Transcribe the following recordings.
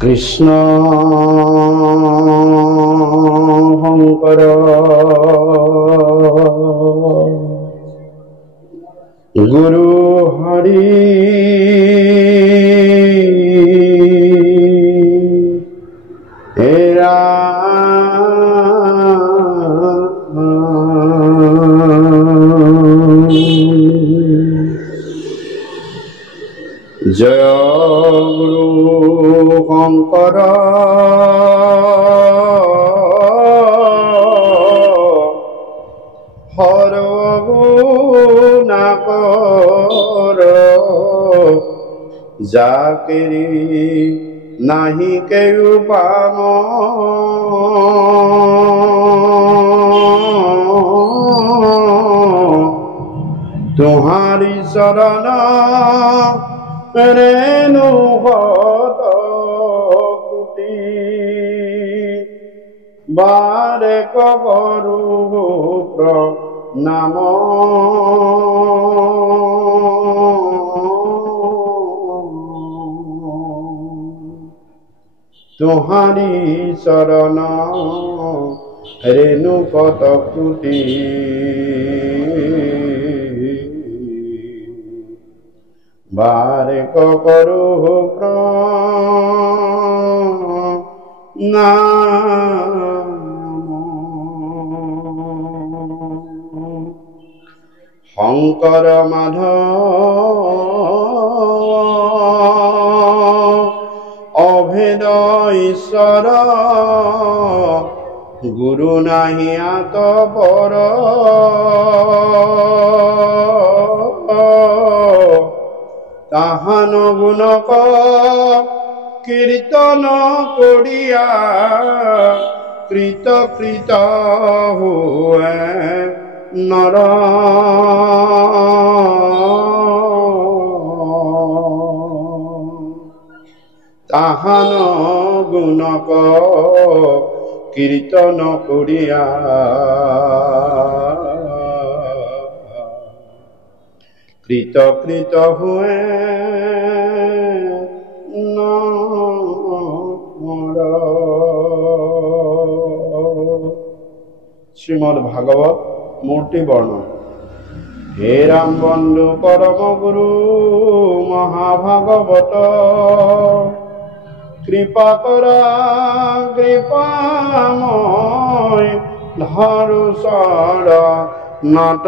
কৃষ্ণ শংকৰ গুৰু হৰি জয় গুৰু শংকৰ সৰ্বগুণাকৰ যাকেৰি নাহি কেও পাম তোমাৰি চৰণ ৰেণু শত কোটি বাৰে কৰো প্ৰণাম তোমাৰি চৰণ ৰেণু শত কোটি বাৰে কৰো প্ৰণাম শংকৰ মাধৱ অভেদ ঈশ্বৰ গুৰু নাহি আতপৰ তাহান গুণক কীৰ্তন কৰিয়া কৃত কৃত হোৱে নৰ তাহান গুণক কীৰ্তন কৰিয়া কৃত কৃত হোৱে শ্রীমদ ভাগবত মূর্তি বর্ণন। হে রাম বন্ধু পরম গুরু মহাভাগবত কৃপা করা কৃপাময় ধরু সরা নাট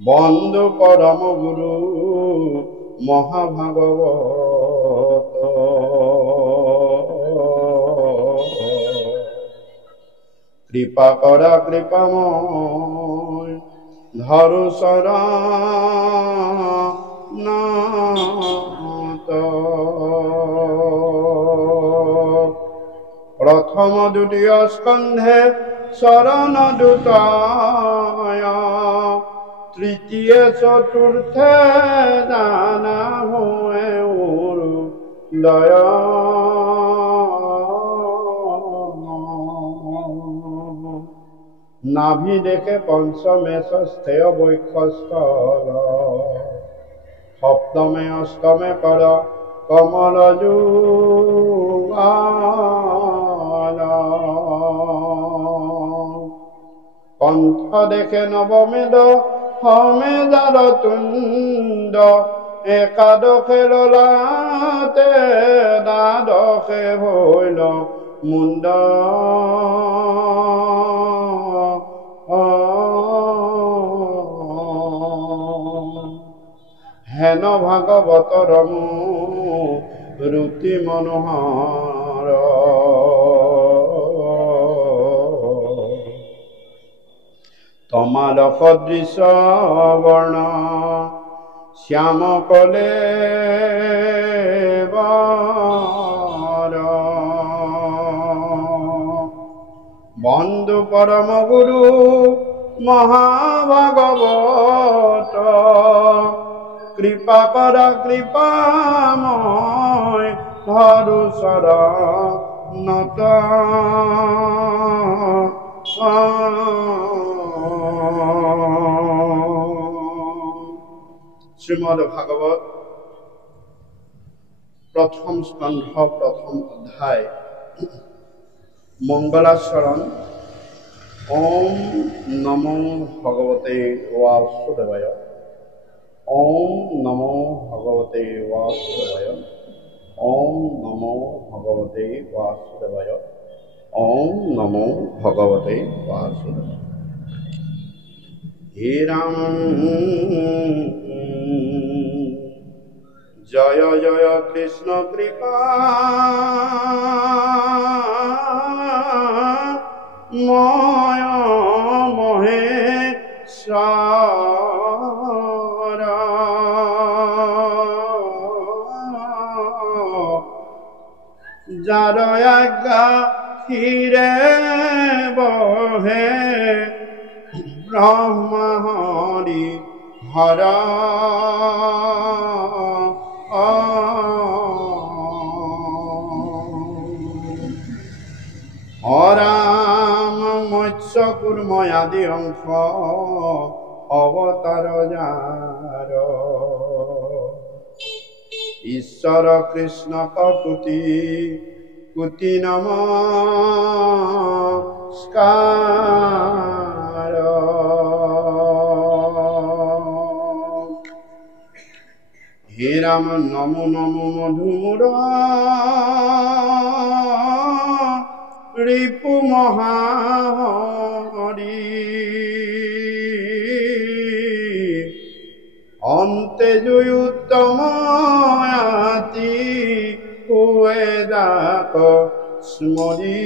বন্ধু পরম গুরু মহাভাগবত কৃপা করা কৃপাময় ধরু শরণ প্রথম দ্বিতীয় স্কন্ধে শরণ দুতায় তৃতীয় চতুর্থে দানা হুয়ে উদয় নাভি দেখে পঞ্চমে ষষ্ঠেয় বৈক্ষস্থল সপ্তমে অষ্টমে কর কমল যুগল কণ্ঠ দেখে নবমেদ হমেদার তুণ্ড একাদশে ললাতে দ্বাদশে হইল মুণ্ড হেন ভাগবতৰ ৰুতি মনোহৰ তমাল সদৃশ বৰ্ণ শ্যাম কলে বন্ধু পৰম গুৰু মহাভাগবত কৃপা কৰা কৃপাময় ধৰু চৰণত শ্ৰীমদ ভাগৱত প্ৰথম স্কন্ধ প্ৰথম অধ্যায় মংগলাচৰণ। ওম নমো ভগৱতে বাসুদেৱায়। ওম নমো ভগৱতে বাসুদেৱায়। ওম নমো ভগৱতে বাসুদেৱায়। ওম নমো ভগৱতে বাসুদেৱায়। হে ৰাম জয় জয় কৃষ্ণ কৃপা ময় মহেশ্বৰ যাৰ আজ্ঞা ক্ষীৰে বহে ব্ৰহ্মা হৰি হৰ অৰাম মৎস্য কুৰ্ম আদি অংশ অৱতাৰ যাৰ ঈশ্বৰ কৃষ্ণ কোটি কোটি নমস্কাৰ। হে ৰাম নমো নমো মধুমূৰ ৰিপু মহাহৰি অন্তে জুই উত্তম আতি হুৱে যাক স্মৰি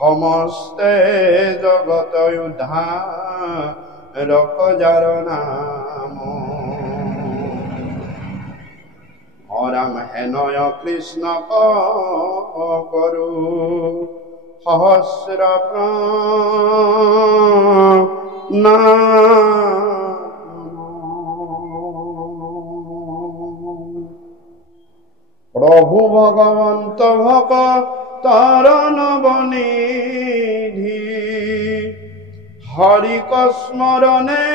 সমস্তে জগত উদ্ধাৰ যাৰ নাম ৰাম হেনয় কৃষ্ণ কৰো সহস্ৰ প্ৰভু ভগৱন্ত ভকতৰ নৱনিধি হৰি স্মৰণে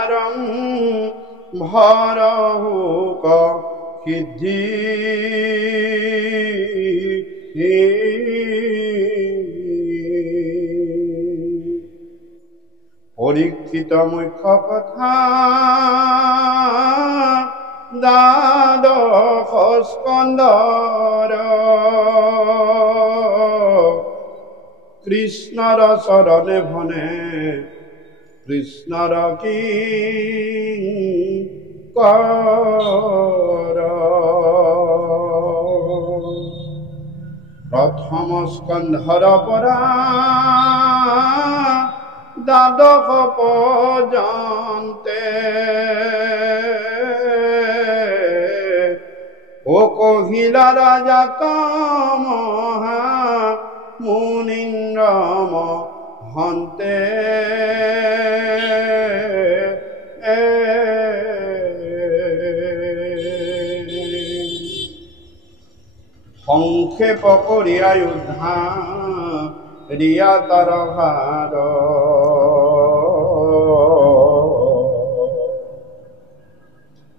আৰম্ভৰ হুক সিদ্ধি পৰীক্ষিত মুখ্য কথা দ্বাদশ স্কন্ধৰ কৃষ্ণৰ চৰণে ভনে কৃষ্ণৰ কি কৰ। প্ৰথম স্কন্ধৰ পৰা দ্বাদশ পৰ্যন্তে ও কহিলা ৰাজাত মহা মুনীন্দ্ৰ মহন্তে সংক্ষেপ কৰিয়া উদ্ধাৰিয়া তাৰ ভাৰ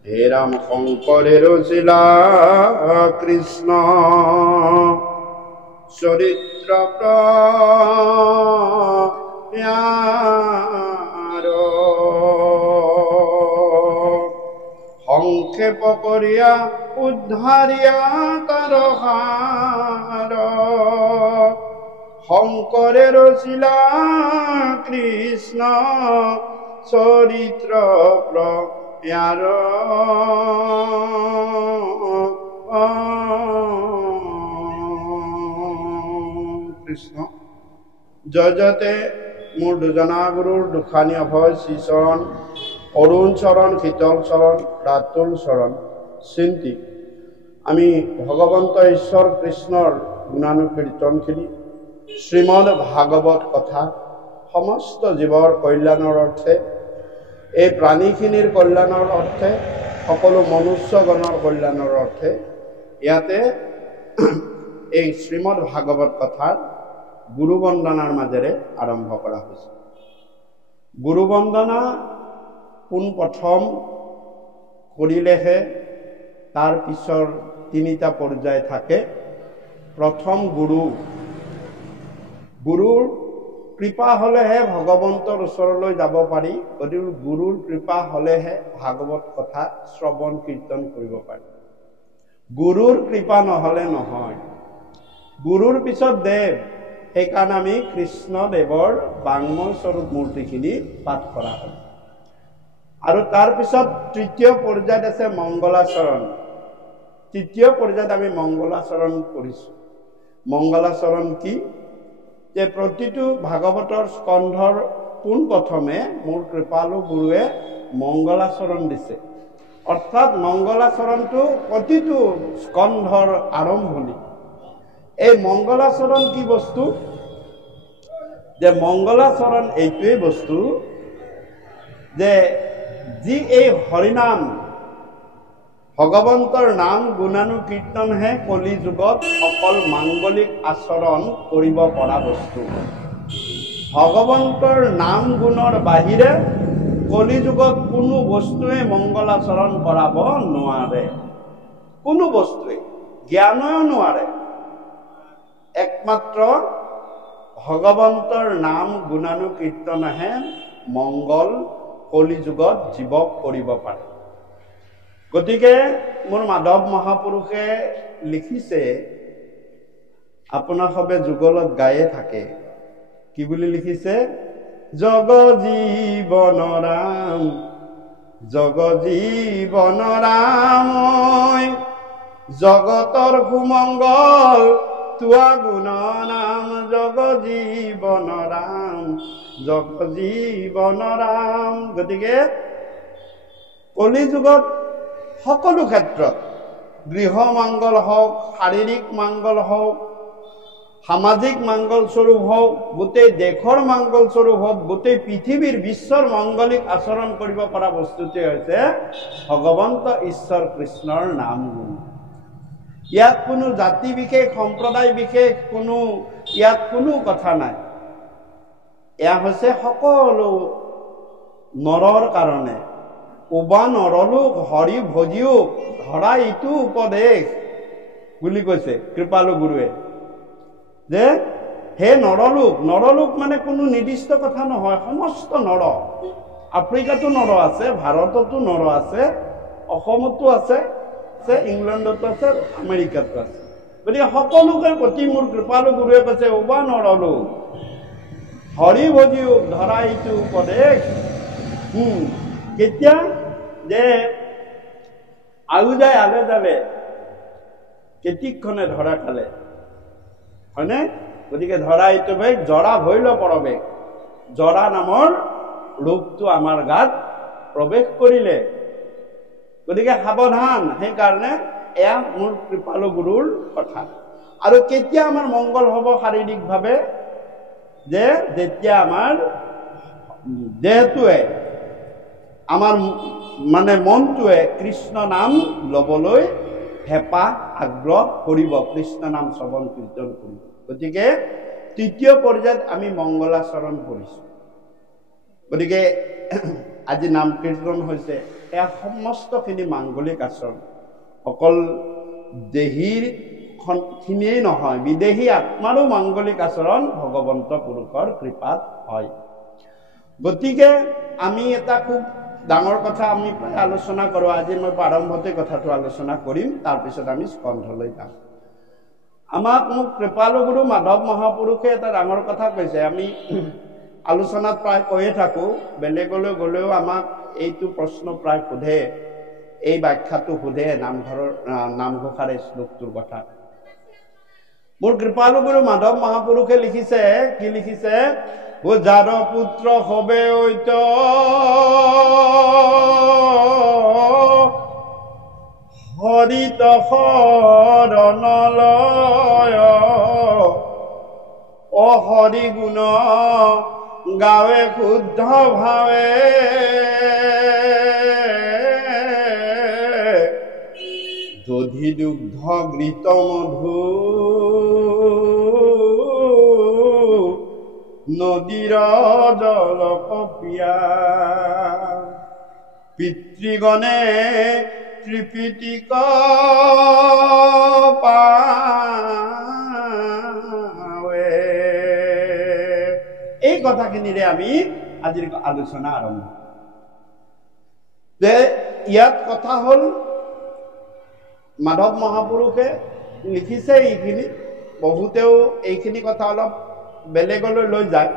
হে ৰাম শংকৰে ৰচিলা কৃষ্ণ চৰিত্ৰ প্ৰিয়াৰ সংক্ষেপ কৰিয়া উদ্ধাৰিয়া তাৰ ভাৰ শংকৰে ৰচিলা কৃষ্ণ চৰিত্ৰ প্ৰিয়াৰ কৃষ্ণ জয়তে মোৰ দুজনা গুৰুৰ দুখানি অভয় শ্ৰীচৰণ অৰুণ চৰণ শীতল চৰণ ৰাতুল চৰণ চিন্তি আমি ভগৱন্ত ঈশ্বৰ কৃষ্ণৰ গুণানুকীৰ্তনখিনি শ্ৰীমদ ভাগৱত কথা সমস্ত জীৱৰ কল্যাণৰ অৰ্থে এই প্ৰাণীখিনিৰ কল্যাণৰ অৰ্থে সকলো মনুষ্যগণৰ কল্যাণৰ অৰ্থে ইয়াতে এই শ্ৰীমদ ভাগৱত কথাৰ গুৰু বন্দনাৰ মাজেৰে আৰম্ভ কৰা হৈছে। গুৰু বন্দনা পোনপ্ৰথম কৰিলেহে তাৰ পিছৰ তিনিটা পৰ্যায় থাকে। প্ৰথম গুৰুৰ কৃপা হলেহে ভগৱন্তৰ ওচৰলৈ যাব পাৰি। গতিকে গুৰুৰ কৃপা হলেহে ভাগৱত কথা শ্ৰৱণ কীৰ্তন কৰিব পাৰি। গুৰুৰ কৃপা নহলে নহয়। গুৰুৰ পিছত দেৱ, সেইকাৰণে আমি কৃষ্ণদেৱৰ বাংময় স্বৰূপ মূৰ্তিখিনি পাঠ কৰা হয়। আৰু তাৰ পিছত তৃতীয় পৰ্যায়ত আছে মংগলাচৰণ। তৃতীয় পৰ্যায়ত আমি মংগলাচৰণ কৰিছোঁ। মংগলাচৰণ কি? যে প্ৰতিটো ভাগৱতৰ স্কন্ধৰ পোনপ্ৰথমে মোৰ কৃপালু গুৰুৱে মংগলাচৰণ দিছে। অৰ্থাৎ মংগলাচৰণটো প্ৰতিটো স্কন্ধৰ আৰম্ভণি। এই মংগলাচৰণ কি বস্তু? যে মংগলাচৰণ এইটোৱেই বস্তু যে যি এই হৰিনাম ভগৱন্তৰ নাম গুণানুকীৰ্তনহে কলি যুগত অকল মাংগলিক আচৰণ কৰিব পৰা বস্তু। ভগৱন্তৰ নাম গুণৰ বাহিৰে কলি যুগত কোনো বস্তুৱে মংগলাচৰণ কৰাব নোৱাৰে। কোনো বস্তুৱে, জ্ঞানেও নোৱাৰে। একমাত্ৰ ভগৱন্তৰ নাম গুণানুকীৰ্তনহে মংগল কলি যুগত জীৱক কৰিব পাৰে। গতিকে মোৰ মাধৱ মহাপুৰুষে লিখিছে, আপোনাৰ সবে যুগলত গায়ে থাকে। কি বুলি লিখিছে? জগ জীৱন ৰাম, জগ জীৱন ৰাময়, জগতৰ সুমংগল তোৱা গুণ নাম। জগ জীৱন ৰাম, জগ জীৱন ৰাম। গতিকে কলি যুগত সকলো ক্ষেত্ৰত গৃহ মংগল হওক, শাৰীৰিক মংগল হওক, সামাজিক মংগল স্বৰূপ হওক, গোটেই দেশৰ মংগল স্বৰূপ হওক, গোটেই পৃথিৱীৰ বিশ্বৰ মংগলিক আচৰণ কৰিব পৰা বস্তুটোৱে হৈছে ভগৱন্ত ঈশ্বৰ কৃষ্ণৰ নাম গুণ। ইয়াত কোনো জাতি বিশেষ, সম্প্ৰদায় বিশেষ ইয়াত কোনো কথা নাই। এয়া হৈছে সকলো নৰৰ কাৰণে। উবা নৰলোক হৰি ভজিওক ধৰা ইটো উপদেশ বুলি কৈছে কৃপালু গুৰুৱে। যে হে নৰলোক, নৰলোক মানে কোনো নিৰ্দিষ্ট কথা নহয়, সমস্ত নৰ। আফ্ৰিকাতো নৰ আছে, ভাৰততো নৰ আছে, অসমতো আছে, ইংলেণ্ডতো আছে, আমেৰিকাতো আছে। গতিকে সকলোকে প্ৰতি মোৰ কৃপালু গুৰুৱে কৈছে উবা নৰলোক হৰি ভজিওক ধৰা ইটো উপদেশ। কেতিয়া? যে আয়ু যায় আলে যালে কেতিকখনে ধৰা খালে, হয়নে? গতিকে ধৰা এইটো বেগ জৰা ভৈল পৰবেশ, জৰা নামৰ ৰূপটো আমাৰ গাত প্ৰৱেশ কৰিলে। গতিকে সাৱধান। সেইকাৰণে এয়া মোৰ কৃপালু গুৰুৰ কথা। আৰু কেতিয়া আমাৰ মংগল হ'ব শাৰীৰিকভাৱে? যে যেতিয়া আমাৰ দেহটোৱে, আমাৰ মানে মনটোৱে কৃষ্ণ নাম ল'বলৈ হেঁপাহ আগ্ৰহ কৰিব, কৃষ্ণ নাম শ্ৰৱণ কীৰ্তন কৰিব। গতিকে তৃতীয় পৰ্যায়ত আমি মংগলাচৰণ কৰিছোঁ। গতিকে আজি নাম কীৰ্তন হৈছে, এয়া সমস্তখিনি মাংগলিক আচৰণ। অকল দেহীৰ খিনিয়েই নহয়, বিদেহী আত্মাৰো মাংগলিক আচৰণ ভগৱন্ত পুৰুষৰ কৃপাত হয়। গতিকে আমি এটা খুব ডাঙৰ কথা আমি প্ৰায় আলোচনা কৰোঁ। আজি মই প্ৰাৰম্ভতে কথাটো আলোচনা কৰিম, তাৰপিছত আমি স্কন্ধলৈ যাম। মোক কৃপালু গুৰু মাধৱ মহাপুৰুষে এটা ডাঙৰ কথা কৈছে। আমি আলোচনাত প্ৰায় কৈয়ে থাকোঁ, বেলেগলৈ গ'লেও আমাক এইটো প্ৰশ্ন প্ৰায় সোধে, এই ব্যাখ্যাটো সোধে নামঘোষাৰ এই শ্লোকটোৰ কথা। মোৰ কৃপালু গুৰু মাধৱ মহাপুৰুষে লিখিছে, কি লিখিছে? যাৰ পুত্ৰ হবে ঐত হৰিত শৰণলয় অহৰি গুণ গাৱে শুদ্ধ ভাৱে দধি দুগ্ধ ঘৃত মধু নদীৰ জল কপিয়া পিতৃগণে ত্ৰিপিটিক পাৱে। এই কথাখিনিৰে আমি আজিৰ আলোচনা আৰম্ভ। যে ইয়াত কথা হ'ল মাধৱ মহাপুৰুষে লিখিছে এইখিনি, বহুতেও এইখিনি কথা অলপ বেলেগলৈ লৈ যায়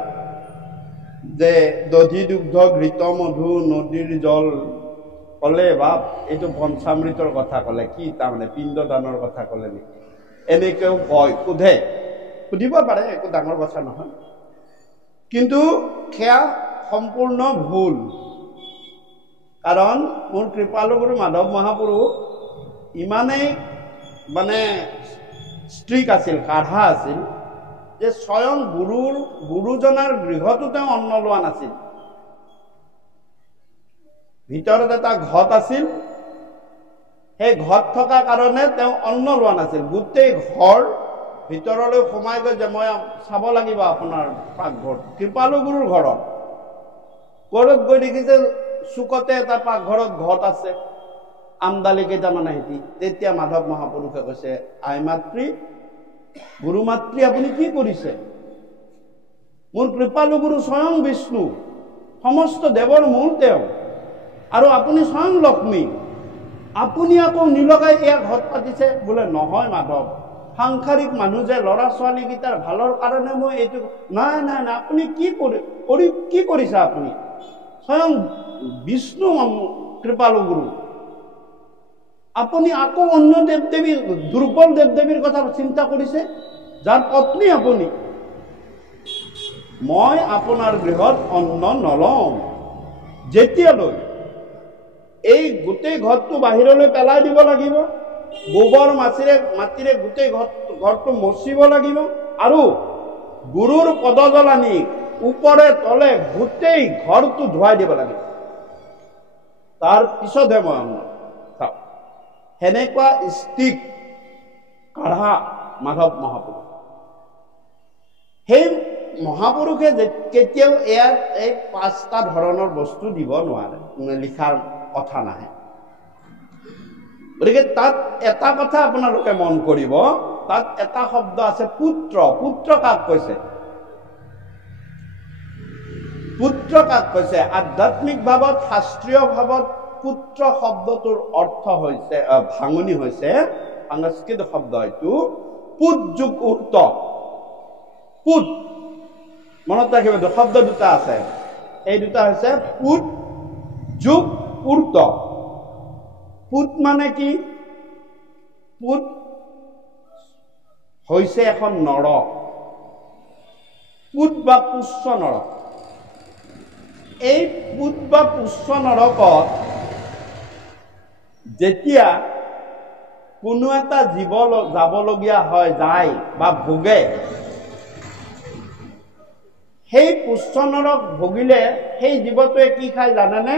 যে দধি দুগ্ধ ঘৃত মধু নদীৰ জল ক'লে বা এইটো পঞ্চামৃতৰ কথা ক'লে, কি তাৰমানে পিণ্ড দানৰ কথা ক'লে নেকি এনেকেও কয়, সুধিব পাৰে, একো ডাঙৰ কথা নহয়। কিন্তু সেয়া সম্পূৰ্ণ ভুল। কাৰণ মোৰ কৃপালু গুৰু মাধৱ মহাপুৰুষ ইমানেই মানে ষ্ট্ৰিক আছিল, কাঢ়া আছিল যে স্বয়ং গুৰুজনাৰ গৃহতো তেওঁ অন্ন লোৱা নাছিল। ভিতৰত এটা ঘট আছিল, সেই ঘট থকা কাৰণে তেওঁ অন্ন লোৱা নাছিল। গোটেই ঘৰ ভিতৰলৈ সোমাই গৈ যে মই চাব লাগিব আপোনাৰ পাকঘৰ, কৃপালু গুৰুৰ ঘৰত ঘৰত গৈ দেখিছে চুকতে এটা পাকঘৰত ঘট আছে, আমদালি কেইটামান আহিছিল। তেতিয়া মাধৱ মহাপুৰুষে কৈছে, আই মাতৃ, গুৰু মাতৃ আপুনি কি কৰিছে? মোৰ কৃপালু গুৰু স্বয়ং বিষ্ণু, সমস্ত দেৱৰ মূল তেওঁ, আৰু আপুনি স্বয়ং লক্ষ্মী, আপুনি আকৌ নিলগাই এয়া ঘট পাতিছে। বোলে নহয় মাধৱ, সাংসাৰিক মানুহ যে, ল'ৰা ছোৱালীকেইটাৰ ভালৰ কাৰণে মই এইটো নাই নাই নাই, আপুনি কি কৰিছে? আপুনি স্বয়ং বিষ্ণু কৃপালু গুৰু, আপুনি আকৌ অন্য দেৱ দেৱী, দুৰ্বল দেৱ দেৱীৰ কথা চিন্তা কৰিছে, যাৰ পত্নী আপুনি। মই আপোনাৰ গৃহত অন্ন নলওঁ যেতিয়ালৈ এই গোটেই ঘৰটো বাহিৰলৈ পেলাই দিব লাগিব, গোবৰ মাটিৰে গোটেই ঘৰটো মচিব লাগিব, আৰু গুৰুৰ পদজল আনি ওপৰে তলে গোটেই ঘৰটো ধুৱাই দিব লাগিব, তাৰ পিছতহে মই অন্ন খাওঁ। সেনেকুৱা ষ্টিক কাঢ়া মাধৱ মহাপুৰুষ। সেই মহাপুৰুষে কেতিয়াও ইয়াত এই 5টা ধৰণৰ বস্তু দিব নোৱাৰে, লিখাৰ কথা নাহে। গতিকে তাত এটা কথা আপোনালোকে মন কৰিব, তাত এটা শব্দ আছে পুত্ৰ। পুত্ৰ কাক কৈছে? পুত্ৰ কাক কৈছে? আধ্যাত্মিক ভাৱত, শাস্ত্ৰীয় ভাৱত পুত্ৰ শব্দটোৰ অৰ্থ হৈছে, ভাঙনি হৈছে সংস্কৃত শব্দ এইটো পুত যোগ উৰ্ত। পুত, মনত ৰাখিব, শব্দ দুটা আছে, এই দুটা হৈছে পুত যোগ উৰ্ত। পুত মানে কি? পুত হৈছে এখন নৰক, পুত বা পুষ্য নৰক। এই পুত বা পুষ্য নৰকত যেতিয়া কোনো এটা জীৱ যাবলগীয়া হয়, যায় বা ভোগে, সেই পুষ্য নৰক ভোগিলে সেই জীৱটোৱে কি খায় জানেনে?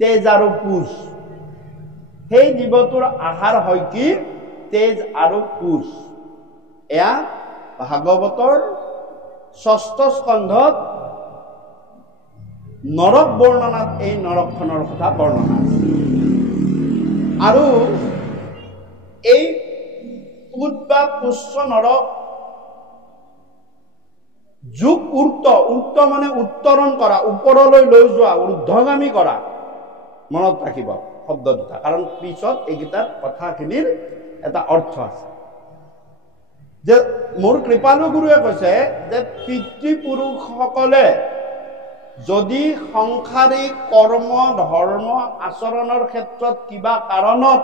তেজ আৰু পুষ। সেই জীৱটোৰ আহাৰ হয় কি? তেজ আৰু পুষ। এয়া ভাগৱতৰ 6ষ্ঠ স্কন্ধত নৰক বৰ্ণনাত এই নৰকখনৰ কথা বৰ্ণনা আছে। আৰু এই পুত বা পুষ্য নৰক যোগ উৰ্ত, উৰ্ত মানে উত্তৰণ কৰা, ওপৰলৈ লৈ যোৱা, ঊৰ্ধ্বগামী কৰা। মনত ৰাখিব শব্দ দুটা, কাৰণ পিছত এইকেইটাৰ কথাখিনিৰ এটা অৰ্থ আছে। যে মোৰ কৃপালু গুৰুৱে কৈছে যে পিতৃপুৰুষসকলে যদি সংসাৰিক কৰ্ম ধৰ্ম আচৰণৰ ক্ষেত্ৰত কিবা কাৰণত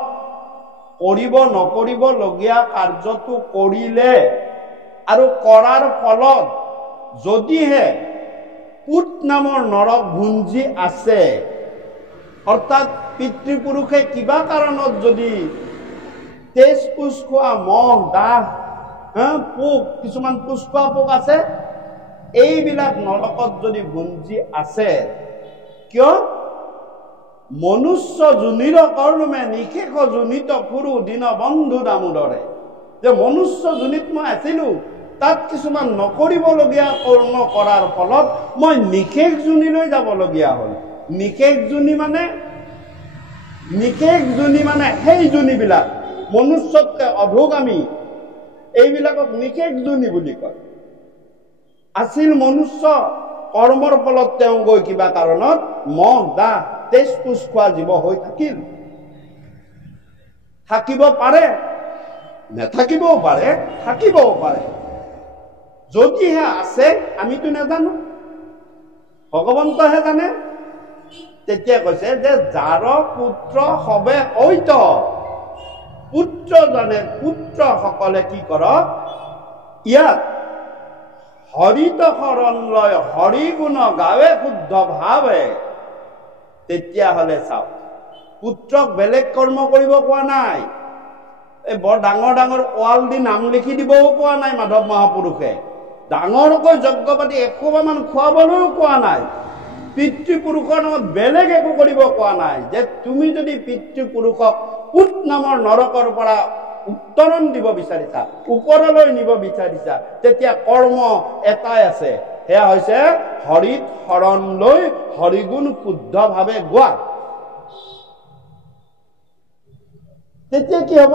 কৰিব নকৰিবলগীয়া কাৰ্যটো কৰিলে, আৰু কৰাৰ ফলত যদিহে পুত নামৰ নৰক ভুঞ্জি আছে, অৰ্থাৎ পিতৃপুৰুষে কিবা কাৰণত যদি তেজ পোচ খোৱা মহ দাহ পোক, কিছুমান পোচ খোৱা পোক আছে, এইবিলাক নৰকত যদি ভুঞ্জি আছে, কিয়? মনুষ্য যোনিৰ কৰ্মে নিশেষ যোনিত ফুৰু দিন বন্ধু দামোদৰে। যে মনুষ্য যোনিত মই আছিলো, তাত কিছুমান নকৰিবলগীয়া কৰ্ম কৰাৰ ফলত মই নিশেষ যোনিলৈ যাবলগীয়া হ'ল। নিশেষ যোনি মানে সেই যোনিবিলাক মনুষ্যতকৈ অধোগামী, এইবিলাকক নিশেষ যোনি বুলি কয়। আছিল মনুষ্য, কৰ্মৰ ফলত তেওঁ গৈ কিবা কাৰণত মহ দাহ তেজ পোচ খোৱা জীৱ হৈ থাকিব পাৰে, নাথাকিবও পাৰে, থাকিবও পাৰে। যদিহে আছে আমিতো নাজানো, ভগৱন্তহে জানে। তেতিয়া কৈছে যে যাৰ পুত্ৰ সবে ঐত, পুত্ৰ জানে, পুত্ৰ সকলে কি কৰক, ইয়াত হৰিত শৰণ লয়, হৰি গুণ গাৱে শুদ্ধ ভাৱে। তেতিয়াহ'লে চাওক, পুত্ৰক বেলেগ কৰ্ম কৰিব কোৱা নাই, এই বৰ ডাঙৰ ডাঙৰ ৱাল দি নাম লিখি দিবও কোৱা নাই মাধৱ মহাপুৰুষে, ডাঙৰকৈ যজ্ঞ পাতি 100 মান খুৱাবলৈও কোৱা নাই, পিতৃপুৰুষৰ নামত বেলেগ একো কৰিব কোৱা নাই। যে তুমি যদি পিতৃপুৰুষক পুত নামৰ নৰকৰ পৰা উত্তৰণ দিব বিচাৰিছা, ওপৰলৈ নিব বিচাৰিছা, তেতিয়া কৰ্ম এটাই আছে, সেয়া হৈছে হৰিত শৰণ লৈ হৰিগুণ শুদ্ধভাৱে গোৱা। তেতিয়া কি হব?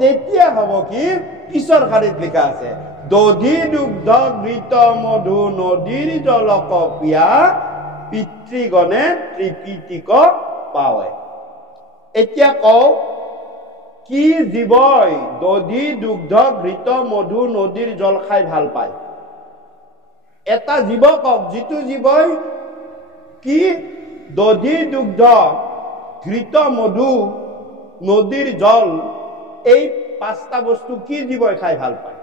তেতিয়া হব কি, পিছৰ শাৰীত লিখা আছে, দধি দুগ্ধ ঘৃত মধু নদীৰ জলক পিয়া পিতৃগণে ত্ৰিপিটিক পাৱে। এতিয়া কওঁ, কি জীৱই দধি দুগ্ধ ঘৃত মধু নদীৰ জল খাই ভাল পায়? এটা জীৱ কওক, যিটো জীৱই কি দধি দুগ্ধ ঘৃত মধু নদীৰ জল, এই 5টা বস্তু কি জীৱই খাই ভাল পায়?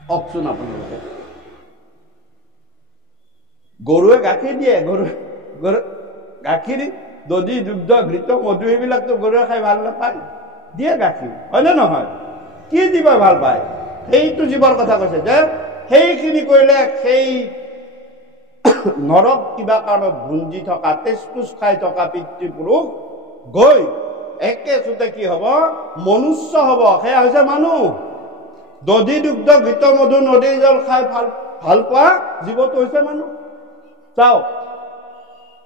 কওকচোন আপোনালোকে। গৰুৱে গাখীৰ দিয়ে, গৰু গাখীৰ, দধি দুগ্ধ ঘৃত মধু, এইবিলাকতো গৰুৱে খাই ভাল নাপায়, দিয়ে গাখীৰ, হয়নে নহয়? কি জীৱই ভাল পায়? সেইটো জীৱৰ কথা কৈছে যে সেইখিনি কৰিলে সেই নৰক কিবা কাৰণত ভুঞ্জি থকা, তেজপুচ খাই থকা পিতৃপুৰুষ গৈ একেচোতে কি হব? মনুষ্য হব। সেয়া হৈছে মানুহ। দধি দুগ্ধ ঘৃত মধু নদীৰ জল খাই ভাল পোৱা জীৱটো হৈছে মানুহ। চাওক,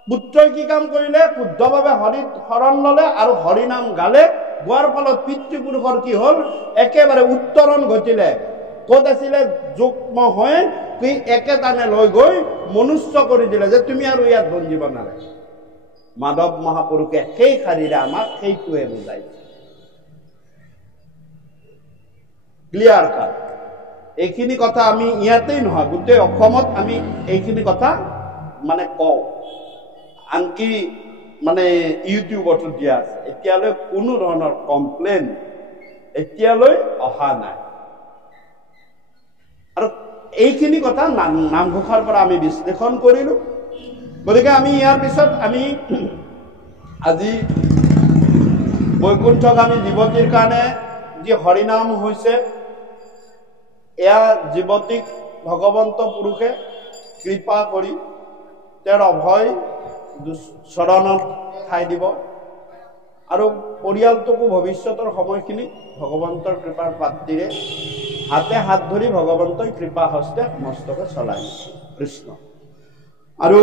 পুত্ৰই কি কাম কৰিলে? শুদ্ধভাৱে হৰিত শৰণ ললে আৰু হৰিনাম গালে, গোৱাৰ ফলত পিতৃপুৰুষৰ কি হল? একেবাৰে উত্তৰণ ঘটিলে। ক'ত আছিলে যুগ্ম হৈ কি একেটানে লৈ গৈ মনুষ্য কৰি দিলে, যে তুমি আৰু ইয়াত বন্দিব নালাগে। মাধৱ মহাপুৰুষে সেই শাৰীৰে আমাক সেইটোৱে বুজাইছে। ক্লিয়াৰ কাট। এইখিনি কথা আমি ইয়াতেই নহয়, গোটেই অসমত আমি এইখিনি কথা মানে কওঁ, আনকি মানে ইউটিউবতো দিয়া আছে। এতিয়ালৈ কোনো ধৰণৰ কমপ্লেইন এতিয়ালৈ অহা নাই। আৰু এইখিনি কথা নামঘোষাৰ পৰা আমি বিশ্লেষণ কৰিলো। গতিকে আমি ইয়াৰ পিছত আমি আজি বৈকুণ্ঠগামী যুৱতীৰ কাৰণে যি হৰিনাম হৈছে, এয়া যুৱতীক ভগৱন্ত পুৰুষে কৃপা কৰি তেওঁৰ অভয় চৰণত ঠাই দিব, আৰু পৰিয়ালটোকো ভৱিষ্যতৰ সময়খিনি ভগৱন্তৰ কৃপাৰ পাত্ৰীৰে হাতে হাত ধৰি ভগৱন্তই কৃপা হস্তে মস্তকে চলাই কৃষ্ণ। আৰু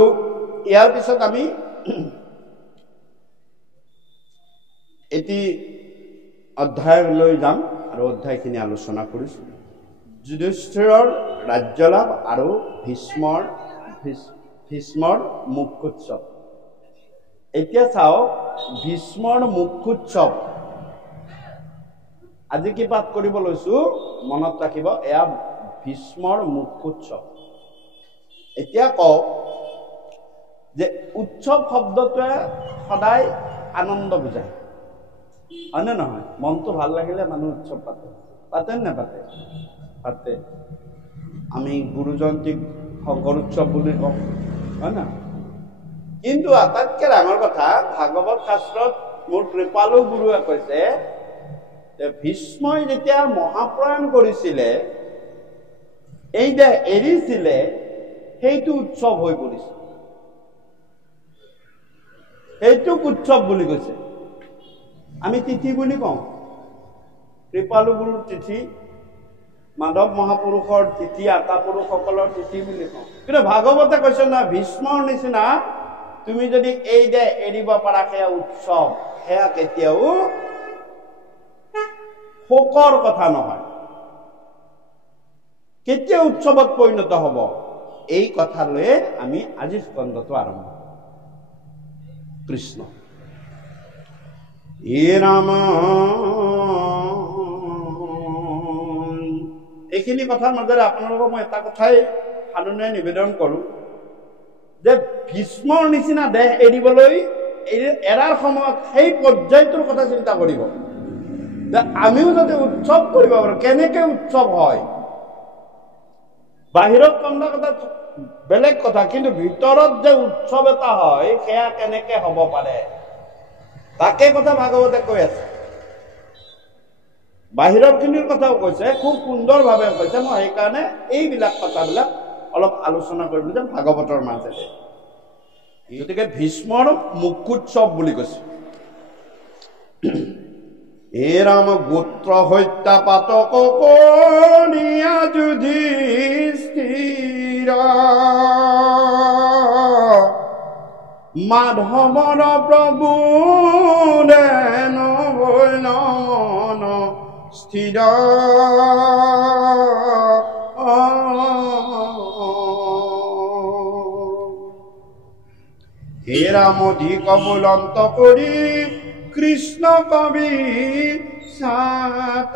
ইয়াৰ পিছত আমি এটি অধ্যায়লৈ যাম আৰু অধ্যায়খিনি আলোচনা কৰিছো। যুধিষ্ঠিৰৰ ৰাজ্যলাভ আৰু ভীষ্মৰ মুখ্যোৎসৱ। এতিয়া চাওক, ভীষ্মৰ মুখ্যোৎসৱ আজি কি পাঠ কৰিব লৈছো, মনত ৰাখিব, এয়া ভীষ্মৰ মুখ্যোৎসৱ। এতিয়া কওক যে উৎসৱ শব্দটোৱে সদায় আনন্দ বুজায়, হয়নে নহয়? মনটো ভাল লাগিলে মানুহ উৎসৱ পাতে, পাতে নাপাতে? পাতে। আমি গুৰু জয়ন্তীক শংকৰ উৎসৱ বুলি কওঁ, হয় না? কিন্তু আটাইতকৈ ডাঙৰ কথা ভাগৱত শাস্ত্ৰত মোৰ কৃপালু গুৰুৱে কৈছে যে ভীষ্মই যেতিয়া মহাপ্ৰয়াণ কৰিছিলে এই যে এৰিছিলে সেইটো উৎসৱ হৈ পৰিছে, সেইটোক উৎসৱ বুলি কৈছে। আমি তিথি বুলি কওঁ, কৃপালু গুৰুৰ তিথি, মাধৱ মহাপুৰুষৰ তিথি, আটা পুৰুষসকলৰ তিথি বুলি কওঁ। কিন্তু ভাগৱতে কৈছে না ভীষ্মৰ নিচিনা তুমি যদি এই যে এৰিব পাৰা সেয়া উৎসৱ, সেয়া কেতিয়াও শোকৰ কথা নহয়, কেতিয়া উৎসৱত পৰিণত হ'ব এই কথা লৈ আমি আজি স্কন্ধটো আৰম্ভ কৃষ্ণ হে ৰাম। এইখিনি কথাৰ মাজেৰে আপোনালোকক মই এটা কথাই সানুনয় নিবেদন কৰোঁ যে ভীষ্মৰ নিচিনা দেহ এৰিবলৈ এৰাৰ সময়ত সেই পৰ্যায়টোৰ কথা চিন্তা কৰিব যে আমিও যাতে উৎসৱ কৰিব পাৰোঁ। কেনেকে উৎসৱ হয় বাহিৰত কন্দা কথা বেলেগ কথা, কিন্তু ভিতৰত যে উৎসৱ এটা হয় সেয়া কেনেকে হ'ব পাৰে তাকে কথা ভাগৱতে কৈ আছে। বাহিৰৰ খিনিৰ কথাও কৈছে, খুব সুন্দৰভাৱে কৈছে। মই সেইকাৰণে এইবিলাক কথাবিলাক অলপ আলোচনা কৰিম যে ভাগৱতৰ মাজেৰে। গতিকে ভীষ্মৰ মুখ্যোৎসৱ বুলি কৈছে। হে ৰাম গোত্ৰ হত্যা পাতক কনিয়া যুধিষ্ঠিৰ মাধৱৰ প্ৰভু দেন নয়ন স্থিৰ হে ৰাম অধিক বুলন্ত কৰি কৃষ্ণ কবি সাত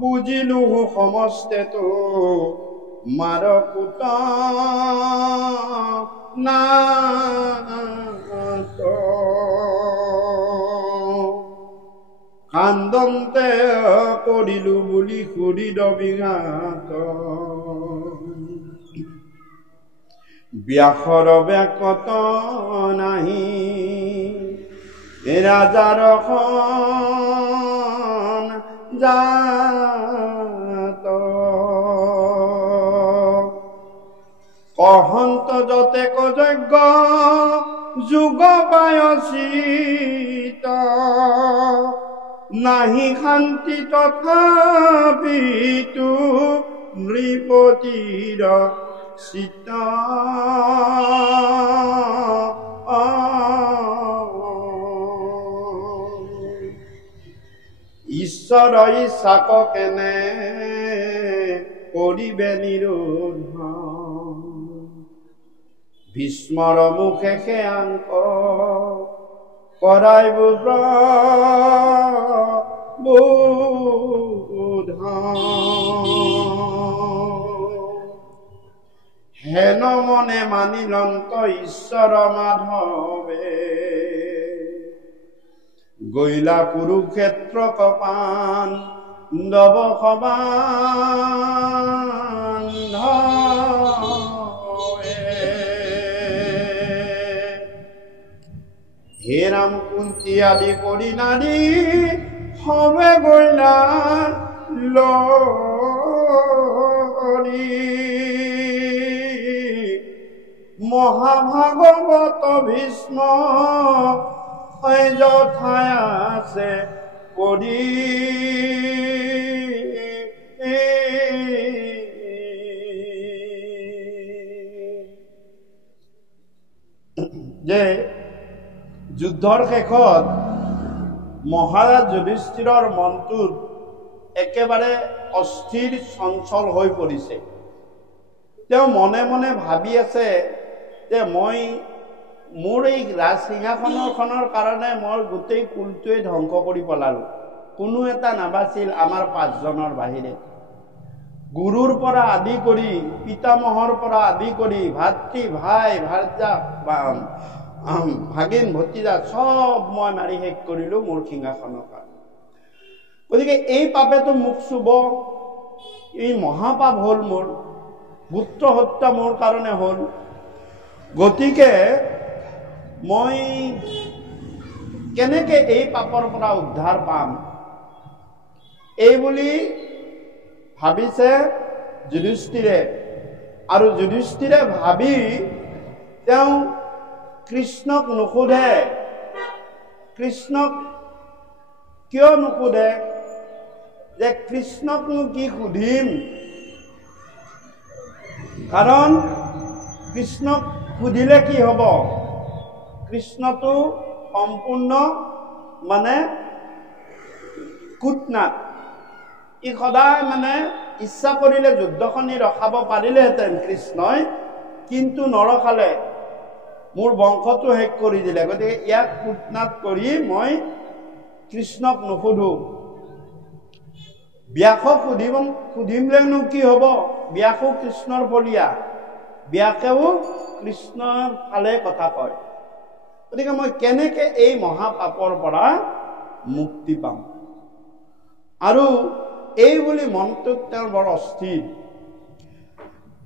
বুজিলো সমস্তেতো মাৰ পুত নাট কান্দন্তে কৰিলো বুলি সুৰিদ বিঘাত ব্যাসৰ ব্যাকত নাহি ৰাজাৰ জাত কহন্ত যতেক যজ্ঞ যুগ পায়সিত নাহি শান্তি তথাপিতো নৃপতিৰ সীতা ঈশ্বৰ ইচ্ছাক কেনে কৰিবে নিৰোধ ভীষ্মৰ মুখে সেয়াংক কৰাই হেন মনে মানিলন্ত ঈশ্বৰ মাধৱে গৈলা কুৰুক্ষেত্ৰ কপান দব সবান হে ৰাম কুন্তি আদি কৰি নাৰী সবে গৈলা লৰি মহাভাগৱত ভীষ্ম যথাই আছে পৰি যে যুদ্ধৰ শেষত মহাৰাজ যুধিষ্ঠিৰৰ মনটোত একেবাৰে অস্থিৰ চঞ্চল হৈ পৰিছে। তেওঁ মনে মনে ভাবি আছে যে মই মোৰ এই ৰাজসিংহাসনখনৰ কাৰণে মই গোটেই কুলটোৱে ধ্বংস কৰি পেলালোঁ, কোনো এটা নাবাছিল আমাৰ 5 জনৰ বাহিৰে। গুৰুৰ পৰা আদি কৰি পিতামহৰ পৰা আদি কৰি ভাতৃ ভাই ভাৰ্যা ভাগিন ভতিজা চব মই মাৰি শেষ কৰিলোঁ মোৰ সিংহাসনৰ কাৰণে। গতিকে এই পাপেতো মোক চুব, এই মহাপাপ হ'ল মোৰ। পুত্ৰ হত্যা মোৰ কাৰণে হ'ল, গতিকে মই কেনেকে এই পাপৰ পৰা উদ্ধাৰ পাম, এই বুলি ভাবিছে যুধিষ্ঠিৰে। আৰু যুধিষ্ঠিৰে ভাবি তেওঁ কৃষ্ণক নুসুধে। কৃষ্ণক কিয় নুসুধে? যে কৃষ্ণকনো কি সুধিম, কাৰণ কৃষ্ণক সুধিলে কি হ'ব? কৃষ্ণটো সম্পূৰ্ণ মানে কুটনাট। ই সদায় মানে ইচ্ছা কৰিলে যুদ্ধখনি ৰখাব পাৰিলেহেঁতেন কৃষ্ণই, কিন্তু নৰখালে, মোৰ বংশটো শেষ কৰি দিলে। গতিকে ইয়াক কুটনাট কৰি মই কৃষ্ণক নুসুধো। ব্যাসক সুধিলেনো কি হ'ব? ব্যাসো কৃষ্ণৰ ফলীয়া, ব্যাসেও কৃষ্ণৰ ফালে কথা কয়। গতিকে মই কেনেকে এই মহাপাপৰ পৰা মুক্তি পাম? আৰু এই বুলি মনটোত তেওঁৰ বৰ অস্থিৰ।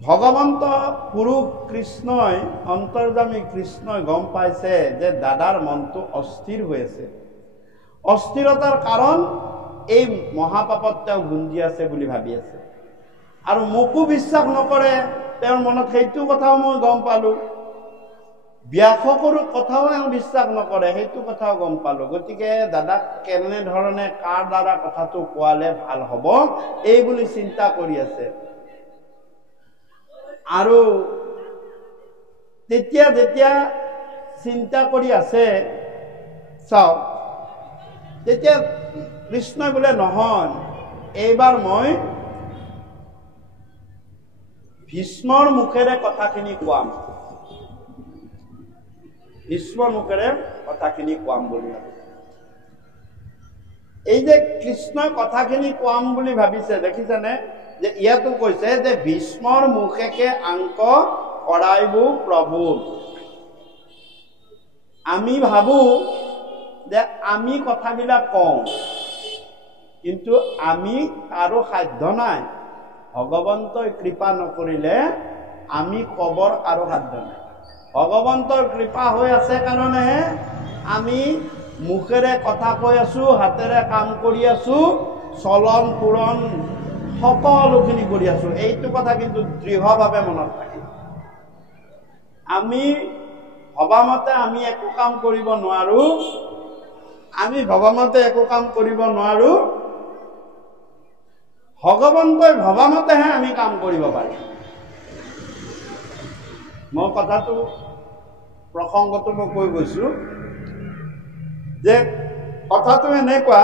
ভগৱন্ত পুৰুষ কৃষ্ণই, অন্তৰ্যামী কৃষ্ণই গম পাইছে যে দাদাৰ মনটো অস্থিৰ হৈ আছে। অস্থিৰতাৰ কাৰণ এই মহাপাপত তেওঁ গুঞ্জি আছে বুলি ভাবি আছে, আৰু মোকো বিশ্বাস নকৰে। তেওঁৰ মনত সেইটো কথাও মই গম পালো। ব্যাসকৰো কথাও তেওঁ বিশ্বাস নকৰে, সেইটো কথাও গম পালো। গতিকে দাদাক কেনেধৰণে কাৰ দ্বাৰা কথাটো কোৱালে ভাল হ'ব, এই বুলি চিন্তা কৰি আছে। আৰু তেতিয়া যেতিয়া চিন্তা কৰি আছে, চাওক, তেতিয়া কৃষ্ণই বোলে নহয়, এইবাৰ মই ভীষ্মৰ মুখেৰে কথাখিনি কোৱাম, ভীষ্মৰ মুখেৰে কথাখিনি কোৱাম বুলি ভাবিছে। এই যে কৃষ্ণই কথাখিনি কোৱাম বুলি ভাবিছে, দেখিছেনে? যে ইয়াতো কৈছে যে ভীষ্মৰ মুখেকে আংক কৰাইব প্ৰভু। আমি ভাবো যে আমি কথাবিলাক কওঁ, কিন্তু আমি কাৰো সাধ্য নাই। ভগৱন্তই কৃপা নকৰিলে আমি কবৰ কাৰো সাধ্য নাই। ভগৱন্তৰ কৃপা হৈ আছে কাৰণেহে আমি মুখেৰে কথা কৈ আছো, হাতেৰে কাম কৰি আছো, চলন ফুৰণ সকলোখিনি কৰি আছো। এইটো কথা কিন্তু দৃঢ়ভাৱে মনত ৰাখিব। আমি ভবামতে আমি একো কাম কৰিব নোৱাৰো, আমি ভবামতে একো কাম কৰিব নোৱাৰো, ভগৱন্তই ভবামতেহে আমি কাম কৰিব পাৰিম। মই কথাটো প্ৰসংগটো মই কৈ গৈছো যে কথাটো এনেকুৱা,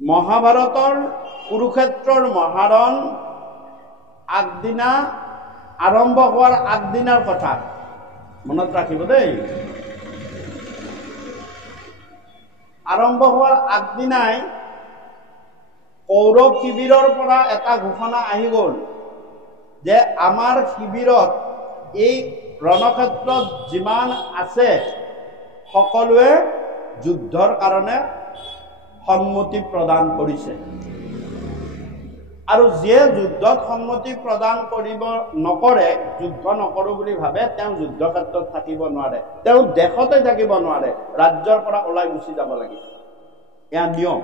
মহাভাৰতৰ কুৰুক্ষেত্ৰৰ মহাৰণ আগদিনা আৰম্ভ হোৱাৰ আগদিনাৰ কথা মনত ৰাখিব দেই। আৰম্ভ হোৱাৰ আগদিনাই কৌৰৱ শিবিৰৰ পৰা এটা ঘোষণা আহি গ'ল যে আমাৰ শিবিৰত এই ৰণক্ষেত্ৰত যিমান আছে সকলোৱে যুদ্ধৰ কাৰণে সন্মতি প্ৰদান কৰিছে। আৰু যিয়ে যুদ্ধত সন্মতি প্ৰদান কৰিব নকৰে, যুদ্ধ নকৰো বুলি ভাবে, তেওঁ যুদ্ধ ক্ষেত্ৰত থাকিব নোৱাৰে, তেওঁ দেশতে থাকিব নোৱাৰে, ৰাজ্যৰ পৰা ওলাই গুচি যাব লাগিব। এয়া নিয়ম।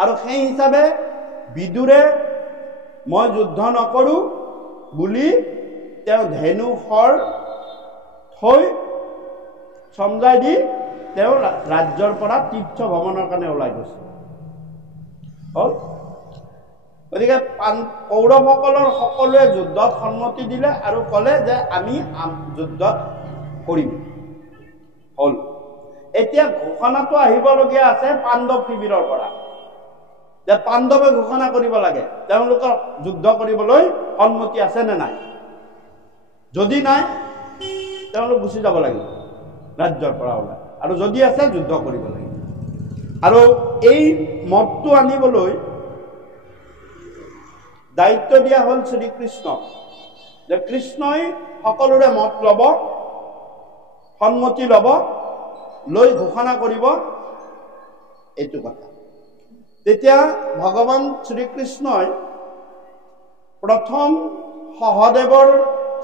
আৰু সেই হিচাপে বিদুৰে মই যুদ্ধ নকৰো বুলি তেওঁ ধেনু শৰ থৈ সমজাই দি তেওঁ ৰাজ্যৰ পৰা তীৰ্থ ভ্ৰমণৰ কাৰণে ওলাই গৈছে। হ'ল। গতিকে কৌৰৱসকলৰ সকলোৱে যুদ্ধত সন্মতি দিলে আৰু ক'লে যে আমি যুদ্ধত কৰিম। হ'ল। এতিয়া ঘোষণাটো আহিবলগীয়া আছে পাণ্ডৱ শিবিৰৰ পৰা, যে পাণ্ডৱে ঘোষণা কৰিব লাগে তেওঁলোকৰ যুদ্ধ কৰিবলৈ সন্মতি আছে নে নাই। যদি নাই, তেওঁলোক গুচি যাব লাগিব ৰাজ্যৰ পৰা ওলাই, আৰু যদি আছে যুদ্ধ কৰিব লাগিব। আৰু এই মতটো আনিবলৈ দায়িত্ব দিয়া হ'ল শ্ৰীকৃষ্ণক, যে কৃষ্ণই সকলোৰে মত ল'ব, সন্মতি ল'ব, লৈ ঘোষণা কৰিব এইটো কথা। তেতিয়া ভগৱান শ্ৰীকৃষ্ণই প্ৰথম সহদেৱৰ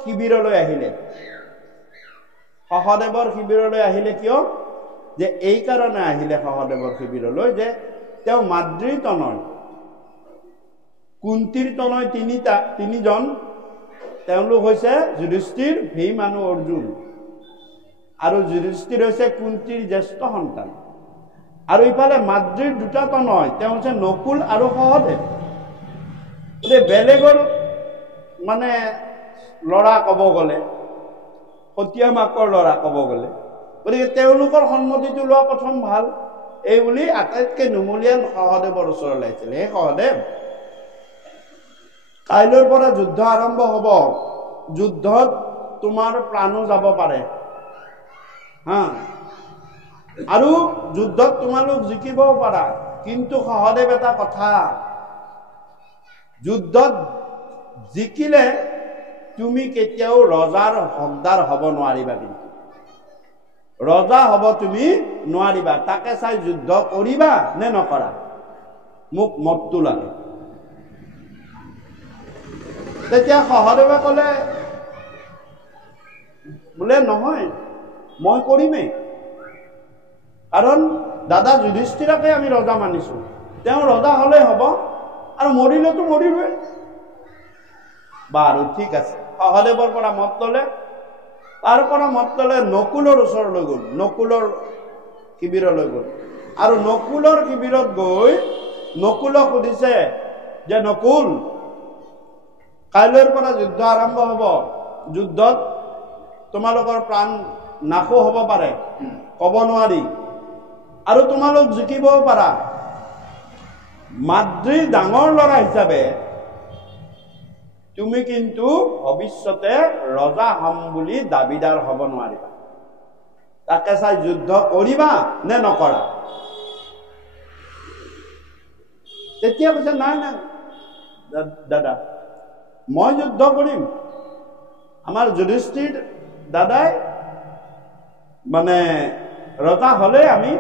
শিবিৰলৈ আহিলে। সহদেৱৰ শিবিৰলৈ আহিলে কিয়? যে এই কাৰণে আহিলে সহদেৱৰ শিবিৰলৈ যে তেওঁ মাদ্ৰীৰ তনয়, কুন্তীৰ তনয় তিনিজন, তেওঁলোক হৈছে যুধিষ্ঠিৰ, ভীম আৰু অৰ্জুন। আৰু যুধিষ্ঠিৰ হৈছে কুন্তীৰ জ্যেষ্ঠ সন্তান। আৰু ইফালে মাদ্ৰীৰ দুটা তনয়, তেওঁ হৈছে নকুল আৰু সহদেৱ। বেলেগৰ মানে ল'ৰা ক'ব গ'লে, সতীয়া মাকৰ ল'ৰা ক'ব গ'লে, গতিকে তেওঁলোকৰ সন্মতিটো লোৱা প্ৰথম ভাল। এই বুলি আটাইতকৈ নুমলীয়া সহদেৱৰ ওচৰলৈ আহিছিল। হে সহদেৱ, কাইলৈৰ পৰা যুদ্ধ আৰম্ভ হ'ব। যুদ্ধত তোমাৰ প্ৰাণো যাব পাৰে, হা, আৰু যুদ্ধত তোমালোক জিকিবও পাৰা। কিন্তু সহদেৱ, এটা কথা, যুদ্ধত জিকিলে তুমি কেতিয়াও ৰজাৰ হকদাৰ হ'ব নোৱাৰিবা। কিন্তু ৰজা হ'ব তুমি নোৱাৰিবা। তাকে চাই যুদ্ধ কৰিবা নে নকৰা, মোক মতটো লাগে। তেতিয়া সহদেৱে ক'লে, বোলে নহয়, মই কৰিমেই। কাৰণ দাদা যুধিষ্ঠিৰকে আমি ৰজা মানিছো, তেওঁ ৰজা হ'লেই হ'ব, আৰু মৰিলেতো মৰিবই। বাৰু ঠিক আছে, সহদেৱৰ পৰা মত ল'লে। তাৰ পৰা মত ল'লে নকুলৰ ওচৰলৈ গ'ল, নকুলৰ শিবিৰলৈ গ'ল। আৰু নকুলৰ শিবিৰত গৈ নকুলক সুধিছে যে নকুল, কাইলৈৰ পৰা যুদ্ধ আৰম্ভ হ'ব। যুদ্ধত তোমালোকৰ প্ৰাণ নাশো হ'ব পাৰে, ক'ব নোৱাৰি, আৰু তোমালোক জিকিবও পাৰা। মাদ্ৰীৰ ডাঙৰ ল'ৰা হিচাপে তুমি কিন্তু ভৱিষ্যতে ৰজা হ'ম বুলি দাবীদাৰ হ'ব নোৱাৰিবা। তাকে চাই যুদ্ধ কৰিবা নে নকৰা? তেতিয়া কৈছে, নাই নাই দাদা, মই যুদ্ধ কৰিম। আমাৰ যুধিষ্ঠিৰ দাদাই মানে ৰজা হ'লে আমি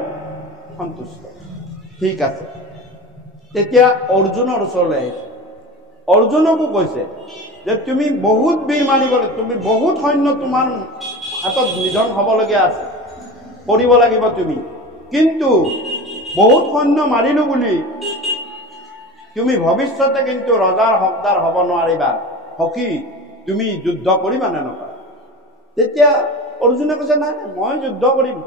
সন্তুষ্ট। ঠিক আছে। তেতিয়া অৰ্জুনৰ ওচৰলৈ আহিছে। অৰ্জুনকো কৈছে যে তুমি বহুত বীৰ মাৰিব লাগিব, তুমি বহুত সৈন্য তোমাৰ হাতত নিধন হ'বলগীয়া আছে, কৰিব লাগিব তুমি। কিন্তু বহুত সৈন্য মাৰিলো বুলি তুমি ভৱিষ্যতে কিন্তু ৰজাৰ হকদাৰ হ'ব নোৱাৰিবা। সখী, তুমি যুদ্ধ কৰিবা নে নকৰা? তেতিয়া অৰ্জুনে কৈছে, নাই মই যুদ্ধ কৰিম।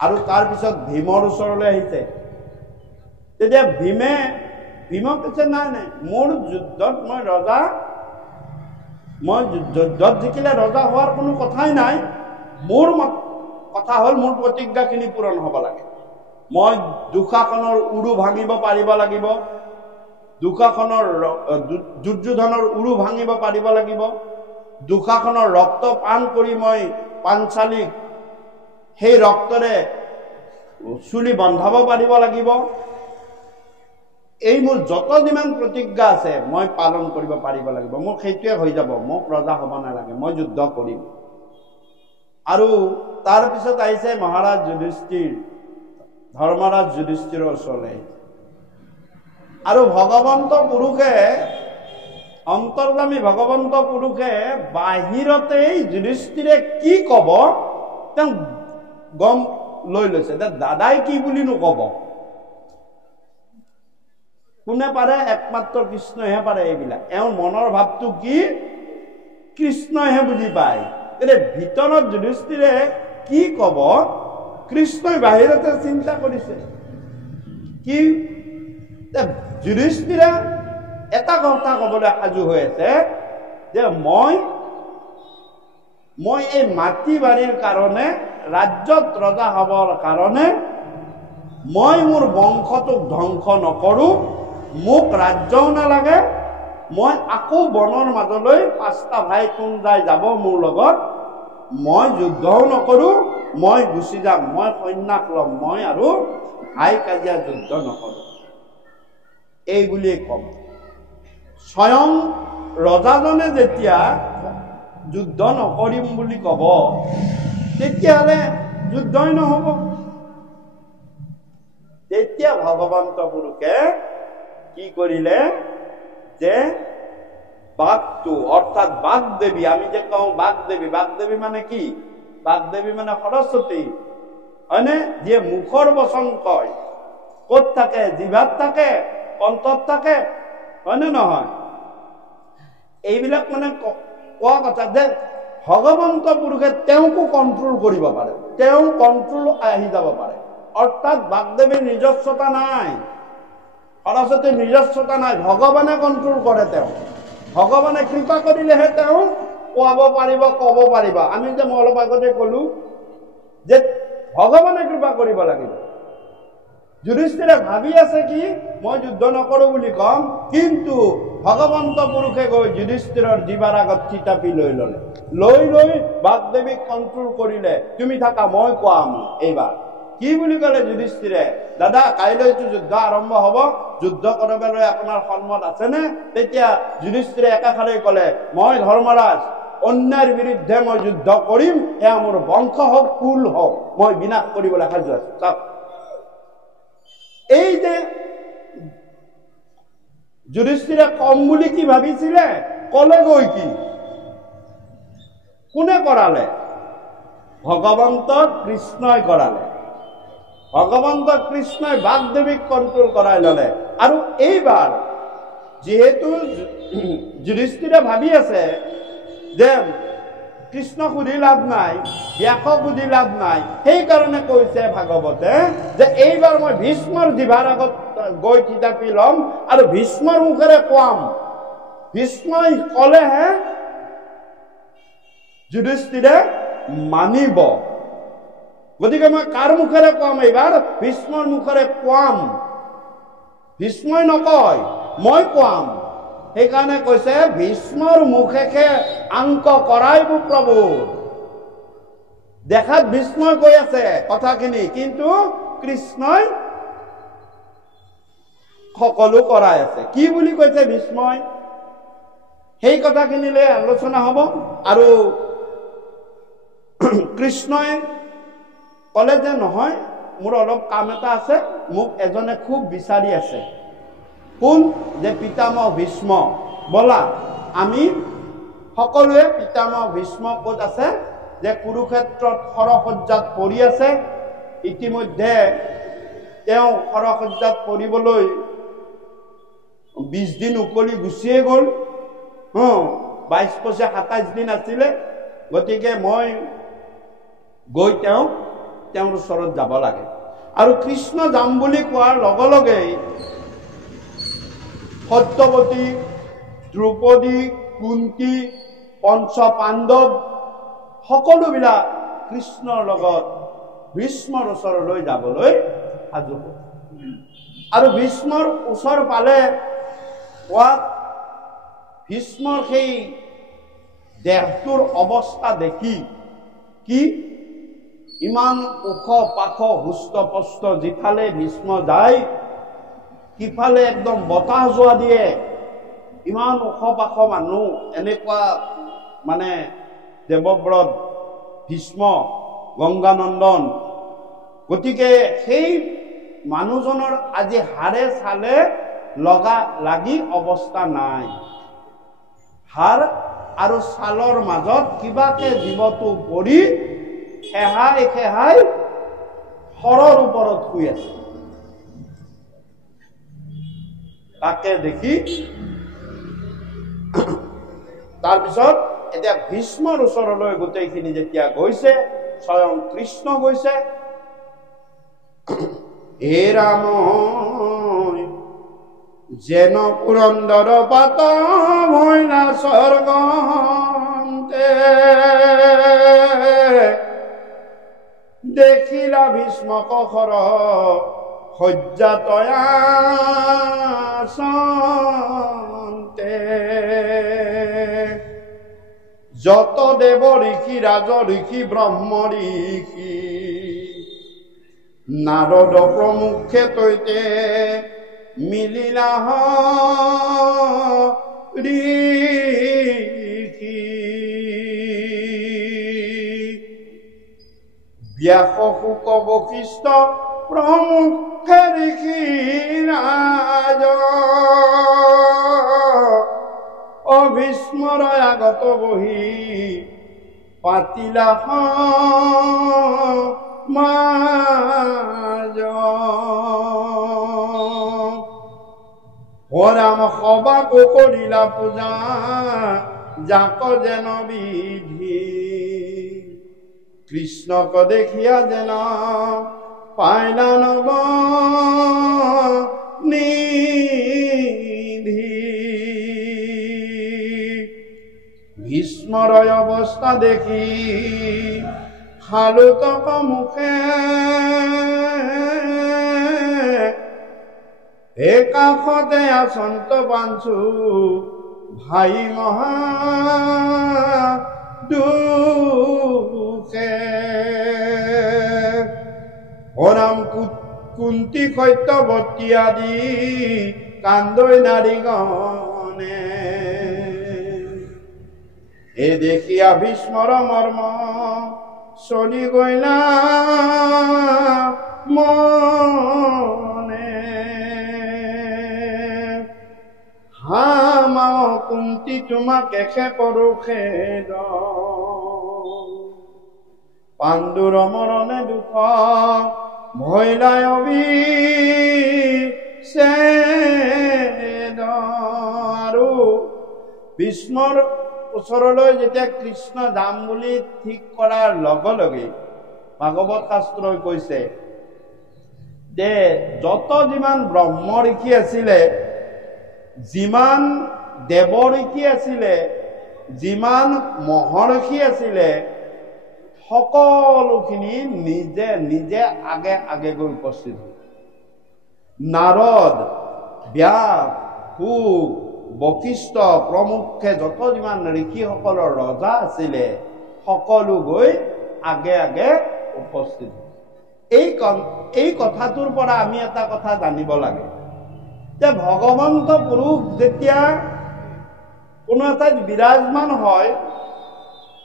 আৰু তাৰপিছত ভীমৰ ওচৰলৈ আহিছে। তেতিয়া ভীমক কৈছে, নাই নাই, মোৰ যুদ্ধত মই ৰজা, মই যুদ্ধত জিকিলে ৰজা হোৱাৰ কোনো কথাই নাই। মোৰ কথা হ'ল, মোৰ প্ৰতিজ্ঞাখিনি পূৰণ হ'ব লাগে। মই দুশাসনৰ উৰু ভাঙিব পাৰিব লাগিব, দুৰ্যোধনৰ উৰু ভাঙিব পাৰিব লাগিব, দুশাসনৰ ৰক্ত পান কৰি মই পাঞ্চালীক সেই ৰক্তৰে চুলি বন্ধাব পাৰিব লাগিব। এই মোৰ যত যিমান প্ৰতিজ্ঞা আছে মই পালন কৰিব পাৰিব লাগিব। মোক সেইটোৱে হৈ যাব, মোক ৰজা হ'ব নালাগে, মই যুদ্ধ কৰিম। আৰু তাৰপিছত আহিছে মহাৰাজ যুধিষ্ঠিৰ, ধৰ্মৰাজ যুধিষ্ঠিৰৰ ওচৰলৈ। আৰু ভগৱন্ত পুৰুষে, অন্তৰ্যামী ভগৱন্ত পুৰুষে বাহিৰতেই যুধিষ্ঠিৰে কি ক'ব তেওঁ গম লৈ লৈছে। দাদাই কি বুলিনো ক'ব, কোনে পাৰে? একমাত্ৰ কৃষ্ণইহে পাৰে এইবিলাক। এওঁৰ মনৰ ভাৱটো কি কৃষ্ণইহে বুজি পায়। এতিয়া ভিতৰত যুধিষ্ঠিৰে কি ক'ব কৃষ্ণই বাহিৰতে চিন্তা কৰিছে। কি যুধিষ্ঠিৰে এটা কথা ক'বলৈ সাজু হৈ আছে যে মই এই মাটি বাৰীৰ কাৰণে, ৰাজ্যত ৰজা হ'বৰ কাৰণে মই মোৰ বংশটোক ধ্বংস নকৰোঁ, মোক ৰাজ্যও নালাগে, মই আকৌ বনৰ মাজলৈ 5টা ভাই কোন যায় যাব মোৰ লগত, মই যুদ্ধও নকৰোঁ, মই গুচি যাম, মই সন্ন্যাস ল'ম, মই আৰু হাই কাজিয়া যুদ্ধ নকৰোঁ, এই বুলিয়ে ক'ম। স্বয়ং ৰজাজনে যেতিয়া যুদ্ধ নকৰিম বুলি ক'ব, তেতিয়াহ'লে যুদ্ধই নহ'ব। তেতিয়া ভগবন্ত পুৰুষে কি কৰিলে যে বাঘটো অৰ্থাৎ বাগদেৱী, আমি যে কওঁ বাগদেৱী, বাগদেৱী মানে কি? বাগদেৱী মানে সৰস্বতী, হয়নে? যিয়ে মুখৰ বচন কয়। ক'ত থাকে? জিভাত থাকে, কণ্ঠত থাকে, হয়নে নহয়? এইবিলাক মানে কোৱা কথা যে ভগৱন্ত পুৰুষে তেওঁকো কণ্ট্ৰোল কৰিব পাৰে, তেওঁ কণ্ট্ৰোল আহি যাব পাৰে। অৰ্থাৎ বাগদেৱীৰ নিজস্বতা নাই, সৰস্বতীৰ নিজস্বতা নাই, ভগৱানে কণ্ট্ৰোল কৰে। তেওঁ ভগৱানে কৃপা কৰিলেহে তেওঁ কোৱাব পাৰিব, ক'ব পাৰিব। আমি যে মই অলপ আগতে ক'লো যে ভগৱানে কৃপা কৰিব লাগিব। যুধিষ্ঠিৰে ভাবি আছে কি মই যুদ্ধ নকৰো বুলি কম, কিন্তু ভগৱন্ত পুৰুষে গৈ যুধিষ্ঠিৰৰ জিভাৰ আগত থিতাপি লৈ ললে, লৈ বাগদেৱীক কণ্ট্ৰোল কৰিলে। তুমি থাকা, মই কোৱাম এইবাৰ। কি বুলি ক'লে যুধিষ্ঠিৰে? দাদা, কাইলৈতো যুদ্ধ আৰম্ভ হব, যুদ্ধ কৰিবলৈ আপোনাৰ সন্মত আছেনে? তেতিয়া যুধিষ্ঠিৰে একাষাৰে ক'লে, মই ধৰ্মৰাজ, অন্যায়ৰ বিৰুদ্ধে মই যুদ্ধ কৰিম, এয়া মোৰ বংশ হওক, কুল হওক, মই বিনাশ কৰিবলৈ সাজু আছো। চাওক, এই যে যুধিষ্ঠিৰে কম বুলি কি ভাবিছিলে, কলে গৈ কি? কোনে কৰালে? ভগৱন্ত কৃষ্ণই কৰালে। ভগৱন্ত কৃষ্ণই বাগদেৱীক কণ্ট্ৰোল কৰাই ললে। আৰু এইবাৰ যিহেতু যুধিষ্ঠিৰে ভাবি আছে যে কৃষ্ণ সুধি লাভ নাই, ব্যাসক সুধি লাভ নাই, সেইকাৰণে কৈছে ভাগৱতে যে এইবাৰ মই ভীষ্মৰ জিভাৰ আগত গৈ থিতাপি ল'ম আৰু ভীষ্মৰ মুখেৰে কোৱাম। ভীষ্মই কলেহে যুধিষ্ঠিৰে মানিব। গতিকে মই কাৰ মুখেৰে কোৱাম? এইবাৰ ভীষ্মৰ মুখেৰে কোৱাম। ভীষ্মই নকয়, মই কোৱাম। সেইকাৰণে কৈছে ভীষ্মৰ মুখেকে আংক কৰাইব প্ৰভু। দেখাত ভীষ্মই কৈ আছে কথাখিনি, কিন্তু কৃষ্ণই সকলো কৰাই আছে। কি বুলি কৈছে ভীষ্মই, সেই কথাখিনিলৈ আলোচনা হ'ব। আৰু কৃষ্ণই ক'লে যে নহয়, মোৰ অলপ কাম এটা আছে, মোক এজনে খুব বিচাৰি আছে। কোন? যে পিতামহ ভীষ্ম। বলা আমি সকলোৱে পিতামহ ভীষ্ম ক'ত আছে? যে কুৰুক্ষেত্ৰত শৰসজ্জাত পৰি আছে। ইতিমধ্যে তেওঁ শৰসজ্জাত পৰিবলৈ 20 দিন উকলি গুচিয়ে গ'ল। 22-25 দিন আছিলে। গতিকে মই গৈ তেওঁৰ ওচৰত যাব লাগে। আৰু কৃষ্ণ যাম বুলি কোৱাৰ লগে লগেই সত্যৱতী, দ্ৰৌপদী, কুন্তী, পঞ্চ পাণ্ডৱ সকলোবিলাক কৃষ্ণৰ লগত ভীষ্মৰ ওচৰলৈ যাবলৈ সাজু হ'ল। আৰু ভীষ্মৰ ওচৰ পালে কোৱাত ভীষ্মৰ সেই দেহটোৰ অৱস্থা দেখি, কি ইমান ওখ পাখ হুষ্ট পষ্ট, যিফালে ভীষ্ম যায় সিফালে একদম বতাহ যোৱা দিয়ে। ইমান ওখ পাখ মানুহ, এনেকুৱা মানে দেৱব্ৰত, ভীষ্ম, গংগানন্দন। গতিকে সেই মানুহজনৰ আজি হাড়ে চালে লাগি অৱস্থা নাই। হাড় আৰু ছালৰ মাজত কিবাকে জীৱটো পৰি খেহাই খেহাই শৰৰ ওপৰত শুই আছে। তাকে দেখি তাৰপিছত এতিয়া ভীষ্মৰ ওচৰলৈ গোটেইখিনি যেতিয়া গৈছে, স্বয়ং কৃষ্ণ গৈছে। হে ৰাম যেন পুৰন্দৰ পাত মইনা স্বৰ্গন্তে, দেখিলা ভীষ্মক শৰ শয্যা তয়াসন্তে, যত দেৱ ঋষি ৰাজ ঋষি ব্ৰহ্ম ঋষি, নাৰদ প্ৰমুখে তৈতে মিলিলা ঋষি, ব্যাস শুক বশিষ্ঠ প্ৰমুখে ঋষিৰাজ অভীষ্মৰয় আগত বহি পাতিলা সমাজ হৰাম সবাক কৰিলা পূজা যাক যেন বিধি কৃষ্ণক দেখিয়া যেন পাইলা নব নিধি ভীষ্মৰয় অৱস্থা দেখি হালুতক মুখে হে কাষতে আচন্ত পাঞ্চু ভাই মহা দুখে হৰাম কুন্তি সত্যৱতী আদি কান্দৈ নাৰীগণে এ দেখিয়া ভীষ্মৰ মৰ্ম চলি গইলা মনে হামা কুন্তি তোমাক এখে পৰুষে পাণ্ডুৰ মৰণে দুখ ভৈলাই অভিষেদ আৰু ভীষ্মৰ ওচৰলৈ যেতিয়া কৃষ্ণ যাম বুলি ঠিক কৰাৰ লগে লগে ভাগৱত শাস্ত্ৰই কৈছে যে যত যিমান ব্ৰহ্ম ঋষি আছিলে, যিমান দেৱ ঋষি আছিলে, যিমান মহৰ্ষি আছিলে, সকলোখিনি নিজে নিজে আগে আগে গৈ উপস্থিত হ'ল। নাৰদ, ব্যাস, শুক, বশিষ্ঠ প্ৰমুখে যত যিমান ঋষিসকলৰ ৰজা আছিলে সকলো গৈ আগে আগে উপস্থিত হ'ল। এই কথাটোৰ পৰা আমি এটা কথা জানিব লাগে যে ভগৱন্ত পুৰুষ যেতিয়া কোনো এঠাইত বিৰাজমান হয়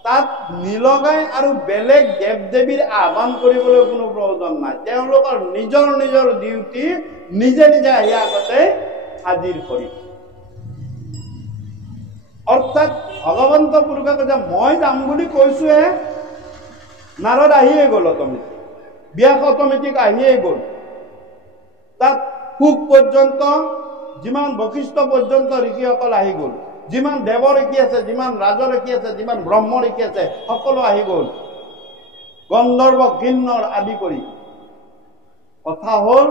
তাত নিলগাই আৰু বেলেগ দেৱ দেৱীৰ আহ্বান কৰিবলৈ কোনো প্ৰয়োজন নাই। তেওঁলোকৰ নিজৰ নিজৰ ডিউটি নিজে নিজে আহি আগতে হাজিৰ কৰি, অৰ্থাৎ ভগৱন্ত পুৰুষে কৈছে মই যাম বুলি কৈছোহে, নাৰদ আহিয়ে গ'ল, অটমেটিক ব্যাস অটমেটিক আহিয়ে গ'ল। তাত শুক পৰ্যন্ত যিমান বশিষ্ঠ পৰ্যন্ত ঋষিসকল আহি গ'ল, যিমান দেৱ ঋষি আছে, যিমান ৰাজ ঋষি আছে, যিমান ব্ৰহ্ম ঋষি আছে, সকলো আহি গ'ল, গন্ধৰ্ব কিন্নৰ আদি কৰি। কথা হ'ল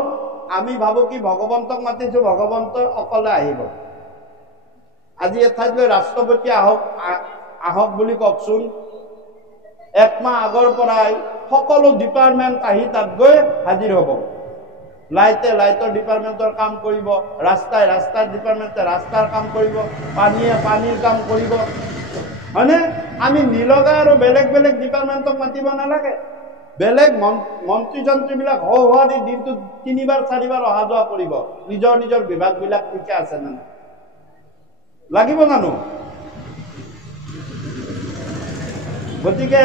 আমি ভাবো কি ভগৱন্তক মাতিছো, ভগৱন্ত অকলে আহিব। আজি এঠাইলৈ ৰাষ্ট্ৰপতি আহক বুলি কওকচোন, একমাহ আগৰ পৰাই সকলো ডিপাৰ্টমেণ্ট আহি তাত গৈ হাজিৰ হ'ব। লাইটৰ ডিপাৰ্টমেণ্টৰ কাম কৰিব, ৰাস্তাৰ ডিপাৰ্টমেণ্টে ৰাস্তাৰ কাম কৰিব, পানীয়ে পানীৰ কাম কৰিব, হয়নে? আমি নিলগা আৰু বেলেগ বেলেগ ডিপাৰ্টমেণ্টক মাতিব নালাগে। বেলেগ মন্ত্ৰী যন্ত্ৰীবিলাক হোৱাৰি দিনটো 3-4 অহা যোৱা কৰিব। নিজৰ নিজৰ বিভাগবিলাক ঠিকে আছে নে নাই? লাগিব জানো? গতিকে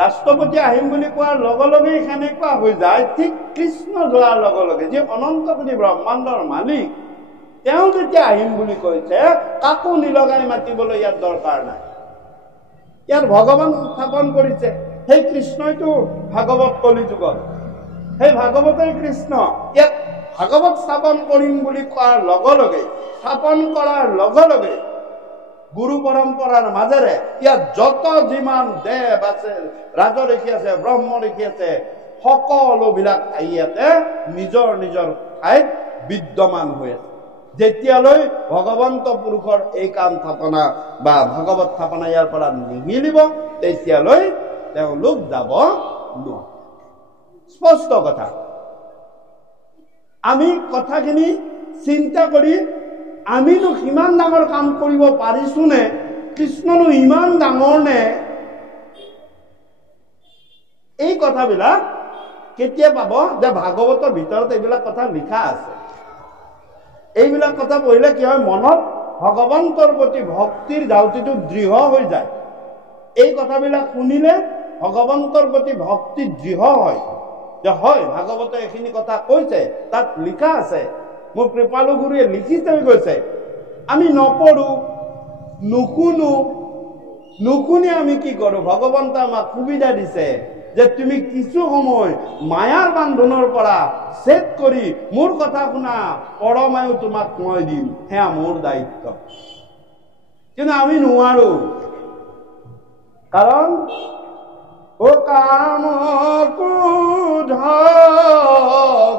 ৰাষ্ট্ৰপতি আহিম বুলি কোৱাৰ লগে লগে সেনেকুৱা হৈ যায়। ঠিক কৃষ্ণ যোৱাৰ লগে লগে যি অনন্ত কোটি ব্ৰহ্মাণ্ডৰ মালিক, তেওঁ যেতিয়া আহিম বুলি কৈছে কাকো নিলগাই মাতিবলৈ ইয়াত দৰকাৰ নাই। ইয়াত ভগৱান স্থাপন কৰিছে। সেই কৃষ্ণইতো ভাগৱত কলি যুগত, সেই ভাগৱতেই কৃষ্ণ। ইয়াত ভাগৱত স্থাপন কৰিম বুলি কোৱাৰ লগে লগে, স্থাপন কৰাৰ লগে লগে গুৰু পৰম্পৰাৰ মাজেৰে ইয়াত যত যিমান দেৱ আছে, ৰাজ ঋষি আছে, ব্ৰহ্ম ঋষি আছে, সকলোবিলাক আহি ইয়াতে নিজৰ নিজৰ ঠাইত বিদ্যমান হৈ আছে। যেতিয়ালৈ ভগৱন্ত পুৰুষৰ এই কাম স্থাপনা বা ভাগৱত স্থাপনা ইয়াৰ পৰা নিমিলিব তেতিয়ালৈ তেওঁলোক যাব নোৱাৰে। স্পষ্ট কথা। আমি কথাখিনি চিন্তা কৰি আমিনো সিমান ডাঙৰ কাম কৰিব পাৰিছোনে? কৃষ্ণনো ইমান ডাঙৰ নে? এই কথাবিলাক কেতিয়া পাব যে ভাগৱতৰ ভিতৰত এইবিলাক কথা লিখা আছে। এইবিলাক কথা পঢ়িলে কি হয়, মনত ভগৱন্তৰ প্ৰতি ভক্তিৰ ধাউতিটো দৃঢ় হৈ যায়। এই কথাবিলাক শুনিলে ভগৱন্তৰ প্ৰতি ভক্তি দৃঢ় হয়। যে হয় ভাগৱতে এইখিনি কথা কৈছে, তাত লিখা আছে, মোৰ কৃপালু গুৰুৱে লিখি থৈ গৈছে। আমি নপঢ়ো, নুশুনি আমি কি কৰো? ভগৱন্তে আমাক সুবিধা দিছে যে তুমি কিছু সময় মায়াৰ বান্ধনৰ পৰা ছেদ কৰি মোৰ কথা শুনা, পৰমায়ু তোমাক মই দিম, সেয়া মোৰ দায়িত্ব। কিন্তু আমি নোৱাৰো, কাৰণ ও কাম ক্ৰোধ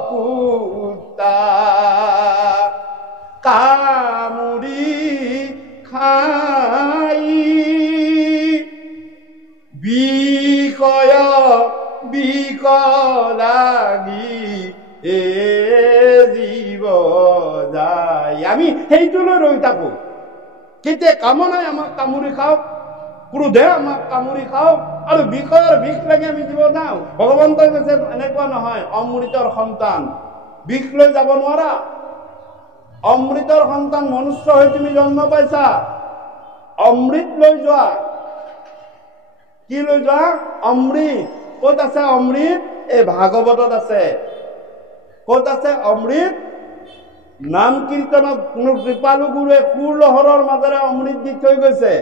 কুটা কামুৰি খাই বিষয় বিষ লাগি এ জীৱ যায়। আমি সেইটোলৈ ৰৈ থাকো। কেতিয়া কামনাই আমাক কামুৰি খাওক, ক্ৰোধে আমাক কামুৰি খাওক, আৰু বিষয়ৰ বিষ লাগি আমি দিব যাওঁ। ভগৱন্তই কৈছে এনেকুৱা নহয়, অমৃতৰ সন্তান বিষ লৈ যাব নোৱাৰা। অমৃতৰ সন্তান মনুষ্য হৈ তুমি জন্ম পাইছা, অমৃত লৈ যোৱা। কি লৈ যোৱা? অমৃত। ক'ত আছে অমৃত? এই ভাগৱতত আছে। ক'ত আছে অমৃত? নাম কীৰ্তনত মোৰ কৃপালু গুৰুৱে সুৰ লহৰৰ মাজেৰে অমৃত দি থৈ গৈছে।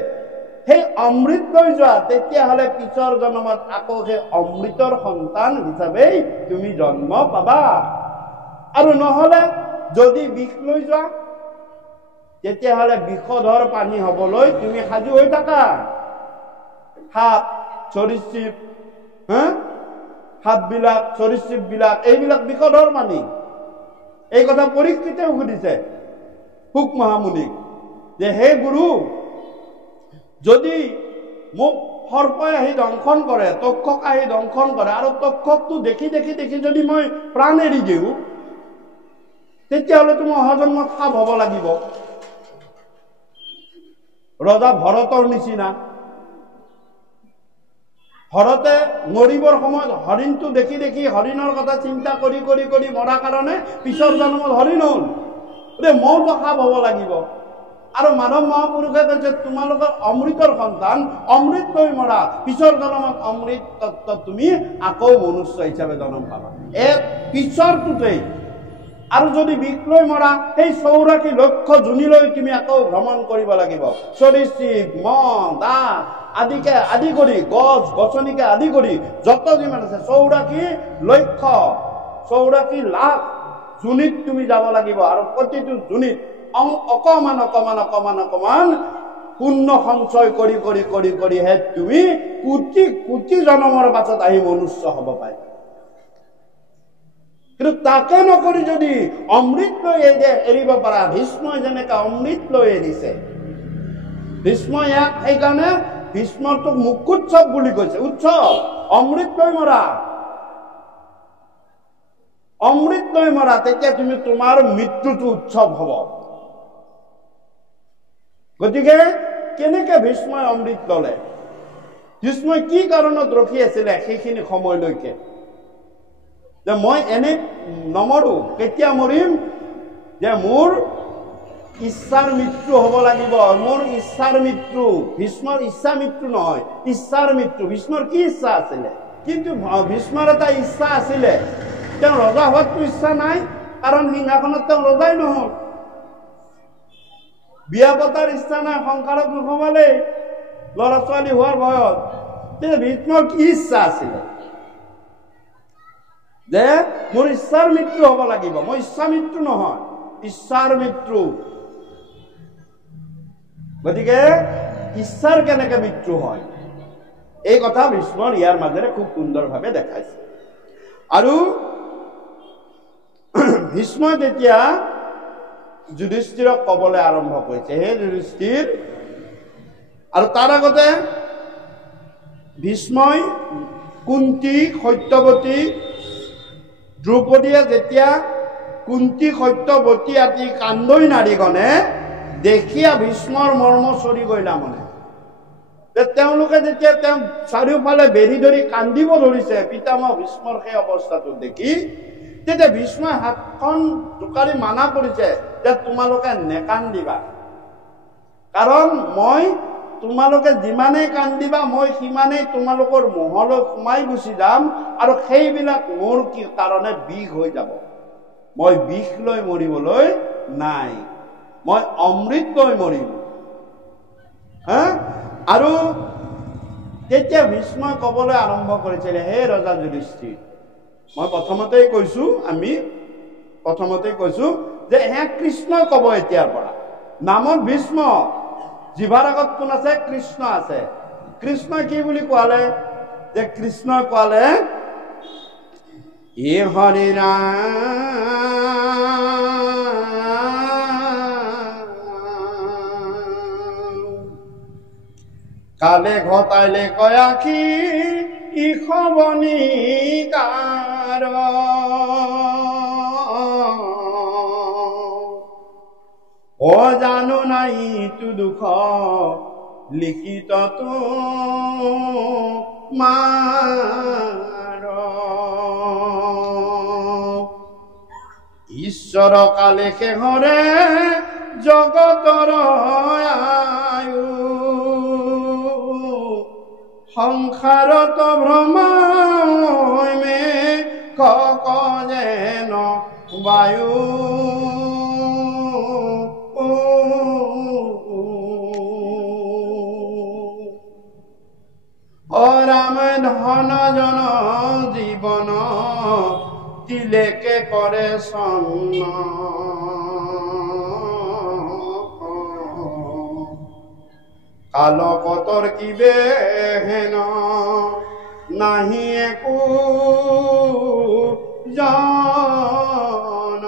সেই অমৃত লৈ যোৱা, তেতিয়াহ'লে পিছৰ জন্মত আকৌ সেই অমৃতৰ সন্তান হিচাপে তুমি জন্ম পাবা। আৰু নহ'লে যদি বিষ লৈ যোৱা, তেতিয়াহ'লে বিষধৰ পানী হবলৈ তুমি সাজু হৈ থাকা। সাপ, সৰীসৃপ, সাপবিলাক, সৰীসৃপবিলাক, এইবিলাক বিষধৰ পানী। এই কথা পৰীক্ষিতেও সুধিছে শুক মহামুনিক যে হে গুৰু, যদি মোক সৰ্পই আহি দংশন কৰে, তক্ষক আহি দংশন কৰে, আৰু তক্ষকটো দেখি যদি মই প্ৰাণ এৰি দিওঁ, তেতিয়াহ'লে তুমি অহা জন্মত সাপ হ'ব লাগিব। ৰজা ভৰতৰ নিচিনা। ভৰতে মৰিবৰ সময়ত হৰিণটো দেখি হৰিণৰ কথা চিন্তা কৰি মৰাৰ কাৰণে পিছৰ জন্মত হৰিণ হ'ল। মইতো সাপ হ'ব লাগিব। আৰু মাধৱ মহাপুৰুষে কৈছে তোমালোকৰ অমৃতৰ সন্তান, অমৃত লৈ মৰা, পিছৰ জন্মত অমৃত তত্ত্ব তুমি আকৌ মনুষ্য হিচাপে জন্ম পাবা। পিছৰটোতেই। আৰু যদি বিষ লৈ মৰা, সেই 84 লক্ষ যোনিলৈ তুমি আকৌ ভ্ৰমণ কৰিব লাগিব। সৰীসৃপ, মহ, দাহ আদি কৰি, গছ গছনিকে আদি কৰি যত যিমান আছে 84 লক্ষ 84 লাখ যোনিত তুমি যাব লাগিব। আৰু প্ৰতিটো যোনিত অকমান পুণ্য সঞ্চয় কৰিহে তুমি কোটি জন্মৰ পাছত আহি মনুষ্য হ'ব পাৰে। কিন্তু তাকে নকৰি যদি অমৃত লৈ এৰিব পাৰা, ভীষ্মই যেনেকে অমৃত লৈ এৰিছে, ভীষ্মই ইয়াক সেইকাৰণে ভীষ্মৰটোক মুকুৎসৱ বুলি কৈছে। উৎসৱ, অমৃত লৈ মৰা, অমৃত লৈ মৰা, তেতিয়া তুমি তোমাৰ মৃত্যুটো উৎসৱ হ'ব। গতিকে কেনেকে ভীষ্মই অমৃত ললে? ভীষ্মই কি কাৰণত ৰখি আছিলে সেইখিনি সময়লৈকে? যে মই এনে নমৰো, কেতিয়া মৰিম? যে মোৰ ইচ্ছাৰ মৃত্যু হ'ব লাগিব, মোৰ ইচ্ছাৰ মৃত্যু। ভীষ্মৰ ইচ্ছা মৃত্যু নহয়, ইচ্ছাৰ মৃত্যু। ভীষ্মৰ কি ইচ্ছা আছিলে? কিন্তু ভীষ্মৰ এটা ইচ্ছা আছিলে, তেওঁ ৰজা হোৱাটো ইচ্ছা নাই, কাৰণ সিংহাসনত তেওঁ ৰজাই নহল। বিয়া পতাৰ ইচ্ছা নাই, সংসাৰত নোসোমালে ল'ৰা ছোৱালী হোৱাৰ ভয়ত। তেতিয়া ভীষ্মৰ কি ইচ্ছা আছিলে? যে মোৰ ইচ্ছাৰ মৃত্যু হ'ব লাগিব। মই ইচ্ছা মৃত্যু নহয়, ইচ্ছাৰ মৃত্যু। গতিকে ইচ্ছাৰ কেনেকে মৃত্যু হয়, এই কথা ভীষ্মৰ ইয়াৰ মাজেৰে খুব সুন্দৰভাৱে দেখাইছে। আৰু ভীষ্মই তেতিয়া যুধিষ্ঠিৰক কবলৈ আৰম্ভ কৰিছে, হে যুধিষ্ঠিৰ। আৰু তাৰ আগতে ভীষ্মই কুন্তি, সত্যৱতী, দ্ৰৌপদীয়ে যেতিয়া কুন্তি, সত্যৱতী আদি কান্দৈ নাৰীগণে দেখিয়া ভীষ্মৰ মৰ্ম চৰি গইলা মানে। তেওঁলোকে যেতিয়া তেওঁ চাৰিওফালে বেৰি ধৰি কান্দিব ধৰিছে পিতামহ ভীষ্মৰ সেই অৱস্থাটো দেখি, তেতিয়া ভীষ্মই হাতখন জোকাৰি মানা কৰিছে যে তোমালোকে নেকান্দিবা, কাৰণ মই তোমালোকে যিমানেই কান্দিবা মই সিমানেই তোমালোকৰ মোহলৈ সোমাই গুচি যাম আৰু সেইবিলাক মোৰ কি কাৰণে বিষ হৈ যাব। মই বিষ লৈ মৰিবলৈ নাই, মই অমৃত লৈ মৰিম। আৰু তেতিয়া ভীষ্মই ক'বলৈ আৰম্ভ কৰিছিলে, হে ৰজা যুধিষ্ঠিৰ, মই প্ৰথমতেই কৈছো যে হে কৃষ্ণই ক'ব এতিয়াৰ পৰা, নামত ভীষ্ম, জিভাৰ আগত কোন আছে? কৃষ্ণ আছে। কৃষ্ণই কি বুলি কোৱালে? যে কৃষ্ণই কোৱালে, হে হৰি কালে ঘটাইলে কয়াখি ইখবনিকাৰ ও জানো নাই তু দুখ লিখিত তোমাৰ ঈশ্বৰ কালে শেহৰে জগতৰ আয়ু সংসাৰত ভ্ৰমে কক যেন বায়ু অৰাম ধন জন জীৱন তিলেকে কৰে চন্ন কালকতৰ কিবে হেন নাহি একো জন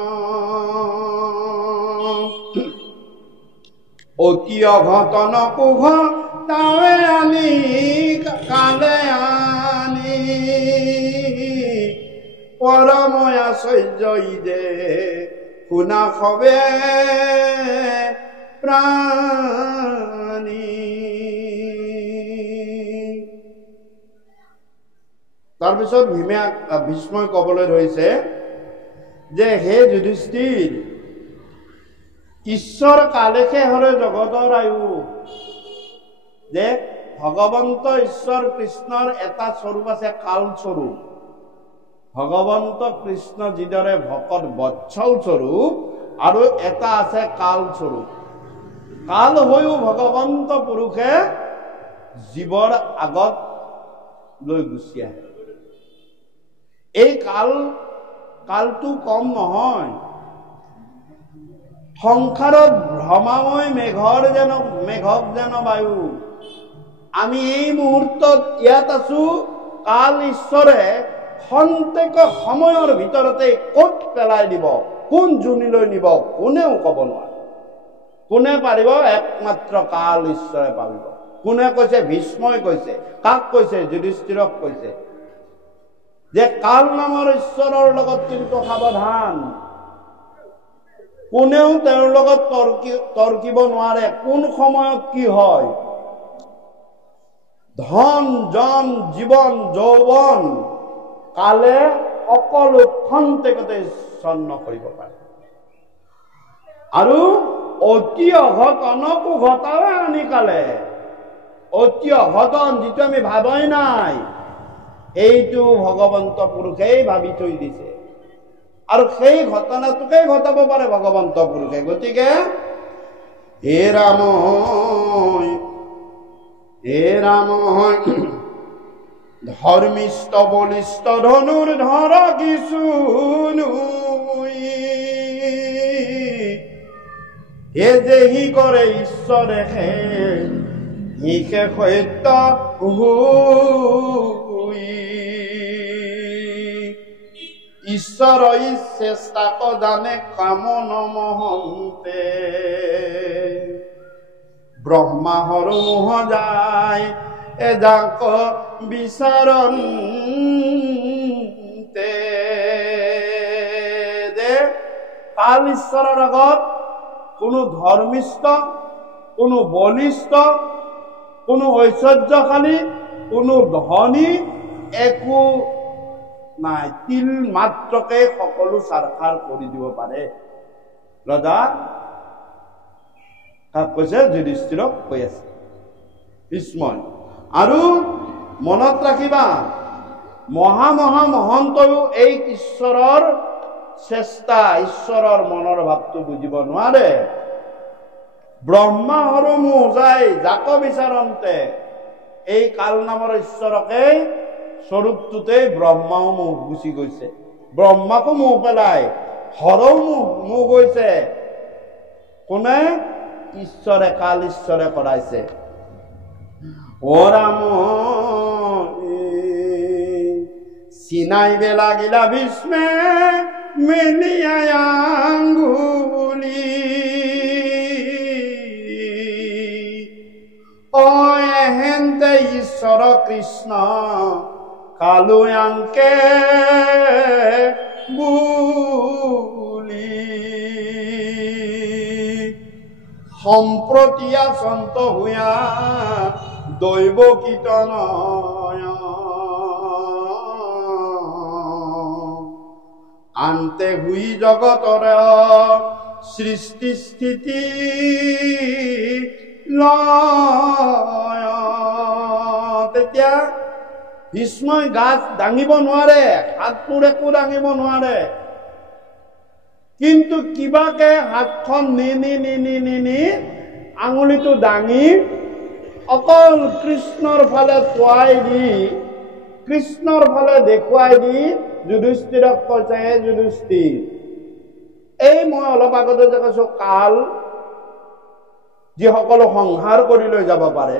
অতি অঘটন কুঘ তাৱে আনি কালে আনি পৰময় আশ্চৰ্য ইদে শুনা খবে প্ৰাণী। তাৰপিছত ভীষ্মই ক'বলৈ ধৰিছে যে হে যুধিষ্ঠিৰ, ঈশ্বৰ কালেকে হৰে জগতৰ আয়ু, যে ভগৱন্ত ঈশ্বৰ কৃষ্ণৰ এটা স্বৰূপ আছে কাল স্বৰূপ। ভগৱন্ত কৃষ্ণ যিদৰে ভকত বৎসল স্বৰূপ আৰু এটা আছে কাল স্বৰূপ। কাল হৈও ভগৱন্ত পুৰুষে জীৱৰ আগত লৈ গুচি আহে। এই কালটো কম নহয়। সংসাৰত ভ্ৰমাময় মেঘক যেন বায়ু। আমি এই মুহূৰ্তত ইয়াত আছো, কাল ঈশ্বৰে খন্তেক সময়ৰ ভিতৰতে ক'ত পেলাই দিব, কোন জুনিলৈ নিব কোনেও ক'ব নোৱাৰে। কোনে পাৰিব? একমাত্ৰ কাল ঈশ্বৰে পাৰিব। কোনে কৈছে? ভীষ্মই কৈছে। কাক কৈছে? যুধিষ্ঠিৰক কৈছে যে কাল নামৰ ঈশ্বৰৰ লগত কিন্তু সাৱধান। কোনেও তেওঁৰ লগত তৰ্কিব নোৱাৰে কোন সময়ত কি হয়। ধন জন জীৱন যৌৱন কালে সকলো খন্তেকতে ছন্ন কৰিব পাৰে। আৰু অতি অঘটনকো ঘটাৱে আনি কালে। অতি অঘটন যিটো আমি ভাবাই নাই, এইটো ভগৱন্ত পুৰুষেই ভাবি থৈ দিছে আৰু সেই ঘটনাটোকে ঘটাব পাৰে ভগৱন্ত পুৰুষে। গতিকে হে ৰাম ধৰ্মিষ্ঠ বলিষ্ঠ ধনুৰ ধৰ কিছু হে যে হি কৰে ঈশ্বৰে হিকে সত্য ঈশ্বৰ চেষ্টাক জানে কাম নমহন্তে ব্ৰহ্মাহৰ মোহ যায় এজাক বিচাৰন্তে। যে কাল ঈশ্বৰৰ আগত কোনো ধৰ্মিষ্ঠ, কোনো বলিষ্ঠ, কোনো ঐশ্বৰ্যশালী, কোনো ধনী একো নাই। তিল মাত্ৰকে সকলো ছাৰখাৰ কৰি দিব পাৰে। ৰজা কাক কৈছে? যুধিষ্ঠিৰক কৈ আছে। ভীষ্মই। আৰু মনত ৰাখিবা, মহা মহন্তয়ো এই ঈশ্বৰৰ চেষ্টা, ঈশ্বৰৰ মনৰ ভাৱটো বুজিব নোৱাৰে। ব্ৰহ্মা হৰমু যায় যাক বিচাৰন্তে, এই কাল নামৰ ঈশ্বৰকেই স্বৰূপটোতেই ব্ৰহ্মাও মুখ গুচি গৈছে, ব্ৰহ্মাকো মুখ পেলাই হৰও মুখ গৈছে। কোনে? ঈশ্বৰে, কাল ঈশ্বৰে কৰাইছে। ও ৰাম চিনাইবে লাগিলা ভীষ্মে মেলিয়াই আঙ্গুলি, ও এহেন্তে ঈশ্বৰ কৃষ্ণ কালু আংকে বুলি, সম্প্ৰতি আচন্ত হুয়া দৈব কীৰ্তনয়, আন্তে হুই জগতৰ সৃষ্টি স্থিতি লয়। তেতিয়া ভীষ্মই গাছ দাঙিব নোৱাৰে, হাতটোৰ একো দাঙিব নোৱাৰে, কিন্তু কিবাকে হাতখন নি আঙুলিটো দাঙি অকল কৃষ্ণৰ ফালে টোৱাই দি, কৃষ্ণৰ ফালে দেখুৱাই দি যুধিষ্ঠিৰক কৈছে, হে যুধিষ্ঠিৰ, এই মই অলপ আগতে যে কৈছো কাল যিসকলো সংহাৰ কৰি লৈ যাব পাৰে,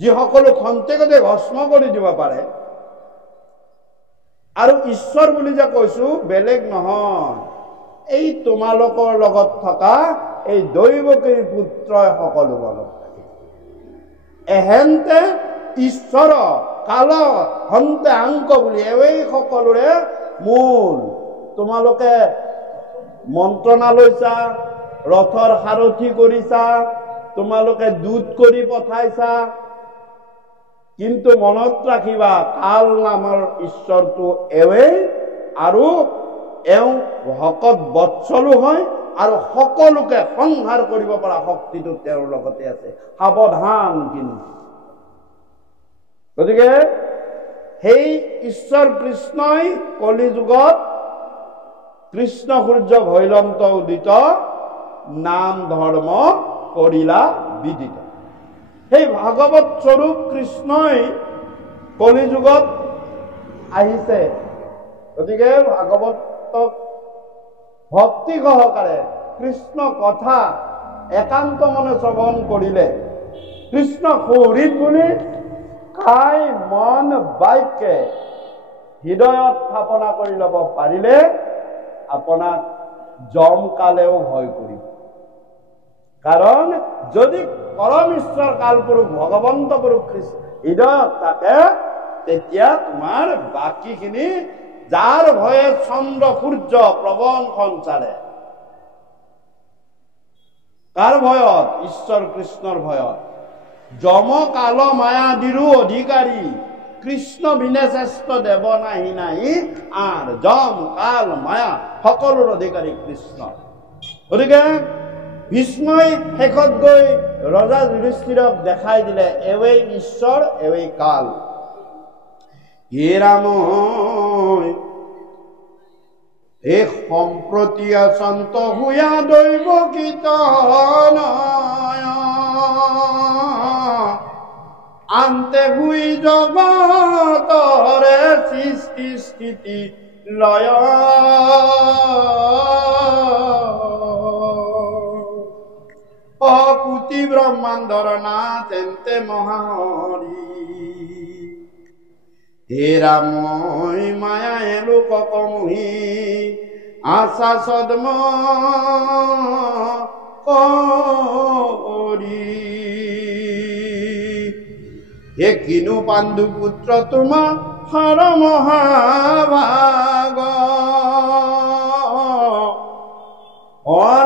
যিসকলো খন্তেকতে ভস্ম কৰি দিব পাৰে, আৰু ঈশ্বৰ বুলি যে কৈছো বেলেগ নহয়, এই তোমালোকৰ লগত থকা এই দৈৱকীৰ পুত্ৰই সকলো বলত থাকে। এহেন্তে ঈশ্বৰ কাল হন্তে আংক বুলি, এই সকলোৰে মূল। তোমালোকে মন্ত্ৰণা লৈছা, ৰথৰ সাৰথি কৰিছা, তোমালোকে দূত কৰি পঠাইছা, কিন্তু মনত ৰাখিবা কাল নামৰ ঈশ্বৰটো এৱেই, আৰু এওঁ ভকত বৎসলো হয়, আৰু সকলোকে সংহাৰ কৰিব পৰা শক্তিটো তেওঁৰ লগতে আছে। সাৱধান কিন্তু। গতিকে সেই ঈশ্বৰ কৃষ্ণই কলি যুগত কৃষ্ণ সূৰ্য ভৈলন্ত উদিত নাম ধৰ্ম কৰিলা বিদিত। সেই ভাগৱত স্বৰূপ কৃষ্ণই কলি যুগত আহিছে। গতিকে ভাগৱতক ভক্তি সহকাৰে কৃষ্ণ কথা একান্ত মনে শ্ৰৱণ কৰিলে, কৃষ্ণ সৌহৃদ বুলি কাই মন বাক্যে হৃদয়ত স্থাপনা কৰি ল'ব পাৰিলে আপোনাক যম কালেও ভয় কৰিব। কাৰণ যদি পৰম ঈশ্বৰ কালপুৰুষ ভগৱন্ত পুৰুষ কৃষ্ণ হৃদয়ত থাকে, তেতিয়া তোমাৰ বাকীখিনি যাৰ ভয়ে চন্দ্ৰ সূৰ্য প্ৰবন সঞ্চাৰে, কাৰ ভয়ত? ঈশ্বৰ কৃষ্ণৰ ভয়ত। যম কাল মায়াদিৰো অধিকাৰী, কৃষ্ণ বিনে শ্ৰেষ্ঠ দেৱ নাহি আৰ, যম কাল মায়া সকলোৰ অধিকাৰী কৃষ্ণ। গতিকে ভীষ্মই শেষত গৈ ৰজা যুধিষ্ঠিৰক দেখাই দিলে, এৱেই ঈশ্বৰ, এৱেই কাল। হে ৰাম এই সম্প্ৰতি আচন্ত হুয়া দৈব কীৰ্তনয়, আন্তে হুই জগতৰে সৃষ্টি স্থিতি লয়। অপুতি ব্ৰহ্মাণ্ডৰ নাথ এন্তে মহাহৰি, হে ৰাম মায়ায়ে লোকক মোহি আশা সদ্ম কৰি, হে কিনু পাণ্ডু পুত্ৰ তোমাৰ হৰ মহাভাগ,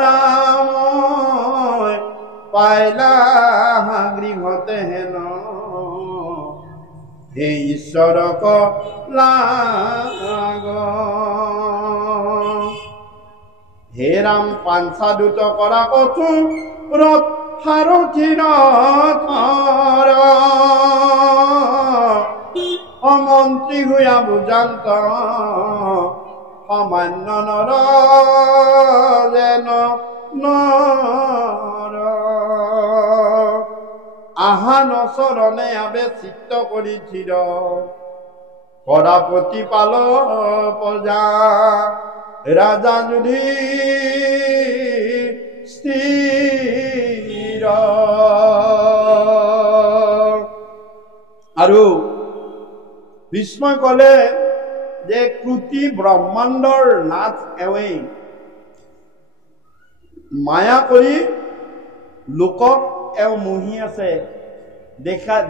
ৰাম পাইলা গৃহতে হেন, হে ঈশ্বৰক লাগ। হে ৰাম পাঞ্চা দূত কৰা কচু সাৰথিৰ থৰ অমন্ত্ৰী হোৱা বুজান্ত সামান্য নৰ যেন নৰ আহান চৰণে আবে চিত্ত কৰি থিৰ কৰা প্ৰতিপাল প্ৰজা ৰাজা যুধিষ্ঠিৰ স্থিৰ আৰু ভীষ্মই ক'লে যে কোটি ব্ৰহ্মাণ্ডৰ নাথ এৱেই মায়া কৰি লোকক এও মুহি আছে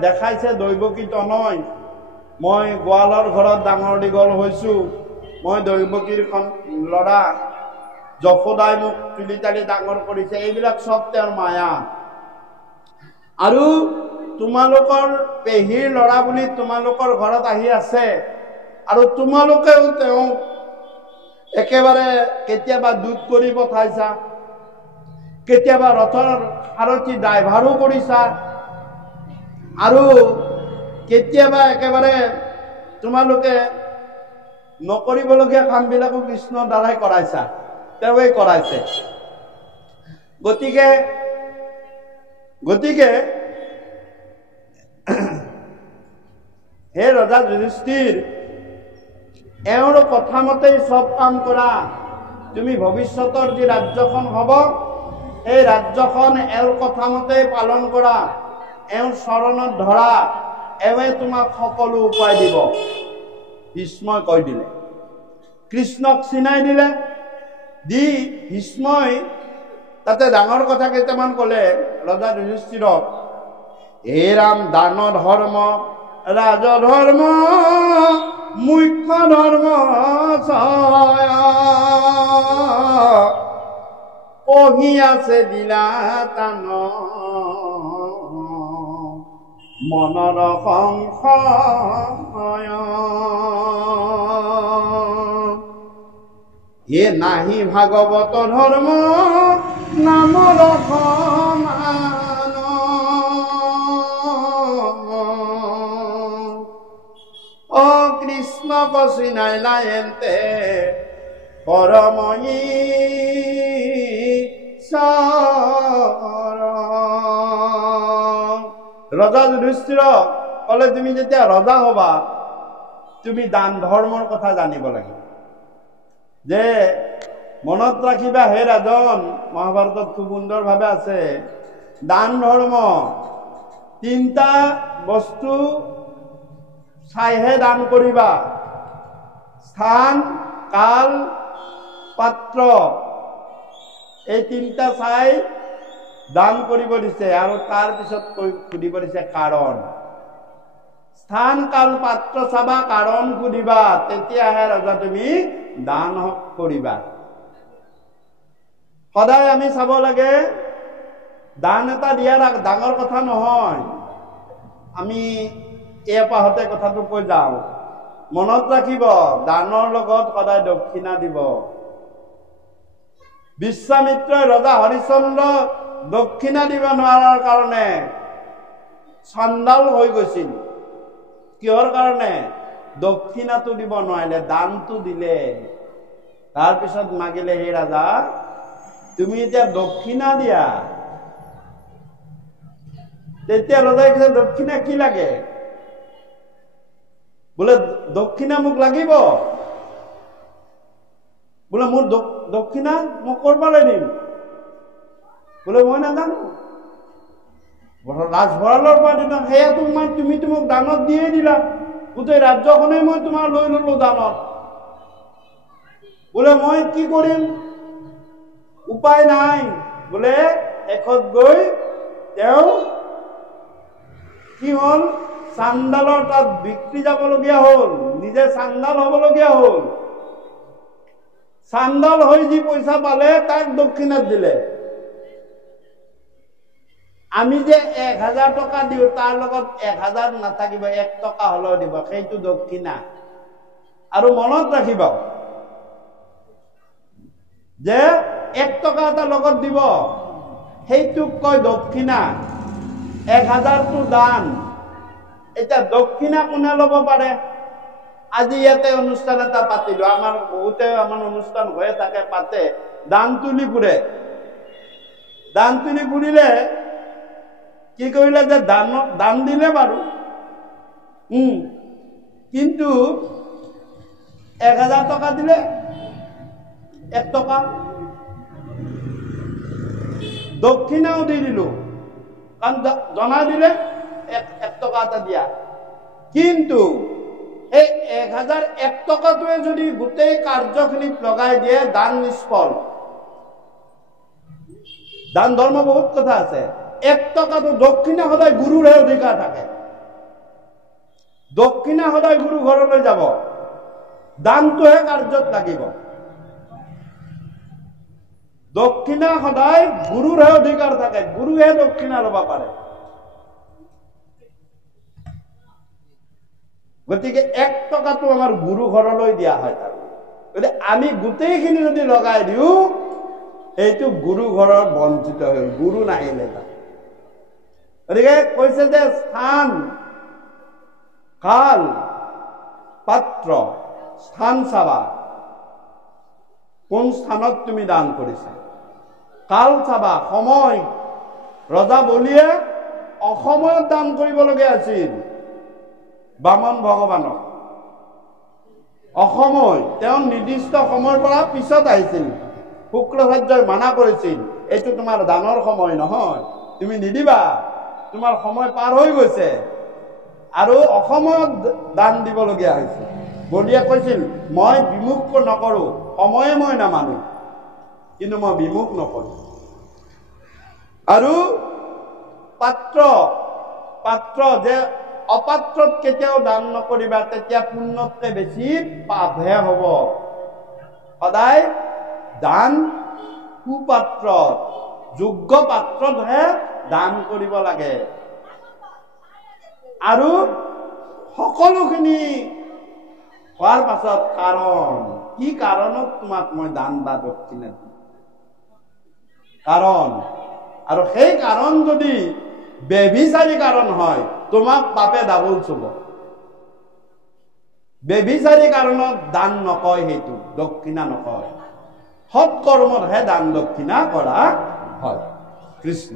দেখাইছে দৈৱকী তনয় মই গোৱালৰ ঘৰত ডাঙৰ দীঘল হৈছোঁ মই দৈৱকীৰ ল'ৰা যশোদাই মোক তুলি তালি ডাঙৰ কৰিছে এইবিলাক চব তেওঁৰ মায়া আৰু তোমালোকৰ পেহীৰ ল'ৰা বুলি তোমালোকৰ ঘৰত আহি আছে আৰু তোমালোকেও তেওঁ একেবাৰে কেতিয়াবা দুধ কৰি পঠাইছা কেতিয়াবা ৰথৰ সাৰথি ড্ৰাইভাৰো কৰিছা আৰু কেতিয়াবা একেবাৰে তোমালোকে নকৰিবলগীয়া কামবিলাকো কৃষ্ণৰ দ্বাৰাই কৰাইছা তেওঁৱে কৰাইছে গতিকে হে ৰজা যুধিষ্ঠিৰ এওঁৰ কথা মতেই চব কাম কৰা তুমি ভৱিষ্যতৰ যি ৰাজ্যখন হ'ব এই ৰাজ্যখন এওঁৰ কথা মতেই পালন কৰা এওঁৰ চৰণত ধৰা এওঁৱে তোমাক সকলো উপায় দিব ভীষ্মই কৈ দিলে কৃষ্ণক চিনাই দিলে দি ভীষ্মই তাতে ডাঙৰ কথা কেইটামান ক'লে ৰজা যুধিষ্ঠিৰক হে ৰাম দান ধৰ্ম ৰাজধৰ্ম মুখ্য ধৰ্ম পঢ়ি আছে দিলাতান মনৰ সংশয় হে নাহি ভাগৱত ধৰ্ম নামৰ সমান অ কৃষ্ণক চিনাইলা এন্তে পৰময়ী ৰজা যুধিষ্ঠিৰ ক'লে তুমি যেতিয়া ৰজা হবা তুমি দান ধৰ্মৰ কথা জানিব লাগিব যে মনত ৰাখিবা হে ৰাজন মহাভাৰতত খুব সুন্দৰভাৱে আছে দান ধৰ্ম তিনিটা বস্তু চাইহে দান কৰিবা স্থান কাল পাত্ৰ এই তিনিটা চাই দান কৰিব দিছে আৰু তাৰ পিছত সুধিব দিছে কাৰণ স্থান কাল পাত্ৰ চাবা কাৰণ সুধিবা তেতিয়াহে ৰজা তুমি দান কৰিবা সদায় আমি চাব লাগে দান এটা দিয়া ডাঙৰ কথা নহয় আমি এপাহতে কথাটো কৈ যাওঁ মনত ৰাখিব দানৰ লগত সদায় দক্ষিণা দিব বিশ্বামিত্ৰই ৰজা হৰিশ্চন্দ্ৰক দক্ষিণা দিব নোৱাৰাৰ কাৰণে চণ্ডাল হৈ গৈছিল কিহৰ কাৰণে দক্ষিণাটো দিব নোৱাৰিলে দানটো দিলে তাৰপিছত মাগিলে হে ৰাজা তুমি এতিয়া দক্ষিণা দিয়া তেতিয়া ৰজাই কৈছে দক্ষিণা কি লাগে বোলে দক্ষিণা মোক লাগিব বোলে মোৰ দক্ষিণা মোক কৰবালৈ দিম বোলে মই নাজানো ৰাজভঁৰালৰ পৰা দিনা সেয়া তুমিতো মোক দানত দিয়ে দিলা গোটেই ৰাজ্যখনেই মই তোমাৰ লৈ ললো দানত বোলে মই কি কৰিম উপায় নাই বোলে শেষত গৈ তেওঁ কি হ'ল চাণ্ডালৰ তাত বিক্ৰী যাবলগীয়া হ'ল নিজে চাণ্ডাল হ'বলগীয়া হ'ল চাণ্ডাল হৈ যি পইচা পালে তাক দক্ষিণাত দিলে আমি যে 1000 টকা দিওঁ তাৰ লগত 1000 নাথাকিব 1 টকা হলেও দিব সেইটো দক্ষিণা আৰু মনত ৰাখিব যে 1 টকা এটা লগত দিব সেইটোক কয় দক্ষিণা। 1000টো দান। এতিয়া দক্ষিণা কোনে ল'ব পাৰে? আজি ইয়াতে অনুষ্ঠান এটা পাতিলো, আমাৰ বহুতে আমাৰ অনুষ্ঠান হয়ে থাকে, পাতে, দান তুলি ফুৰে। দান তুলি ফুৰিলে কি কৰিলে যে দান দিলে বাৰু, কিন্তু 1000 টকা দিলে, 1 টকা দক্ষিণাও দি দিলো, কাৰণ জনা দিলে 1 টকা এটা দিয়া। কিন্তু এই 1001 টকাটোৱে যদি গোটেই কাৰ্যখিনিত লগাই দিয়ে, দান নিষ্ফল। দান ধৰ্ম বহুত কথা আছে। 1 টকাটো দক্ষিণা সদায় গুৰুৰহে অধিকাৰ থাকে। দক্ষিণা সদায় গুৰু ঘৰলৈ যাব, দানটোহে কাৰ্যত লাগিব। দক্ষিণা সদায় গুৰুৰহে অধিকাৰ থাকে, গুৰুহে দক্ষিণা ল'ব পাৰে। গতিকে 1 টকাটো আমাৰ গুৰু ঘৰলৈ দিয়া হয়। গতিকে আমি গোটেইখিনি যদি লগাই দিওঁ, এইটো গুৰু ঘৰৰ বঞ্চিত হ'ল, গুৰু নাহিলে তাত। গতিকে কৈছে যে স্থান, কাল, পাত্ৰ, স্থান চাবা, কোন স্থানত তুমি দান কৰিছা। কাল চাবা, সময়। ৰজা বলিয়ে অসময়ত দান কৰিবলগীয়া আছিল বামন ভগৱানক। অসময়, তেওঁ নিৰ্দিষ্ট সময়ৰ পৰা পিছত আহিছিল। শুক্ৰাচাৰ্যই মানা কৰিছিল, এইটো তোমাৰ দানৰ সময় নহয়, তুমি নিদিবা, তোমাৰ সময় পাৰ হৈ গৈছে। আৰু অসময়ত দান দিবলগীয়া হৈছিল। বলিয়ে কৈছিল, মই বিমুখ নকৰো, সময়ে মই নামানো, কিন্তু মই বিমুখ নকৰো। আৰু পাত্ৰ যে অপাত্ৰত কেতিয়াও দান নকৰিবা, তেতিয়া পুণ্যতকৈ বেছি পাপহে হ'ব। সদায় দান সুপাত্ৰত, যোগ্য পাত্ৰতহে দান কৰিব লাগে। আৰু সকলোখিনি হোৱাৰ পাছত কাৰণ, কি কাৰণত তোমাক মই দান বা দক্ষিণা দিম, কাৰণ। আৰু সেই কাৰণ যদি বেভিচাৰী কাৰণ হয়, তোমাক পাপে ডাবল চুব। বেভিচাৰী কাৰণত দান নকয়, সেইটো দক্ষিণা নকয়। সৎকৰ্মতহে দান দক্ষিণা কৰা হয়। কৃষ্ণ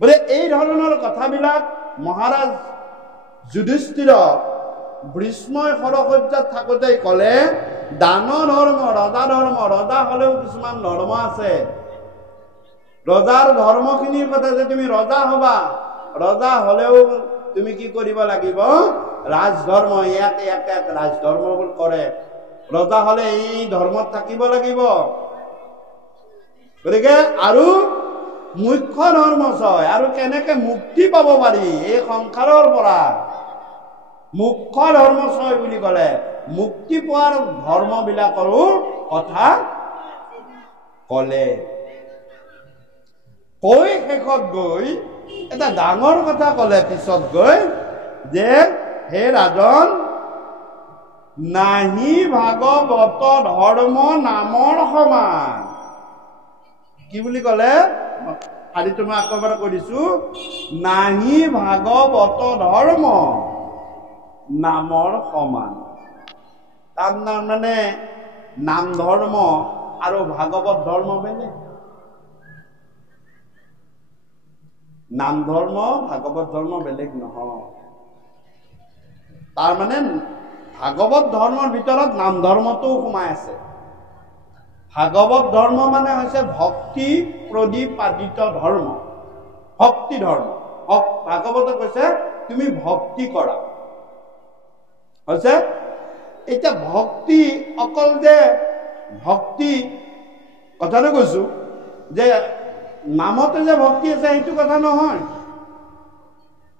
বোলে এই ধৰণৰ কথাবিলাক মহাৰাজ যুধিষ্ঠিৰক ভীষ্মই সৰসজ্জাত থাকোঁতে ক'লে, দান ধৰ্ম, ৰজা ধৰ্ম। ৰজা হলেও কিছুমান ধৰ্ম আছে। ৰজাৰ ধৰ্মখিনিৰ কথা যে তুমি ৰজা হবা, ৰজা হলেও তুমি কি কৰিব লাগিব? ৰাজধৰ্ম, ইয়াতে ৰাজধৰ্ম কৰে। ৰজা হলে এই ধৰ্মত থাকিব লাগিব। গতিকে আৰু মুখ্য ধৰ্ম ছয়। আৰু কেনেকে মুক্তি পাব পাৰি এই সংসাৰৰ পৰা, মুখ্য ধৰ্ম ছয় বুলি ক'লে মুক্তি পোৱাৰ ধৰ্মবিলাকৰো কথা ক'লে। কৈ শেষত গৈ এটা ডাঙৰ কথা ক'লে পিছত গৈ, যে হে ৰাজন, নাহি ভাগৱত ধৰ্ম নামৰ সমান। কি বুলি ক'লে? শাৰীটো মই আকৌ এবাৰ কৈ দিছো, নাহি ভাগৱত ধৰ্ম নামৰ সমান। তাৰ মানে নাম ধৰ্ম আৰু ভাগৱত ধৰ্ম বেলেগ। নাম ধৰ্ম ভাগৱত ধৰ্ম বেলেগ নহয়। তাৰ মানে ভাগৱত ধৰ্মৰ ভিতৰত নাম ধৰ্মটোও সোমাই আছে। ভাগৱত ধৰ্ম মানে হৈছে ভক্তি প্ৰতিপাদিত ধৰ্ম, ভক্তি ধৰ্ম। ভাগৱতে কৈছে তুমি ভক্তি কৰা হৈছে। এতিয়া ভক্তি অকল যে ভক্তি কথাটো কৈছো, যে নামতে যে ভক্তি আছে সেইটো কথা নহয়।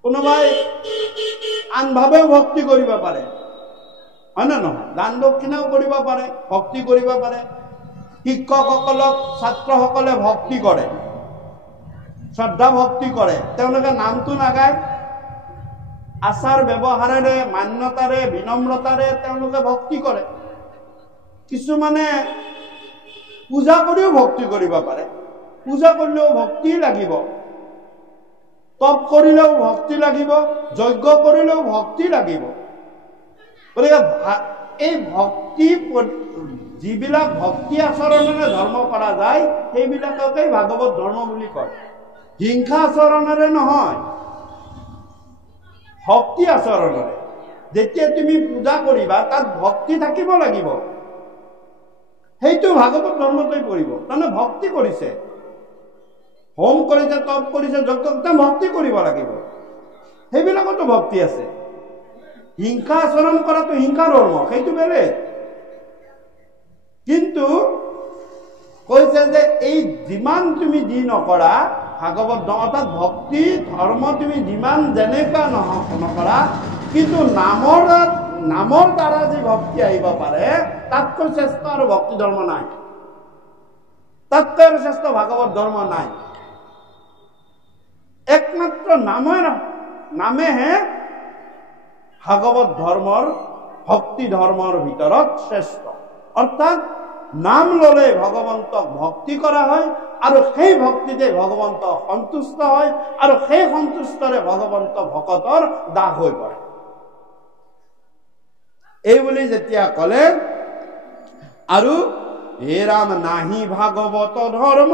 কোনোবাই আনভাৱেও ভক্তি কৰিব পাৰে, হয় নে নহয়? দান দক্ষিণাও কৰিব পাৰে, ভক্তি কৰিব পাৰে। শিক্ষকসকলক ছাত্ৰসকলে ভক্তি কৰে, শ্ৰদ্ধা ভক্তি কৰে। তেওঁলোকে নামটো নাগায়, আচাৰ ব্যৱহাৰেৰে, মান্যতাৰে, বিনম্ৰতাৰে তেওঁলোকে ভক্তি কৰে। কিছুমানে পূজা কৰিও ভক্তি কৰিব পাৰে। পূজা কৰিলেও ভক্তি লাগিব, তপ কৰিলেও ভক্তি লাগিব, যজ্ঞ কৰিলেও ভক্তি লাগিব। গতিকে এই ভক্তি যিবিলাক ভক্তি আচৰণেৰে ধৰ্ম কৰা যায় সেইবিলাককেই ভাগৱত ধৰ্ম বুলি কয়। হিংসা আচৰণেৰে নহয়, ভক্তি আচৰণেৰে। যেতিয়া তুমি পূজা কৰিবা তাত ভক্তি থাকিব লাগিব, সেইটো ভাগৱত ধৰ্মতেই পৰিব। তাৰমানে ভক্তি কৰিছে, হোম কৰিছে, তপ কৰিছে, যজ্ঞ ভক্তি কৰিব লাগিব, সেইবিলাকতো ভক্তি আছে। হিংসা আচৰণ কৰাটো হিংসা ধৰ্ম, সেইটো বেলেগ। কিন্তু কৈছে যে এই যিমান তুমি যি নকৰা ভাগৱত অৰ্থাৎ ভক্তি ধৰ্ম তুমি যিমান যেনেকুৱা নকৰা, কিন্তু নামৰ দ্বাৰা যি ভক্তি আহিব পাৰে তাতকৈ শ্ৰেষ্ঠ আৰু ভক্তি ধৰ্ম নাই, তাতকৈ আৰু শ্ৰেষ্ঠ ভাগৱত ধৰ্ম নাই। একমাত্ৰ নামেহে ভাগৱত ধৰ্মৰ ভক্তি ধৰ্মৰ ভিতৰত শ্ৰেষ্ঠ। অৰ্থাৎ নাম ললে ভগৱন্তক ভক্তি কৰা হয় আৰু সেই ভক্তিতে ভগৱন্ত সন্তুষ্ট হয় আৰু সেই সন্তুষ্টৰে ভগৱন্ত ভকতৰ দাস হৈ পৰে। এই বুলি যেতিয়া কলে, আৰু হে ৰাম নাহি ভাগৱত ধৰ্ম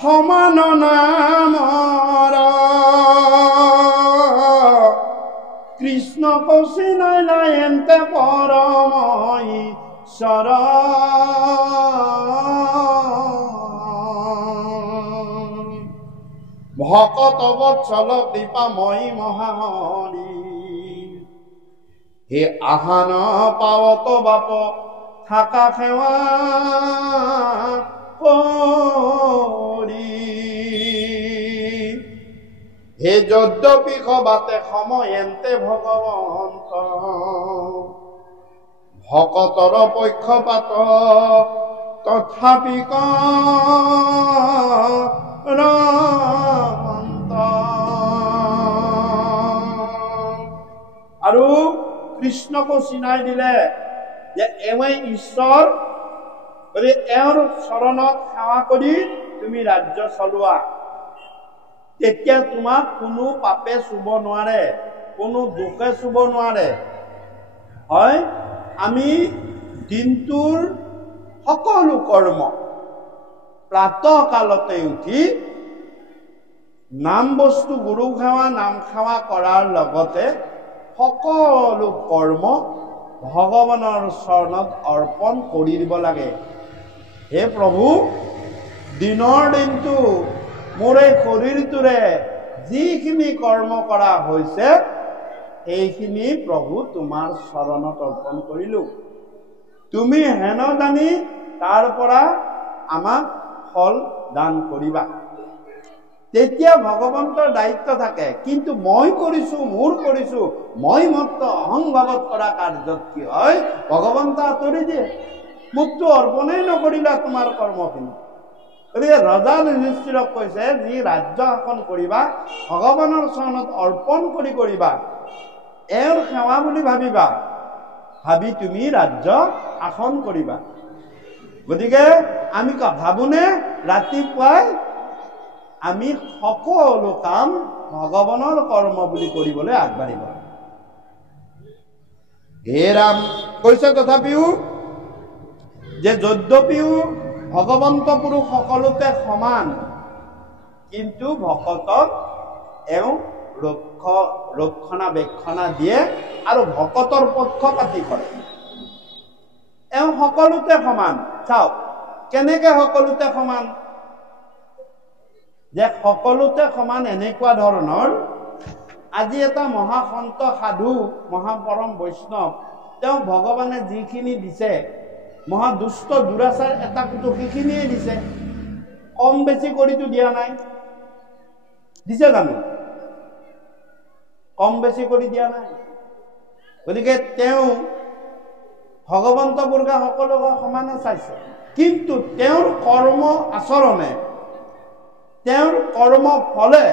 সমান নামৰ, কৃষ্ণ কৌশি নাই এন্তে পৰম ঈশ্বৰ। ভকত বৎসল কৃপাময়ী মহাহৰি, হে আহান পাৱত বাপ থাকা সেৱা কৰি, হে যদ্যপি সবাতে সময়েন্তে ভগৱন্ত, ভকতৰ পক্ষপাত তথাপি আৰু কৃষ্ণকো চিনাই দিলে যে এওঁই ঈশ্বৰ, গতিকে এওঁৰ চৰণত সেৱা কৰি তুমি ৰাজ্য চলোৱা, তেতিয়া তোমাক কোনো পাপে চুব নোৱাৰে, কোনো দুখে চুব নোৱাৰে। হয়, আমি দিনটোৰ সকলো কৰ্ম প্ৰাতঃ কালতে উঠি নাম বস্তু গুৰু সেৱা নাম সেৱা কৰাৰ লগতে সকলো কৰ্ম ভগৱানৰ চৰণত অৰ্পণ কৰি দিব লাগে। হে প্ৰভু, দিনৰ দিনটো মোৰ এই শৰীৰটোৰে যিখিনি কৰ্ম কৰা হৈছে সেইখিনি প্ৰভু তোমাৰ চৰণত অৰ্পণ কৰিলো, তুমি হেন জানি তাৰ পৰা আমাক ফল দান কৰিবা। তেতিয়া ভগৱন্তৰ দায়িত্ব থাকে। কিন্তু মই কৰিছো, মোৰ কৰিছো, মই মাত্ৰ অহংভাৱত কৰা কাৰ্যত কি হয়, ভগৱন্ত আঁতৰি দিয়ে, মোকতো অৰ্পণেই নকৰিলা তোমাৰ কৰ্মখিনি। গতিকে ৰজা যুধিষ্ঠিৰক কৈছে, যি ৰাজ্য শাসন কৰিবা ভগৱানৰ চৰণত অৰ্পণ কৰি কৰিবা, এওঁৰ সেৱা বুলি ভাবিবা, ভাবি তুমি ৰাজ্য শাসন কৰিবা। গতিকে আমি ভাবোনে ৰাতিপুৱাই আমি সকলো কাম ভগৱানৰ কৰ্ম বুলি কৰিবলৈ আগবাঢ়িব। হে ৰাম কৈছে, তথাপিও যে যদ্যপিও ভগৱন্ত পুৰুষ সকলোতে সমান, কিন্তু ভকতক এওঁ ৰক্ষণাবেক্ষণা দিয়ে আৰু ভকতৰ পক্ষপাতি কৰে। এওঁ সকলোতে সমান। চাওক কেনেকে সকলোতে সমান, যে সকলোতে সমান এনেকুৱা ধৰণৰ, আজি এটা মহাসন্ত সাধু মহাপৰম বৈষ্ণৱ, তেওঁ ভগৱানে যিখিনি দিছে, মহাদুষ্ট দুৰাচাৰ এটা কুটো সেইখিনিয়ে দিছে, কম বেছি কৰিতো দিয়া নাই। দিছে জানো? কম বেছি কৰি দিয়া নাই। গতিকে তেওঁ ভগৱন্ত পুৰুষে সকলোকে সমানে চাইছে, কিন্তু তেওঁৰ কৰ্ম আচৰণে, তেওঁৰ কৰ্ম ফলে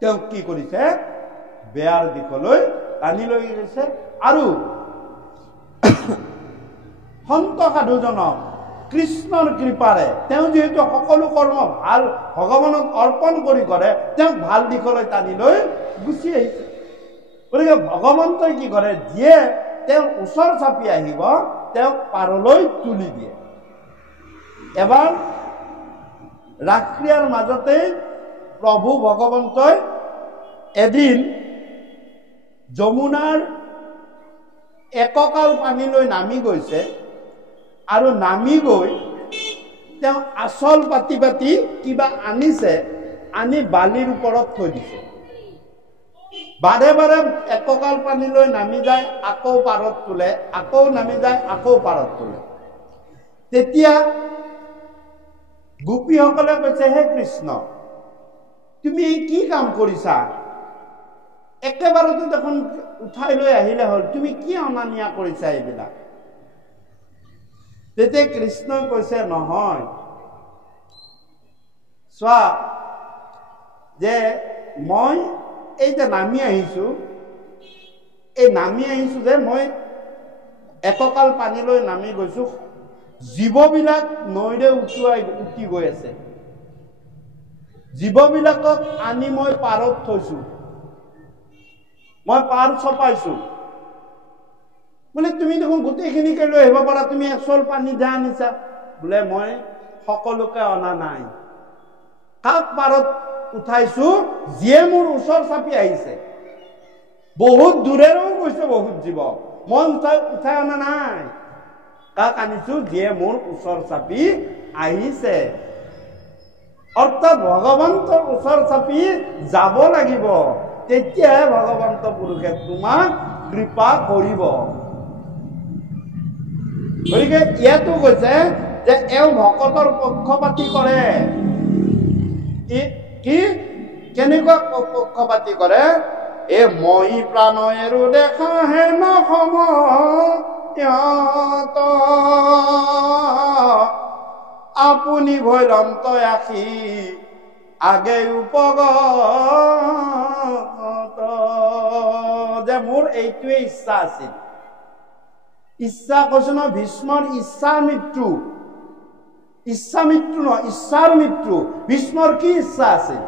তেওঁক কি কৰিছে, বেয়াৰ দিশলৈ টানি লৈ গৈছে। আৰু সন্ত সাধুজনক কৃষ্ণৰ কৃপাৰে তেওঁ যেহেতু সকলো কৰ্ম ভাল ভগৱানক অৰ্পণ কৰি কৰে, তেওঁক ভাল দিশলৈ টানি লৈ গুচি আহিছে। গতিকে ভগৱন্তই কি কৰে, যিয়ে তেওঁৰ ওচৰ চাপি আহিব তেওঁক পাৰলৈ তুলি দিয়ে। এবাৰ ৰাসক্ৰিয়াৰ মাজতেই প্ৰভু ভগৱন্তই এদিন যমুনাৰ এককাল পানীলৈ নামি গৈছে আৰু নামি গৈ তেওঁ আচল পাতি পাতি কিবা আনিছে, আনি বালিৰ ওপৰত থৈ দিছে। বাৰে বাৰে এককাল পানীলৈ নামি যায়, আকৌ পাৰত তোলে, আকৌ নামি যায়, আকৌ পাৰত তোলে। তেতিয়া গোপীসকলে কৈছে, হে কৃষ্ণ, তুমি কি কাম কৰিছা? একেবাৰতে দেখোন উঠাই লৈ আহিলে হ'ল, তুমি কি অনা নিয়া কৰিছা এইবিলাক? তেতিয়া কৃষ্ণই কৈছে, নহয় চোৱা, যে মই এই যে নামি আহিছো, এই নামি আহিছো যে মই এককাল পানীলৈ নামি গৈছো, জীৱবিলাক নৈৰে উটি গৈ আছে, জীৱবিলাকক আনি মই পাৰত থৈছো, মই পাৰ চপাইছো। বোলে তুমি দেখোন গোটেইখিনিকে লৈ আহিব পাৰা, তুমি আচল পানী যা আনিছা? বোলে মই সকলোকে অনা নাই, কাক পাৰত উঠাইছো? যিয়ে মোৰ ওচৰ চাপি আহিছে। বহুত দূৰেৰেও গৈছে বহুত জীৱ, মই উঠাই অনা নাই। কাক আনিছো? যিয়ে মোৰ ওচৰ চাপি আহিছে। অৰ্থাৎ ভগৱন্তৰ ওচৰ চাপি যাব লাগিব, তেতিয়াহে ভগৱন্ত পুৰুষে তোমাক কৃপা কৰিব। গতিকে ইয়াতো কৈছে যে এওঁ ভকতৰ পক্ষপাতি কৰে। কি কেনেকুৱা পক্ষপাতি কৰে? এ মই প্ৰাণয়েৰো দেখা হে নহমত, আপুনি ভৈৰন্ত আখি আগে উপগত। যে মোৰ এইটোৱে ইচ্ছা আছিল। ইচ্ছা কৈছো ন, ভীষ্মৰ ইচ্ছা মৃত্যু, ইচ্ছা মৃত্যু নহয়, ইচ্ছাৰ মৃত্যু। ভীষ্মৰ কি ইচ্ছা আছিল?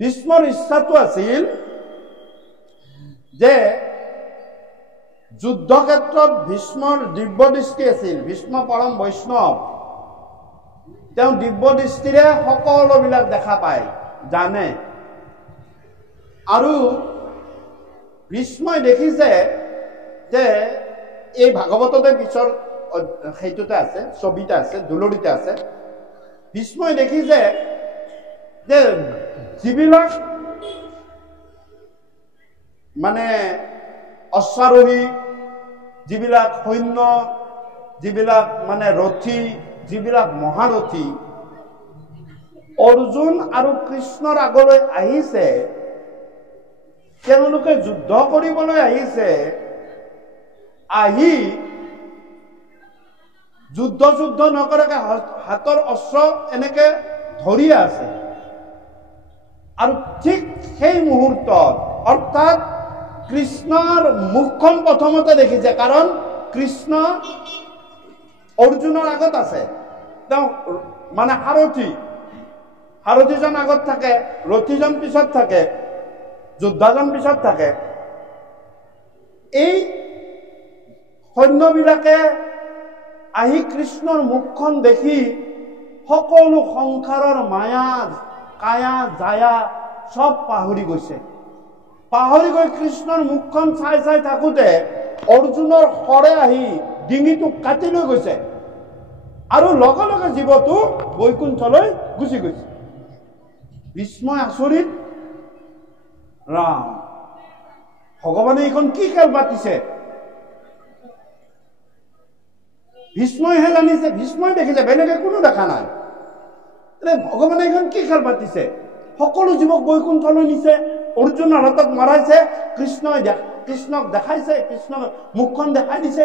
ভীষ্মৰ ইচ্ছাটো আছিল যে যুদ্ধক্ষেত্ৰত ভীষ্মৰ দিব্য দৃষ্টি আছিল। ভীষ্ম পৰম বৈষ্ণৱ, তেওঁ দিব্য দৃষ্টিৰে সকলোবিলাক দেখা পায়, জানে। আৰু ভীষ্মই দেখিছে যে এই ভাগৱততে পিছৰ সেইটোতে আছে, ছবিতে আছে, দুলৰিতে আছে। ভীষ্মই দেখিছে যে যিবিলাক মানে অশ্বাৰোহী, যিবিলাক সৈন্য, যিবিলাক মানে ৰথী, যিবিলাক মহাৰথী অৰ্জুন আৰু কৃষ্ণৰ আগলৈ আহিছে, তেওঁলোকে যুদ্ধ কৰিবলৈ আহিছে। আহি যুদ্ধ নকৰাকে হাতৰ অস্ত্ৰ এনেকে ধৰি আছে। আৰু ঠিক সেই মুহূৰ্তত, অৰ্থাৎ কৃষ্ণৰ মুখখন প্ৰথমতে দেখিছে, কাৰণ কৃষ্ণ অৰ্জুনৰ আগত আছে। তেওঁ মানে সাৰথীজন আগত থাকে, ৰথীজন পিছত থাকে, যোদ্ধাজন পিছত থাকে। এই সৈন্যবিলাকে আহি কৃষ্ণৰ মুখখন দেখি সকলো সংসাৰৰ মায়া কায়া জায়া সব পাহৰি গৈছে। পাহৰি গৈ কৃষ্ণৰ মুখখন চাই চাই থাকোতে অৰ্জুনৰ শৰে আহি ডিঙিটোক কাটি লৈ গৈছে, আৰু লগে লগে জীৱটো বৈকুণ্ঠলৈ গুচি গৈছে। ভীষ্মই আচৰিত, ৰাম, ভগৱানে এইখন কি খেল পাতিছে? ভীষ্মইহে জানিছে, ভীষ্মই দেখিছে, বেলেগে কোনো দেখা নাই। ভগৱানে এইখন কি খেল পাতিছে? সকলো জীৱক বৈকুণ্ঠলৈ নিছে, অৰ্জুনৰ হাতত মৰাইছে, কৃষ্ণক দেখাইছে, কৃষ্ণক মুখখন দেখাই দিছে।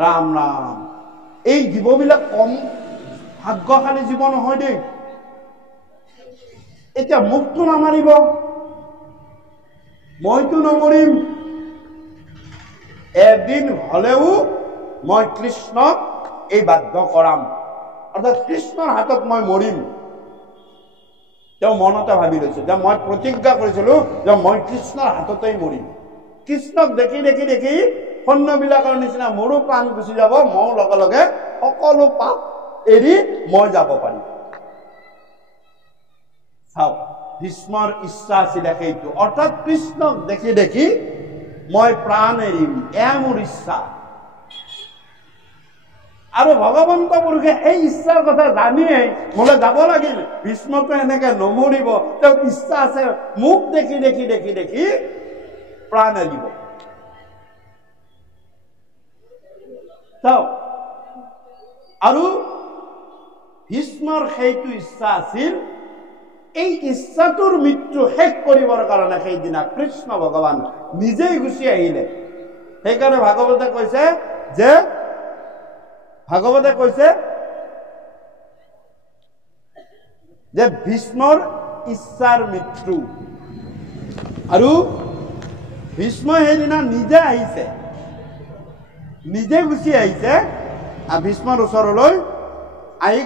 ৰাম ৰাম, এই জীৱবিলাক কম ভাগ্যশালী জীৱ নহয় দেই। এতিয়া মুখটো নামাৰিব, মইতো নমৰিম, এদিন হলেও মই কৃষ্ণক এই বাধ্য কৰাম, অৰ্থাৎ কৃষ্ণৰ হাতত মই মৰিম। তেওঁ মনতে ভাবি লৈছে যে মই প্ৰতিজ্ঞা কৰিছিলো যে মই কৃষ্ণৰ হাততেই মৰিম। কৃষ্ণক দেখি দেখি দেখি সৈন্যবিলাকৰ নিচিনা মোৰো প্ৰাণ গুচি যাব, ময়ো লগে লগে সকলো পাপ এৰি মই যাব পাৰিম। চাওক, ভীষ্মৰ ইচ্ছা আছিলে সেইটো, অৰ্থাৎ কৃষ্ণক দেখি দেখি মই প্ৰাণ এৰিম, এয়া মোৰ ইচ্ছা। আৰু ভগৱন্ত পুৰুষে এই ইচ্ছাৰ কথা জানিয়েই মোলে যাব লাগিল, ভীষ্মটো এনেকে নমৰিব, তেওঁৰ ইচ্ছা আছে মোক দেখি দেখি দেখি দেখি প্ৰাণ এৰিব। চাওক, আৰু ভীষ্মৰ সেইটো ইচ্ছা আছিল, এই ইচ্ছাটোৰ মৃত্যু শেষ কৰিবৰ কাৰণে সেইদিনা কৃষ্ণ ভগৱান নিজেই গুচি আহিলে। সেইকাৰণে ভাগৱতে কৈছে যে ভীষ্মৰ ইচ্ছাৰ মৃত্যু। আৰু ভীষ্মই সেইদিনা নিজে আহিছে, নিজে গুচি আহিছে ভীষ্মৰ ওচৰলৈ, আহি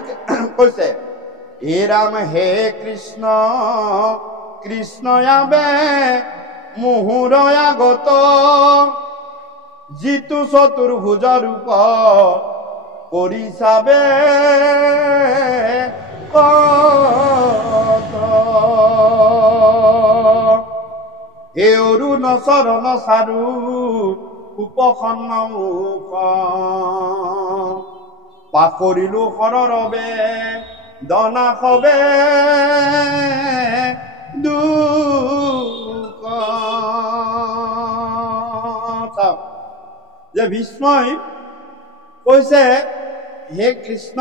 কৈছে, হে ৰাম হে কৃষ্ণ কৃষ্ণয়াবে মুহুৰ আগত যিটো চতুৰ্ভুজ ৰূপ কৰিছাবে কত। হে অৰুণ চৰণ চাৰু উপসন্ন মুখ পাকৰিলো সৰৰবে দনাসবে দুখ। যে ভীষ্মই কৈছে, হে কৃষ্ণ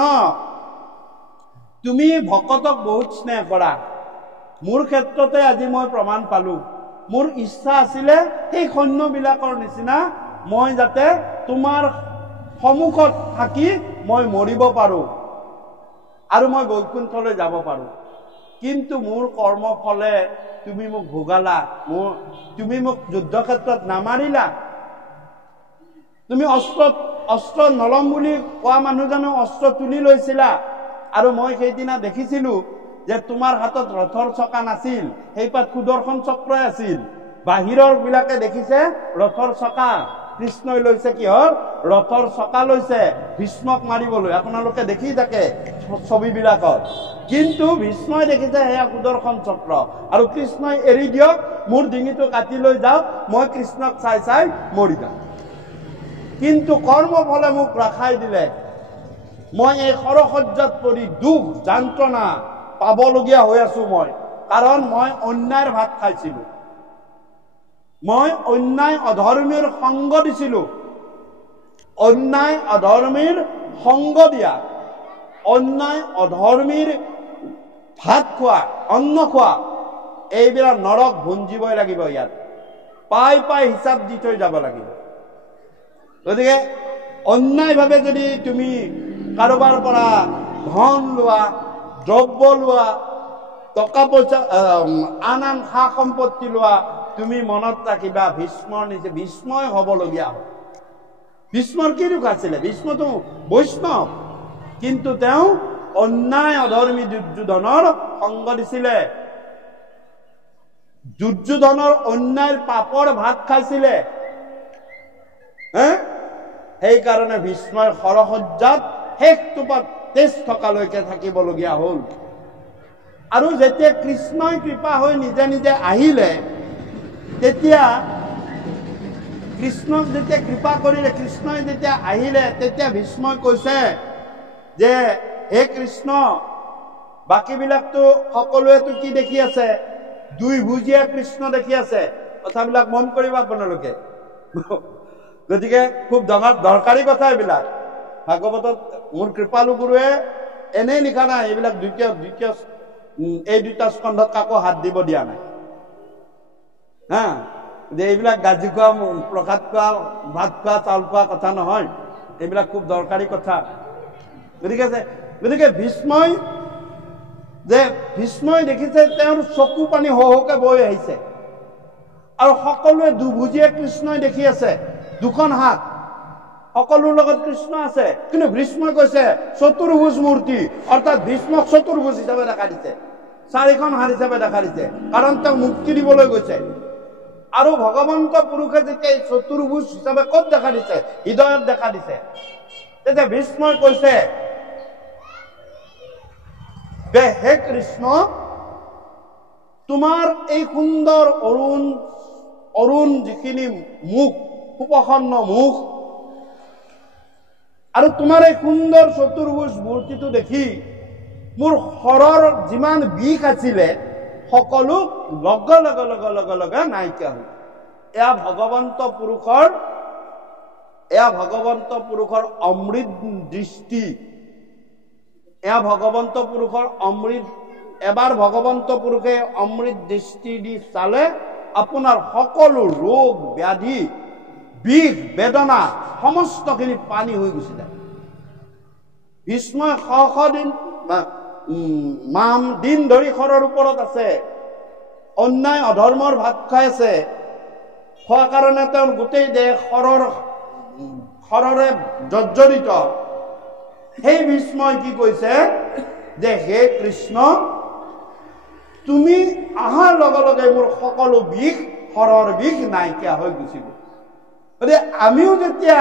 তুমি ভকতক বহুত স্নেহ কৰা, মোৰ ক্ষেত্ৰতে আজি মই প্ৰমাণ পালো। মোৰ ইচ্ছা আছিলে সেই সৈন্যবিলাকৰ নিচিনা মই যাতে তোমাৰ সন্মুখত থাকি মই মৰিব পাৰো আৰু মই বৈকুণ্ঠলৈ যাব পাৰো, কিন্তু মোৰ কৰ্ম ফলে তুমি মোক ভোগালা, তুমি মোক যুদ্ধক্ষেত্ৰত নামাৰিলা। তুমি অস্ত্ৰ নলম বুলি কোৱা মানুহজনে অস্ত্ৰ তুলি লৈছিলা, আৰু মই সেইদিনা দেখিছিলো যে তোমাৰ হাতত ৰথৰ চকা নাছিল, সেইপাত সুদৰ্শন চক্ৰই আছিল। বাহিৰৰ বিলাকে দেখিছে ৰথৰ চকা, কৃষ্ণই লৈছে কিহৰ? ৰথৰ চকা লৈছে ভীষ্মক মাৰিবলৈ, আপোনালোকে দেখি থাকে ছবিবিলাকত। কিন্তু ভীষ্মই দেখিছে সেয়া সুদৰ্শন চক্ৰ, আৰু কৃষ্ণই এৰি দিয়ক, মোৰ ডিঙিটো কাটি লৈ যাওক, মই কৃষ্ণক চাই চাই মৰি যাম। কিন্তু কৰ্মফলে মোক ৰখাই দিলে, মই এই সৰসজ্জাত পৰি দুখ যন্ত্ৰণা পাবলগীয়া হৈ আছো মই, কাৰণ মই অন্যায়ৰ ভাত খাইছিলো, মই অন্যায় অধৰ্মীৰ সংগ দিছিলো। অন্যায় অধৰ্মীৰ সংগ দিয়া, অন্যায় অধৰ্মীৰ ভাত খোৱা, অন্ন খোৱা, এইবিলাক নৰক ভুঞ্জিবই লাগিব। ইয়াত পাই পাই হিচাপ দি থৈ যাব লাগিব। গতিকে অন্যায়ভাৱে যদি তুমি কাৰোবাৰ পৰা ধন লোৱা, দ্ৰব্য লোৱা, টকা পইচা, আন আন সা সম্পত্তি লোৱা, তুমি মনত ৰাখিবা ভীষ্মই হবলগীয়া হয়। ভীষ্মৰ কি দুখ আছিলে? ভীষ্মটো বৈষ্ণৱ, কিন্তু তেওঁ অন্যায় অধৰ্মী দুৰ্যোধনৰ সংগ দিছিলে, দুৰ্যোধনৰ অন্যায়ৰ পাপৰ ভাত খাইছিলে। সেইকাৰণে ভীষ্মই সৰসজ্জাত শেষ টোপাত তেজ থকালৈকে থাকিবলগীয়া হল। আৰু যেতিয়া কৃষ্ণই কৃপা হৈ নিজে নিজে আহিলে, তেতিয়া কৃষ্ণক যেতিয়া কৃপা কৰিলে, কৃষ্ণই যেতিয়া আহিলে, তেতিয়া ভীষ্মই কৈছে যে হে কৃষ্ণ, বাকীবিলাকতো সকলোৱেতো কি দেখি আছে? দুই ভুজীয়া কৃষ্ণ দেখি আছে। কথাবিলাক মন কৰিব আপোনালোকে। গতিকে খুব দৰকাৰী কথা এইবিলাক। ভাগৱতত মোৰ কৃপালু গুৰুৱে এনেই লিখা নাই, এইবিলাক এই দুটা স্কন্ধত কাকো হাত দিব দিয়া নাই। যে এইবিলাক গাজি খোৱা, প্ৰসাদ খোৱা, ভাত খোৱা, চাউল খোৱা কথা নহয়, এইবিলাক খুব দৰকাৰী কথা। গতিকে ভীষ্মই দেখিছে তেওঁৰ চকু পানী সহকে বৈ আহিছে, আৰু সকলোৱে দুভুজীয়া কৃষ্ণই দেখি আছে, দুখন হাত। সকলোৰ লগত কৃষ্ণ আছে, কিন্তু ভীষ্মই কৈছে চতুৰ্ভুজ মূৰ্তি, অৰ্থাৎ ভীষ্মক চতুৰ্ভুজ হিচাপে দেখা দিছে, চাৰিখন হাত হিচাপে দেখা দিছে, কাৰণ তেওঁ মুক্তি দিবলৈ গৈছে। আৰু ভগৱন্ত পুৰুষে যেতিয়া এই চতুৰ্ভুজ হিচাপে ক'ত দেখা দিছে? হৃদয়ত দেখা দিছে। তেতিয়া ভীষ্মই কৈছে যে হে কৃষ্ণ, তোমাৰ এই সুন্দৰ অৰুণ যিখিনি মুখ, সুপ্ৰসন্ন মুখ, আৰু তোমাৰ এই সুন্দৰ চতুৰ্ভুজ মূৰ্তিটো দেখি মোৰ শৰৰ যিমান বিষ আছিলে সকলো লগে লগে লগে লগে লগে নাইকিয়া হ'ল। এয়া ভগৱন্ত পুৰুষৰ অমৃত দৃষ্টি। এয়া ভগৱন্ত পুৰুষৰ অমৃত। এবাৰ ভগৱন্ত পুৰুষে অমৃত দৃষ্টি দি চালে আপোনাৰ সকলো ৰোগ ব্যাধি বিষ বেদনা সমস্তখিনি পানী হৈ গুচি যায়। ভীষ্মই শ দিন ধৰি শৰৰ ওপৰত আছে, অন্যায় অধৰ্মৰ ভাত খাই আছে, খোৱা কাৰণে তেওঁৰ গোটেই দেহ শৰৰে জৰ্জৰিত। সেই ভীষ্মই কি কৈছে যে হে কৃষ্ণ, তুমি অহাৰ লগে লগে মোৰ সকলো বিষ, শৰৰ বিষ নাইকিয়া হৈ গুচি গ'ল। গতিকে আমিও যেতিয়া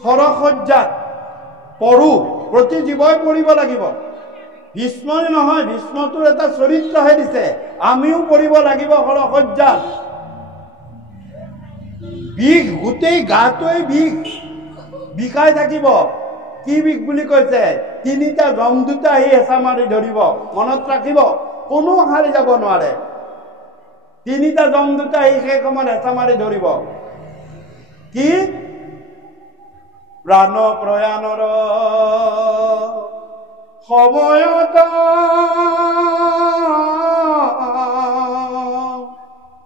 শৰসজ্জাত পঢ়ো, প্ৰতি জীৱই পঢ়িব লাগিব। ভীষ্মই নহয়, ভীষ্মটোৰ এটা চৰিত্ৰহে দিছে, আমিও পঢ়িব লাগিব শৰসজ্জাত। বিষ, গোটেই গাটোৱে বিষাই থাকিব। কি বিষ বুলি কৈছে? তিনিটা যমদূতে আহি হেঁচা মাৰি ধৰিব। মনত ৰাখিব, কোনো হাৰি যাব নোৱাৰে। তিনিটা যমদূতে আহি সেই সময়ত হেঁচা মাৰি ধৰিব। কি? প্ৰাণ প্ৰয়াণৰ সময়ত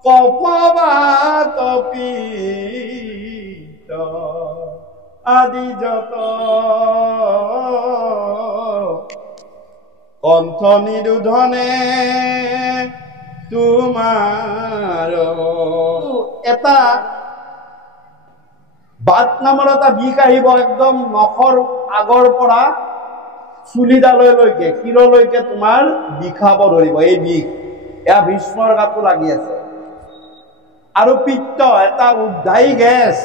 কপবাত পীত আদি যত কণ্ঠ নিৰোধনে তোমাৰ এটা বাট নামৰ এটা বিষ আহিব, একদম নখৰ আগৰ পৰা চুলিডালৈকে শিৰলৈকে তোমাৰ বিষাব ধৰিব। এই বিষ এয়া ভীষ্মৰ গাতো লাগি আছে। আৰু পিত্ত, এটা উদ্ধায়ী গেছ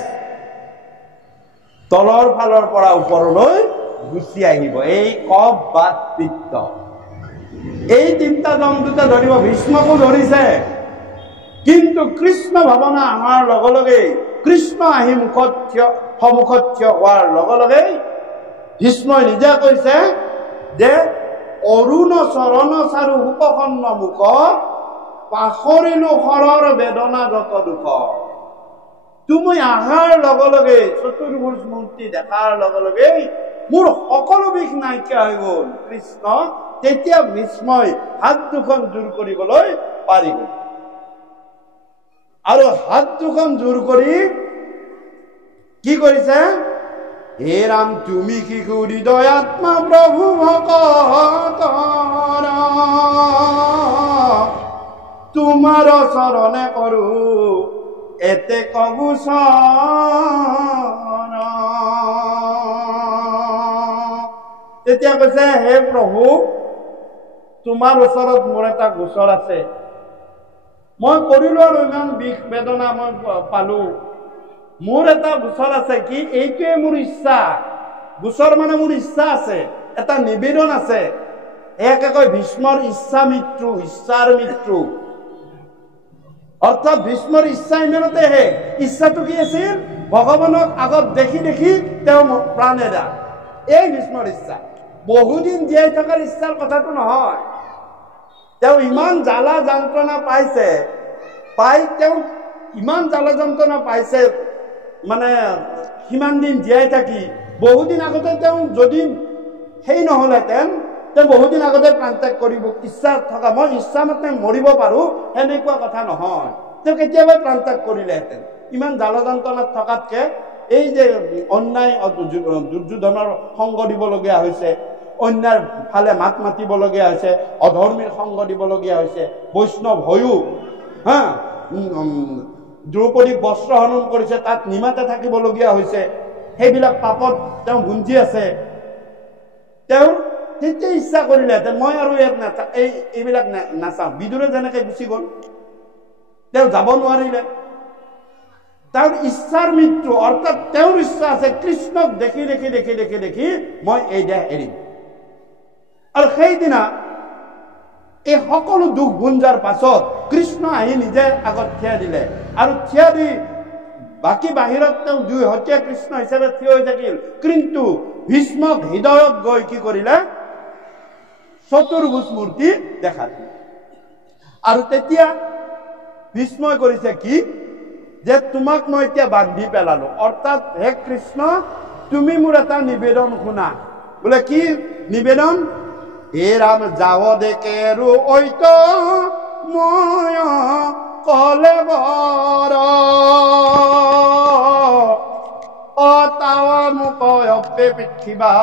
তলৰ ফালৰ পৰা ওপৰলৈ গুচি আহিব। এই কফ, বাত, পিত্ত, এই তিনিটা যমদূতে ধৰিব। ভীষ্মকো ধৰিছে, কিন্তু কৃষ্ণ ভাৱনা অহাৰ লগে লগে, কৃষ্ণ আহি সন্মুখত থিয় হোৱাৰ লগে লগে ভীষ্মই নিজে কৈছে যে অৰুণ চৰণ চাৰু সুপ্ৰসন্ন মুখ, পাহৰিলো শৰৰ বেদনা যত দুখ। তুমি অহাৰ লগে লগে, চতুৰ্ভুজ মূৰ্তি দেখাৰ লগে লগে মোৰ সকলো বিষ নাইকিয়া হৈ গ'ল কৃষ্ণ। তেতিয়া ভীষ্মই হাত দুখন জোৰ কৰিবলৈ পাৰি গ'ল। আৰু হাত দুখন জোৰ কৰি কি কৰিছে? হে ৰাম, তুমি কি হৃদয়াত্মা প্ৰভু ভকতৰ, তোমাৰ চৰণে কৰো এতে কগুচৰ। তেতিয়া কৈছে, হে প্ৰভু, তোমাৰ ওচৰত মোৰ এটা গোচৰ আছে। মই কৰিলো আৰু ইমান বিষ বেদনা মই পালো, মোৰ এটা গোচৰ আছে। কি? এইটোৱে মোৰ ইচ্ছা। গোচৰ মানে মোৰ ইচ্ছা আছে, এটা নিবেদন আছে। এয়াকে কয় ভীষ্মৰ ইচ্ছা মৃত্যু, ইচ্ছাৰ মৃত্যু। অৰ্থাৎ ভীষ্মৰ ইচ্ছা ইমানতে হে। ইচ্ছাটো কি আছিল? ভগৱানক আগত দেখি দেখি তেওঁ প্ৰাণ এৰা। এই ভীষ্মৰ ইচ্ছা। বহুদিন জীয়াই থকাৰ ইচ্ছাৰ কথাটো নহয়। তেওঁ ইমান জ্বালা যন্ত্ৰণা পাইছে, তেওঁ ইমান জ্বালা যন্ত্ৰণা পাইছে, মানে সিমান দিন জীয়াই থাকি বহুদিন আগতে তেওঁ যদি সেই নহ'লেহেঁতেন, তেওঁ বহুদিন আগতে প্ৰাণত্যাগ কৰিব ইচ্ছা থকা, মই ইচ্ছা মতে মৰিব পাৰো সেনেকুৱা কথা নহয়। তেওঁ কেতিয়াবাই প্ৰাণত্যাগ কৰিলেহেঁতেন। ইমান জ্বালা যন্ত্ৰণাত থকাতকে এই যে অন্যায় দুৰ্যোধনৰ সংগ দিবলগীয়া হৈছে, অন্যাৰ ফালে মাত মাতিবলগীয়া হৈছে, অধৰ্মীৰ সংগ দিবলগীয়া হৈছে, বৈষ্ণৱ হৈও দ্ৰৌপদীক বস্ত্ৰ হৰণ কৰিছে, তাত নিমাতে থাকিবলগীয়া হৈছে, সেইবিলাক পাপত তেওঁ ভুঞ্জি আছে। তেওঁৰ তেতিয়া ইচ্ছা কৰিলে মই আৰু ইয়াত এইবিলাক নাচাওঁ। বিদুৰে যেনেকে গুচি গ'ল, তেওঁ যাব নোৱাৰিলে। তেওঁৰ ইচ্ছাৰ মৃত্যু, অৰ্থাৎ তেওঁৰ ইচ্ছা আছে কৃষ্ণক দেখি দেখি দেখি দেখি দেখি মই এই দেহ এৰিম। আৰু সেইদিনা এই সকলো দুখ গুঞ্জাৰ পাছত কৃষ্ণ আহি নিজে আগত থিয় দিলে, আৰু থিয় দি বাকী বাহিৰত তেওঁ দুই হতীয়া কৃষ্ণ হিচাপে থিয় হৈ থাকিল। কিন্তু ভীষ্মক হৃদয়ত গৈ কি কৰিলে? চতুৰ্ভুজ মূৰ্তি দেখা দিলে। আৰু তেতিয়া ভীষ্মই কৰিছে কি? যে তোমাক মই এতিয়া বান্ধি পেলালো, অৰ্থাৎ হে কৃষ্ণ তুমি মোৰ এটা নিবেদন শুনা। বোলে কি নিবেদন? হে ৰাম যাব দেখেৰু ঐত মই কলে বৰ অতাৱা মোক অপে পৃথিৱা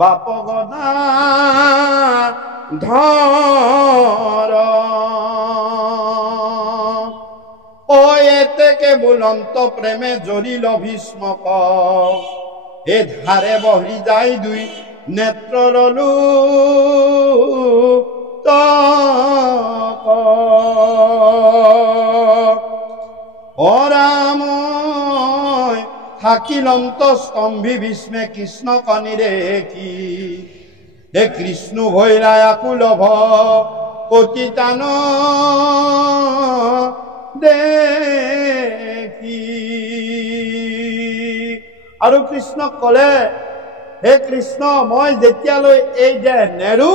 বাপগনা ধৰ ও এতেকে বুলন্ত প্রেমে জড়িল ভীষ্মক এ ধারে বহরি যাই দুই নেত্র ললু ও রাম থাকিলন্ত স্তম্ভী ভীষ্মে কৃষ্ণ কনিরে কি হে কৃষ্ণ ভৈরা আকুল ভ পতিতান দেখি। আৰু কৃষ্ণক কলে হে কৃষ্ণ মই যেতিয়ালৈ এই দেহ নেৰু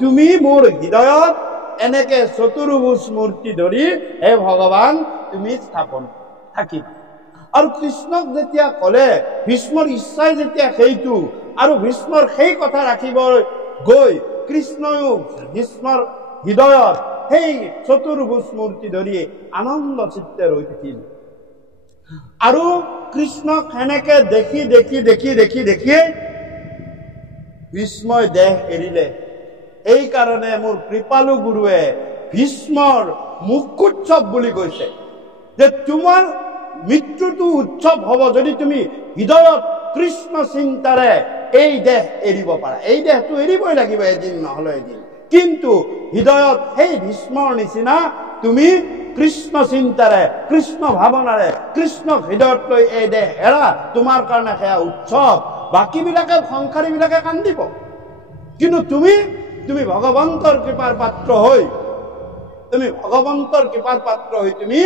তুমি মোৰ হৃদয়ত এনেকে চতুৰ্ভুজ মূৰ্তি ধৰি হে ভগৱান তুমি স্থাপন থাকিবা। আৰু কৃষ্ণক যেতিয়া কলে, ভীষ্মৰ ইচ্ছাই যেতিয়া সেইটো, আৰু ভীষ্মৰ সেই কথা ৰাখিব গৈ কৃষ্ণও ভীষ্মৰ হৃদয়ত সেই চতুৰ্ভুজ মূৰ্তি ধৰি আনন্দ চিত্তে ৰৈ থাকিল। আৰু কৃষ্ণক সেনেকে দেখি দেখি দেখি দেখি দেখি ভীষ্মই দেহ এৰিলে। এই কাৰণে মোৰ কৃপালু গুৰুৱে ভীষ্মৰ মুখ্যোৎসৱ বুলি কৈছে যে তোমাৰ মৃত্যুটো উৎসৱ হব যদি তুমি হৃদয়ত কৃষ্ণ চিন্তাৰে এই দেহ এৰিব পাৰা। এই দেহটো এৰিবই লাগিব এদিন নহলে এদিন, কিন্তু হৃদয়ত সেই ভীষ্মৰ নিচিনা তুমি কৃষ্ণ চিন্তাৰে কৃষ্ণ ভাৱনাৰে কৃষ্ণক হৃদয়ত লৈ এই দেহ এৰা, তোমাৰ কাৰণে সেয়া উৎসৱ। বাকী বিলাকে সংসাৰী বিলাকে কান্দিব, কিন্তু তুমি ভগৱন্তৰ কৃপাৰ পাত্ৰ হৈ তুমি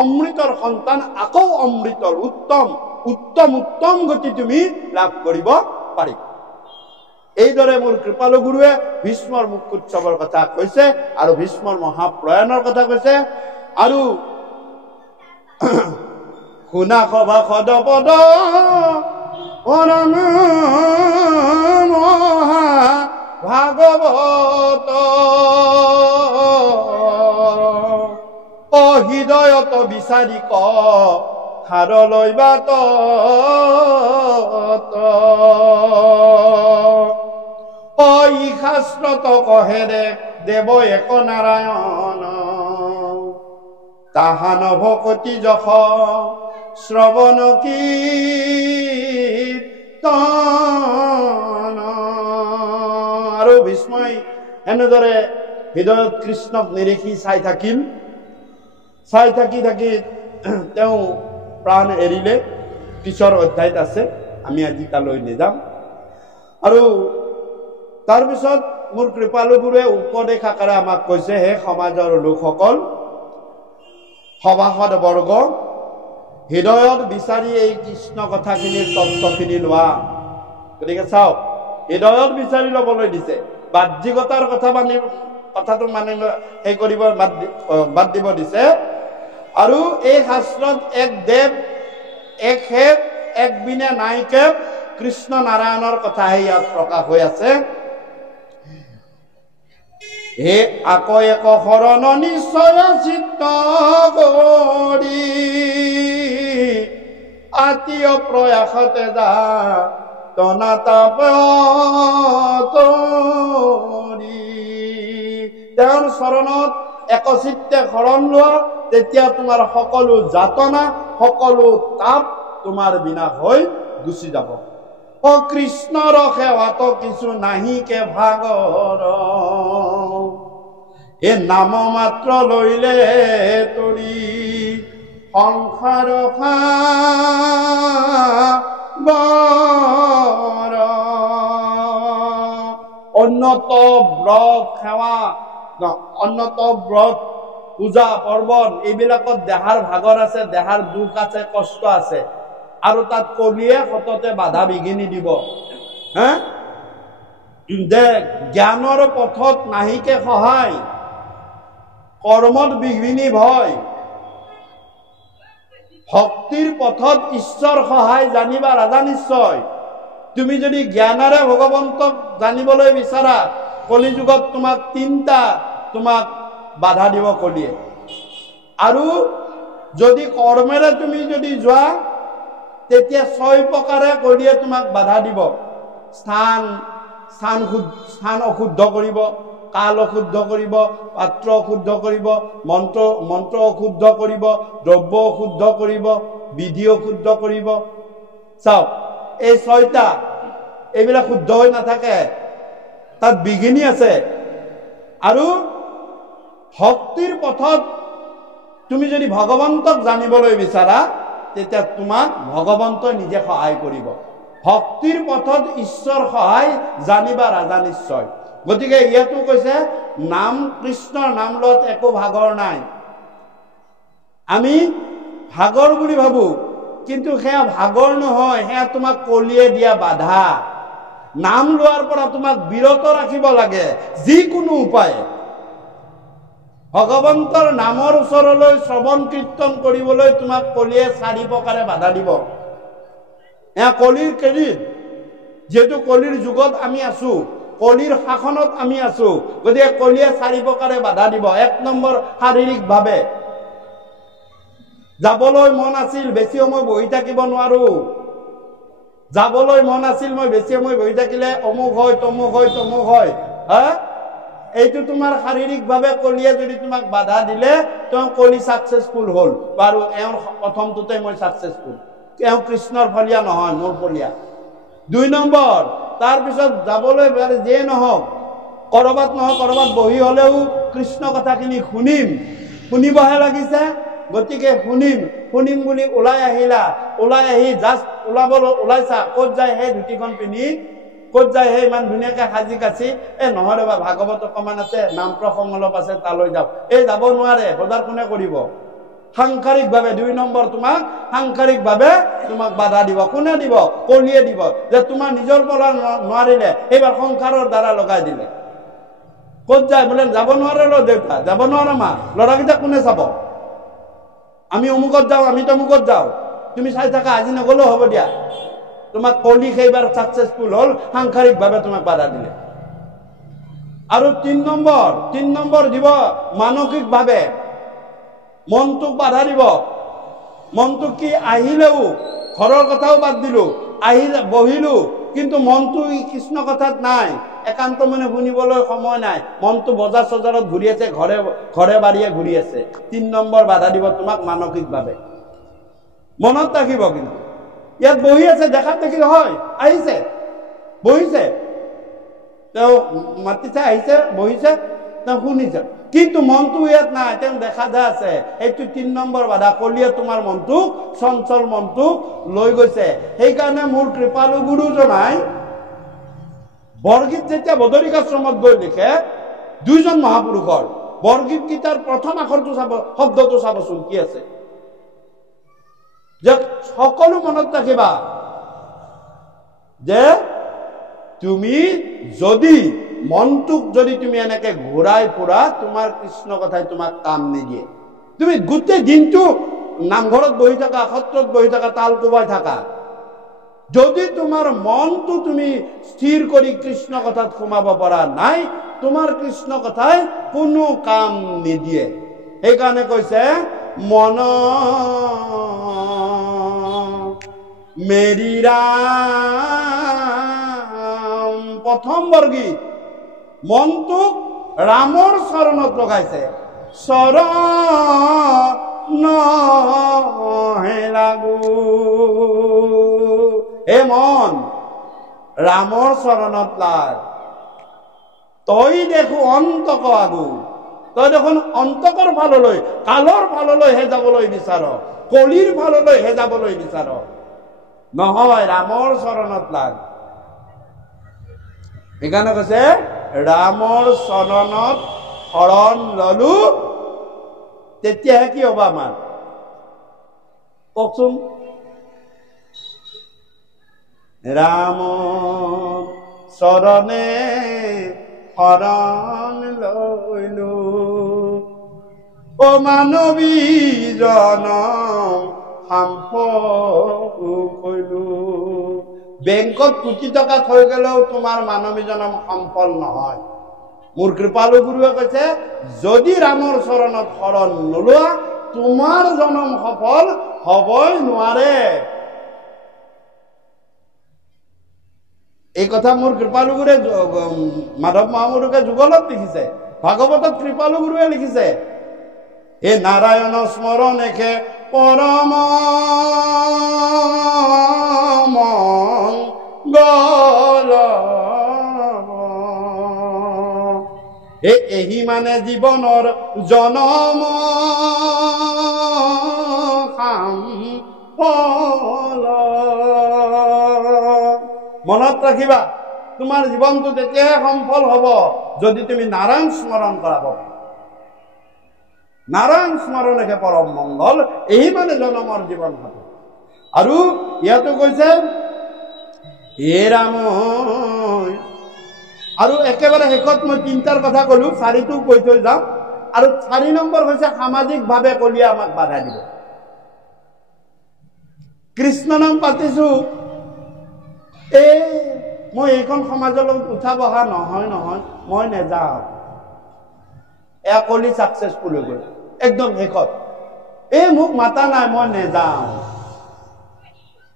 অমৃতৰ সন্তান, আকৌ অমৃতৰ উত্তম উত্তম উত্তম গতি তুমি লাভ কৰিব পাৰিবা। এইদৰে মোৰ কৃপালু গুৰুৱে ভীষ্মৰ মুখ্যোৎসৱৰ কথা কৈছে আৰু ভীষ্মৰ মহাপ্ৰয়াণৰ কথা কৈছে। আৰু শুনা সভা সদপদ মহা ভাগৱত হৃদয়ত বিচাৰি ক খাৰ লৈবাত ই শাস্ত্ৰত কহেৰে দেৱ এক নাৰায়ণ তাহা নভকতি যশ শ্ৰৱণ কীৰ্তন। আৰু ভীষ্মই এনেদৰে হৃদয়ত কৃষ্ণক নিৰিখি চাই থাকি তেওঁ প্ৰাণ এৰিলে। পিছৰ অধ্যায়ত আছে, আমি আজি তালৈ নেযাম। আৰু তাৰপিছত মোৰ কৃপালু গুৰুৱে উপদেশ আকাৰে আমাক কৈছে, হে সমাজৰ লোকসকল, সভাসদ বৰ্গ, হৃদয়ত বিচাৰি এই কৃষ্ণ কথাখিনিৰ তত্ত্বখিনি লোৱা। গতিকে চাওক, হৃদয়ত বিচাৰি ল'বলৈ দিছে, বাহ্যিকতাৰ কথাটো সেই কৰিব বাদ দিব দিছে। আৰু এই শাস্ত্ৰত এক দেৱ এক হেৱ এক বিনে নাইকে কৃষ্ণ নাৰায়ণৰ কথাহে ইয়াত প্ৰকাশ হৈ আছে। হে আকৌ এক শৰণ নিশ্চয় চিত্ত গৰি আতীয় প্ৰয়াসতে যা তনাতাপৰি। তেওঁৰ চৰণত একচিত্তে শৰণ লোৱা, তেতিয়া তোমাৰ সকলো যাতনা, সকলো তাপ তোমাৰ বিনাশ হৈ গুচি যাব। অ কৃষ্ণৰ সেৱাত কিছু নাহিকে ভাগৰ, এ নাম মাত্ৰ লইলে তৰি সংসাৰ সাগৰ। অন্যত ব্ৰত সেৱা, অন্যত ব্ৰত পূজা পৰ্বণ এইবিলাকত দেহাৰ ভাগৰ আছে, দেহাৰ দুখ আছে, কষ্ট আছে, আৰু তাত কলিয়ে সততে বাধা বিঘিনি দিব। যে জ্ঞানৰ পথত নাহিকে সহায়, কৰ্মত বিঘিনি ভয়, ভক্তিৰ পথত ঈশ্বৰ সহায়, জানিবা ৰাজা নিশ্চয়। তুমি যদি জ্ঞানেৰে ভগৱন্তক জানিবলৈ বিচাৰা, কলিযুগত তোমাক তিনিটা তোমাক বাধা দিব কলিয়ে। আৰু যদি কৰ্মেৰে তুমি যদি যোৱা, তেতিয়া 6 প্ৰকাৰে কলিয়ে তোমাক বাধা দিব। স্থান অশুদ্ধ কৰিব, কাল অশুদ্ধ কৰিব, পাত্ৰ অশুদ্ধ কৰিব, মন্ত্ৰ অশুদ্ধ কৰিব, দ্ৰব্য অশুদ্ধ কৰিব, বিধি অশুদ্ধ কৰিব। চাওক, এই 6টা এইবিলাক শুদ্ধ হৈ নাথাকে, তাত বিঘিনি আছে। আৰু ভক্তিৰ পথত তুমি যদি ভগৱন্তক জানিবলৈ বিচাৰা, তেতিয়া তোমাক ভগৱন্তই নিজে সহায় কৰিব। ভক্তিৰ পথত ঈশ্বৰ সহায়, জানিবা ৰাজা নিশ্চয়। গতিকে ইয়াতো কৈছে নাম, কৃষ্ণৰ নাম লোৱাত একো ভাগৰ নাই। আমি ভাগৰ বুলি ভাবো, কিন্তু সেয়া ভাগৰ নহয়, সেয়া তোমাক কলিয়ে দিয়া বাধা। নাম লোৱাৰ পৰা তোমাক বিৰত ৰাখিব লাগে যিকোনো উপায়ে। ভগৱন্তৰ নামৰ ওচৰলৈ শ্ৰৱণ কীৰ্তন কৰিবলৈ তোমাক কলিয়ে 4 প্ৰকাৰে বাধা দিব। এয়া কলিৰ কেৰিত, যিহেতু কলিৰ যুগত আমি আছো, কলিৰ শাসনত আমি আছো, গতিকে কলিয়ে 4 প্ৰকাৰে বাধা দিব। 1 নম্বৰ, শাৰীৰিকভাৱে যাবলৈ মন আছিল, বেছি সময় বহি থাকিব নোৱাৰো। যাবলৈ মন আছিল, মই বেছি সময় বহি থাকিলে অমুক হয়, তমুক হয়, তমুক হয়। এইটো তোমাৰ শাৰীৰিকভাৱে কলিয়ে যদি তোমাক বাধা দিলে, তেওঁ কলি ছাকচেছফুল হ'ল। বাৰু এওঁৰ প্ৰথমটোতে মই ছাকচেছফুল, এওঁ কৃষ্ণৰ ফলীয়া নহয়, মোৰ ফলীয়া। 2 নম্বৰ, তাৰপিছত যাবলৈ যিয়ে নহওক, কৰবাত নহয় কৰবাত বহি হলেও কৃষ্ণ কথাখিনি শুনিবহে লাগিছে, গতিকে শুনিম বুলি ওলাই আহিলা, ওলাই আহি জাষ্ট ওলাইছা, ক'ত যায় সেই ধুতিখন পিন্ধি, ক'ত যায় সেই ইমান ধুনীয়াকে সাজি কাচি, নহয় ৰবা ভাগৱত অকমান আছে, নাম প্ৰসংগ অলপ আছে, তালৈ যাওঁ। যাব নোৱাৰে, বজাৰ কোনে কৰিব? সাংসাৰিকভাৱে 2 নম্বৰ, তোমাক সাংসাৰিকভাৱে তোমাক বাধা দিব। কোনে দিব? কলিয়ে দিব। যে তোমাৰ নিজৰ পৰা নোৱাৰিলে, এইবাৰ সংসাৰৰ দ্বাৰা লগাই দিলে। ক'ত যায় বোলে? যাব নোৱাৰে দেউতা, যাব নোৱাৰে মা, ল'ৰাকেইটা কোনে চাব? আমি অমুকত যাওঁ, আমি তমুকত যাওঁ, তুমি চাই থাকা, আজি নগলেও হ'ব দিয়া। তোমাক কলি সেইবাৰ ছাকচেছফুল হ'ল, সাংসাৰিকভাৱে তোমাক বাধা দিলে। আৰু 3 নম্বৰ দিব মানসিকভাৱে, মনটোক বাধা দিব। মনটোক কি, আহিলেও ঘৰৰ কথাও বাদ দিলো, বহিলো, কিন্তু মনটো কৃষ্ণ কথাত নাই, একান্ত মানে শুনিবলৈ সময় নাই, মনটো বজাৰ চজাৰত ঘূৰি আছে, ঘৰে বাৰীয়ে ঘূৰি আছে। 3 নম্বৰ বাধা দিব তোমাক মানসিকভাৱে। মনত ৰাখিব, কিন্তু ইয়াত বহি আছে, দেখাত দেখি হয়, আহিছে, বহিছে, তেওঁ মাতিছে, আহিছে, বহিছে, তেওঁ শুনিছে, কিন্তু মনটো ইয়াত নাই, তেওঁ দেখা যা আছে। এইটো 3 নম্বৰ বাধা। কলিয়ে তোমাৰ মনটোক, চঞ্চল মনটোক লৈ গৈছে। সেইকাৰণে মোৰ কৃপালু গুৰুজনাই বৰগীত যেতিয়া বদৰিকাশ্ৰমত গৈ লিখে, 2জন মহাপুৰুষৰ বৰগীত গীতাৰ প্ৰথম আখৰটো চাব, শব্দটো চাবচোন কি আছে। যে সকলো মনত ৰাখিবা যে তুমি যদি মনটোক যদি তুমি এনেকে ঘূৰাই ফুৰা, তোমাৰ কৃষ্ণ কথাই তোমাক কাম নিদিয়ে। তুমি গোটেই দিনটো নামঘৰত বহি থাকা, সত্ৰত বহি থাকা, তাল কোবাই থাকা, যদি তোমাৰ মনটো তুমি স্থিৰ কৰি কৃষ্ণ কথাত সোমাব পৰা নাই, তোমাৰ কৃষ্ণ কথাই কোনো কাম নিদিয়ে। সেইকাৰণে কৈছে মন মেৰি ৰাম, প্ৰথম বৰগীত মনটোক ৰামৰ চৰণত লগাইছে। শৰণ হে লাগু। হে মন, ৰামৰ চৰণত লাগ। তই দেখো অন্তক আগু, তই দেখোন অন্তকৰ ফাললৈ, কালৰ ফাললৈহে যাবলৈ বিচাৰ, কলিৰ ফাললৈহে যাবলৈ বিচাৰ। নহয়, ৰামৰ চৰণত লাগ। সেইকাৰণে কৈছে ৰামৰ চৰণত শৰণ ললো, তেতিয়াহে কি হব আমাৰ? কওকচোন। ৰাম চৰণে শৰণ লৈলো, অ মানৱী জনম সম্পৰ্ক কৰিলো। বেংকত কোটি টকা থৈ গলেও তোমাৰ মানৱী জনম সম্পল নহয়। মোৰ কৃপালু গুৰুৱে কৈছে যদি ৰামৰ চৰণত শৰণ নোলোৱা তোমাৰ জনম সফল হবই নোৱাৰে। এই কথা মোৰ কৃপালু গুৰুৱে মাধৱ মহাপুৰুষে যুগলত লিখিছে, ভাগৱতত কৃপালু গুৰুৱে লিখিছে। হে নাৰায়ণ স্মৰণেকে পৰম মঙ্গল, এহি মানে জীৱনৰ জনম ফল। মনত ৰাখিবা, তোমাৰ জীৱনটো তেতিয়াহে সফল হব যদি তুমি নাৰায়ণ স্মৰণ কৰাব। নাৰায়ণ স্মৰণেকে পৰম মংগল, এই মানে জনমৰ জীৱন সফল। আৰু ইয়াতো কৈছে হে ৰাম। আৰু একেবাৰে শেষত মই তিনিটাৰ কথা কলো, চাৰিটো কৈ থৈ যাম। আৰু 4 নম্বৰ হৈছে সামাজিক ভাৱে কলিয়ে আমাক বাধা দিব। কৃষ্ণ নাম পাতিছো, মই এইখন সমাজৰ লগত উঠা বহা নহয়, মই নেযাওঁ। এয়া কলি চাকচেছফুল হৈ গ'ল একদম শেষত। মোক মাতা নাই, মই নেযাওঁ।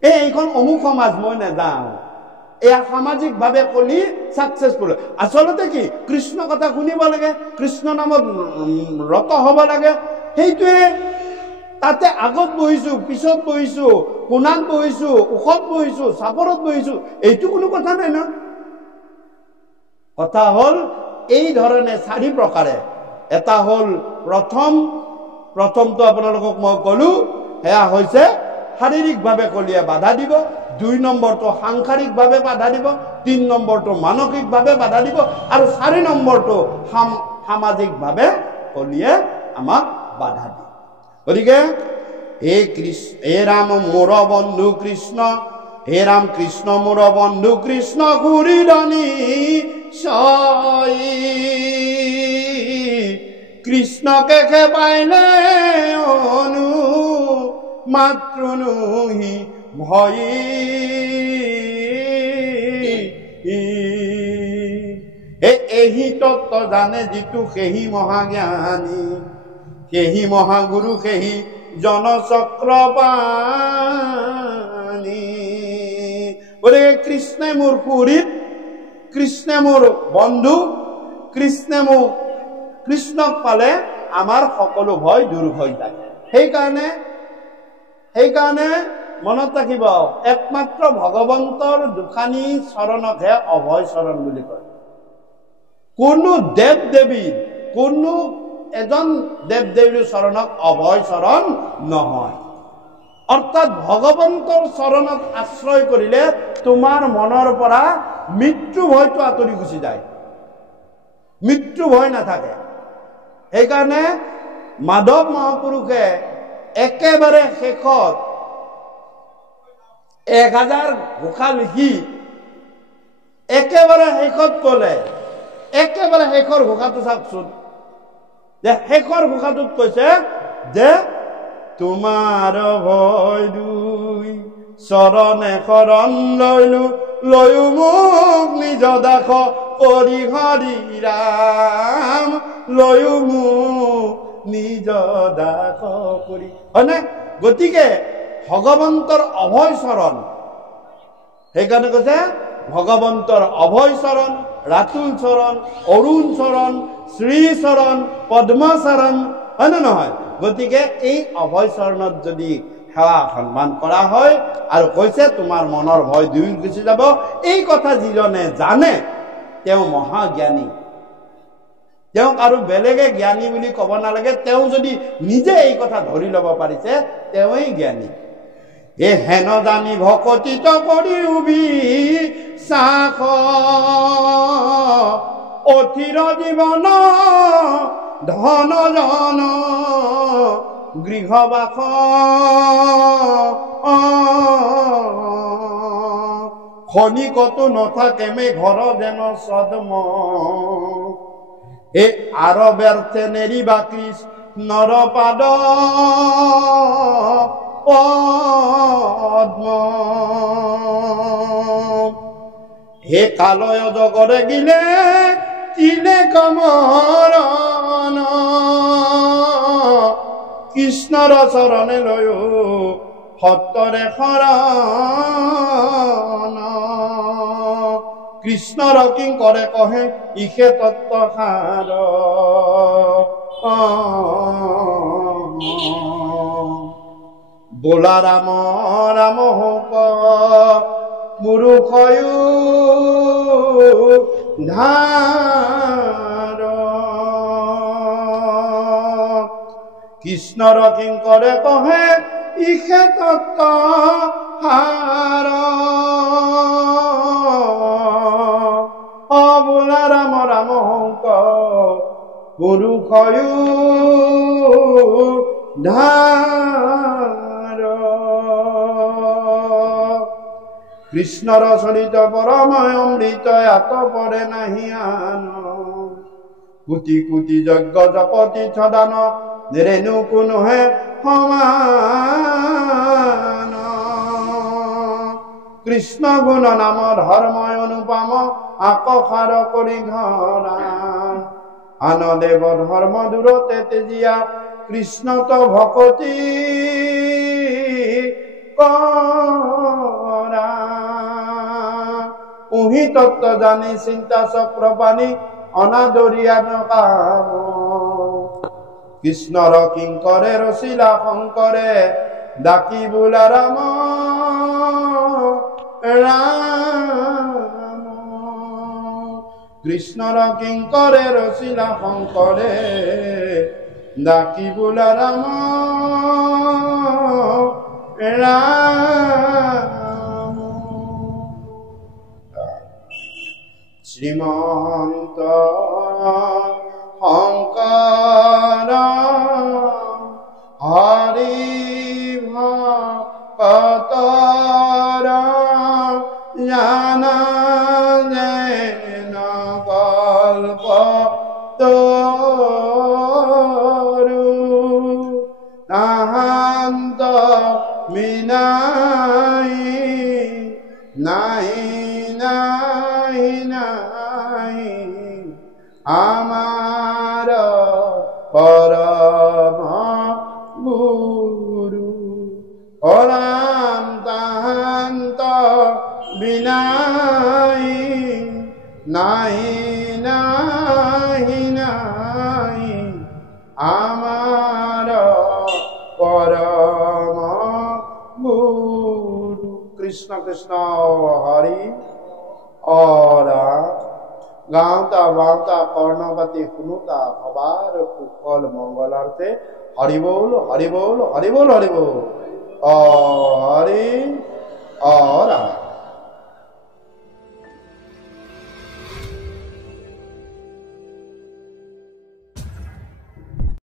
এইখন অমুক সমাজ, মই নেযাওঁ। এয়া সামাজিক ভাৱে কলি চাকচেছফুল। আচলতে কি কৃষ্ণ কথা শুনিব লাগে, কৃষ্ণ নামত ৰত হব লাগে, সেইটোৱে। তাতে আগত বহিছো, পিছত বহিছো, কোণাত বহিছো, ওখত বহিছো, চাপৰত বহিছো, এইটো কোনো কথা নাই ন। কথা হল এই ধৰণে 4 প্ৰকাৰে। এটা হল প্ৰথমটো আপোনালোকক মই কলো, সেয়া হৈছে শাৰীৰিকভাৱে কলিয়ে বাধা দিব। 2 নম্বৰটো সাংসাৰিকভাৱে বাধা দিব। 3 নম্বৰটো মানসিকভাৱে বাধা দিব। আৰু 4 নম্বৰটো সামাজিকভাৱে কলিয়ে আমাক বাধা দিয়ে। গতিকে হে ৰাম মোৰ বন্ধু কৃষ্ণ, হে ৰাম কৃষ্ণ মোৰ বন্ধু কৃষ্ণ গুৰিৰণী ছয়ী, কৃষ্ণকে খে পাইলে অনু মাত্ৰ নহি ভয়ী, এহি তত্ত্ব জানে যিটো সেহি মহাজ্ঞানী, সেহি মহাগুৰু, সেহি জনচক্ৰপাণী। গতিকে কৃষ্ণে মোৰ পুৰীত, কৃষ্ণে মোৰ বন্ধু, কৃষ্ণক পালে আমাৰ সকলো ভয় দূৰ হৈ যায়। সেইকাৰণে মনত ৰাখিব, একমাত্ৰ ভগৱন্তৰ দুখানি চৰণকহে অভয় চৰণ বুলি কয়। কোনো দেৱ দেৱী, কোনো এজন দেৱ দেৱীৰ চৰণক অভয় চৰণ নহয়। অৰ্থাৎ ভগৱন্তৰ চৰণত আশ্ৰয় কৰিলে তোমাৰ মনৰ পৰা মৃত্যু ভয়টো আঁতৰি গুচি যায়, মৃত্যু ভয় নাথাকে। সেইকাৰণে মাধৱ মহাপুৰুষে একেবাৰে শেষত 1000 ঘোষা লিখি একেবাৰে শেষত কলে, একেবাৰে শেষৰ ঘোষাটো চাওকচোন, যে শেষৰ ঘোষাটোত কৈছে যে তোমাৰ ভয় দুই চৰণে শৰণ লৈলো, লৈও মোক নিজ দাস কৰি হৰি ৰাম, লৈও মোক নিজ দাস কৰি। হয়নে? গতিকে ভগৱন্তৰ অভয় চৰণ, সেইকাৰণে কৈছে ভগৱন্তৰ অভয় চৰণ ৰাতুল চৰণ, অৰুণ চৰণ, শ্ৰী চৰণ, পদ্মচৰণ, হয় নে নহয়? গতিকে এই অভয় চৰণত যদি সেৱা সন্মান কৰা হয় আৰু কৈছে তোমাৰ মনৰ ভয় দূৰ গুচি যাব, এই কথা যিজনে জানে তেওঁ মহাজ্ঞানী। তেওঁক আৰু বেলেগে জ্ঞানী বুলি ক'ব নালাগে, তেওঁ যদি নিজে এই কথা ধৰি ল'ব পাৰিছে তেওঁই জ্ঞানী। এ হেন জানি ভকতিত কৰি উবি চাখ অথিৰ জীৱন ধন জন গৃহবাস খনিকত নথাকে মে ঘৰ যেন সদম এ আর ব্যর্থে নেরিবা কৃষ্ণর পাদ পদ্ম হে কালয় জগরে গিলে তিলে কমরণ কৃষ্ণর চরণে লয় সত্যরে শরণ কৃষ্ণর কিং করে কহে ইহে তত্ত্ব সার বোলা রাম রাম হোক মুৰুখয়ু ধাৰ কৃষ্ণৰ কিং কৰে কহে ইহে তত্ত্ব সাৰ বোলা ৰাম ৰাম হংক পুৰুষয়ু ধাৰ কৃষ্ণৰ চৰিত পৰময় অমৃত আত পৰে নাহি আন কোটি কোটি যজ্ঞ জপতি ছদান ৰেণু কোনোহে সমান কৃষ্ণ গুণ নাম ধৰ্ময় অনুপম আকসাৰ কৰি ঘৰা আন দেৱ ধৰ্ম দূৰতে তেজিয়া কৃষ্ণত ভকতি কৰা উহি তত্ত্ব জানি চিন্তা চক্ৰ পানী অনাদৰিয়া নকাম কৃষ্ণৰ কিংকৰে ৰচিলা শংকৰে ডাকি বোলা ৰাম ৰাম কৃষ্ণৰ কিংকৰে ৰচিলা শংকৰে ডাকি বোলা ৰাম ৰাম শ্ৰীমন্ত শংকৰ হৰি ভকতৰ জানা যেন কল্প তৰু তাহান্ত মিনাই নাই নাই নাই আমার পরম গুরু পরাম তাহান্ত বিনাই নাই নাই নাই আমার পরম গুরু কৃষ্ণ কৃষ্ণ হরি অৰা গাওঁতা বাওঁতা কৰ্ণপাতি শুনোতা সবাৰ কুশল মংগলাৰ্থে হৰি বল হৰি বল হৰি বল হৰি বল হৰি অৰা।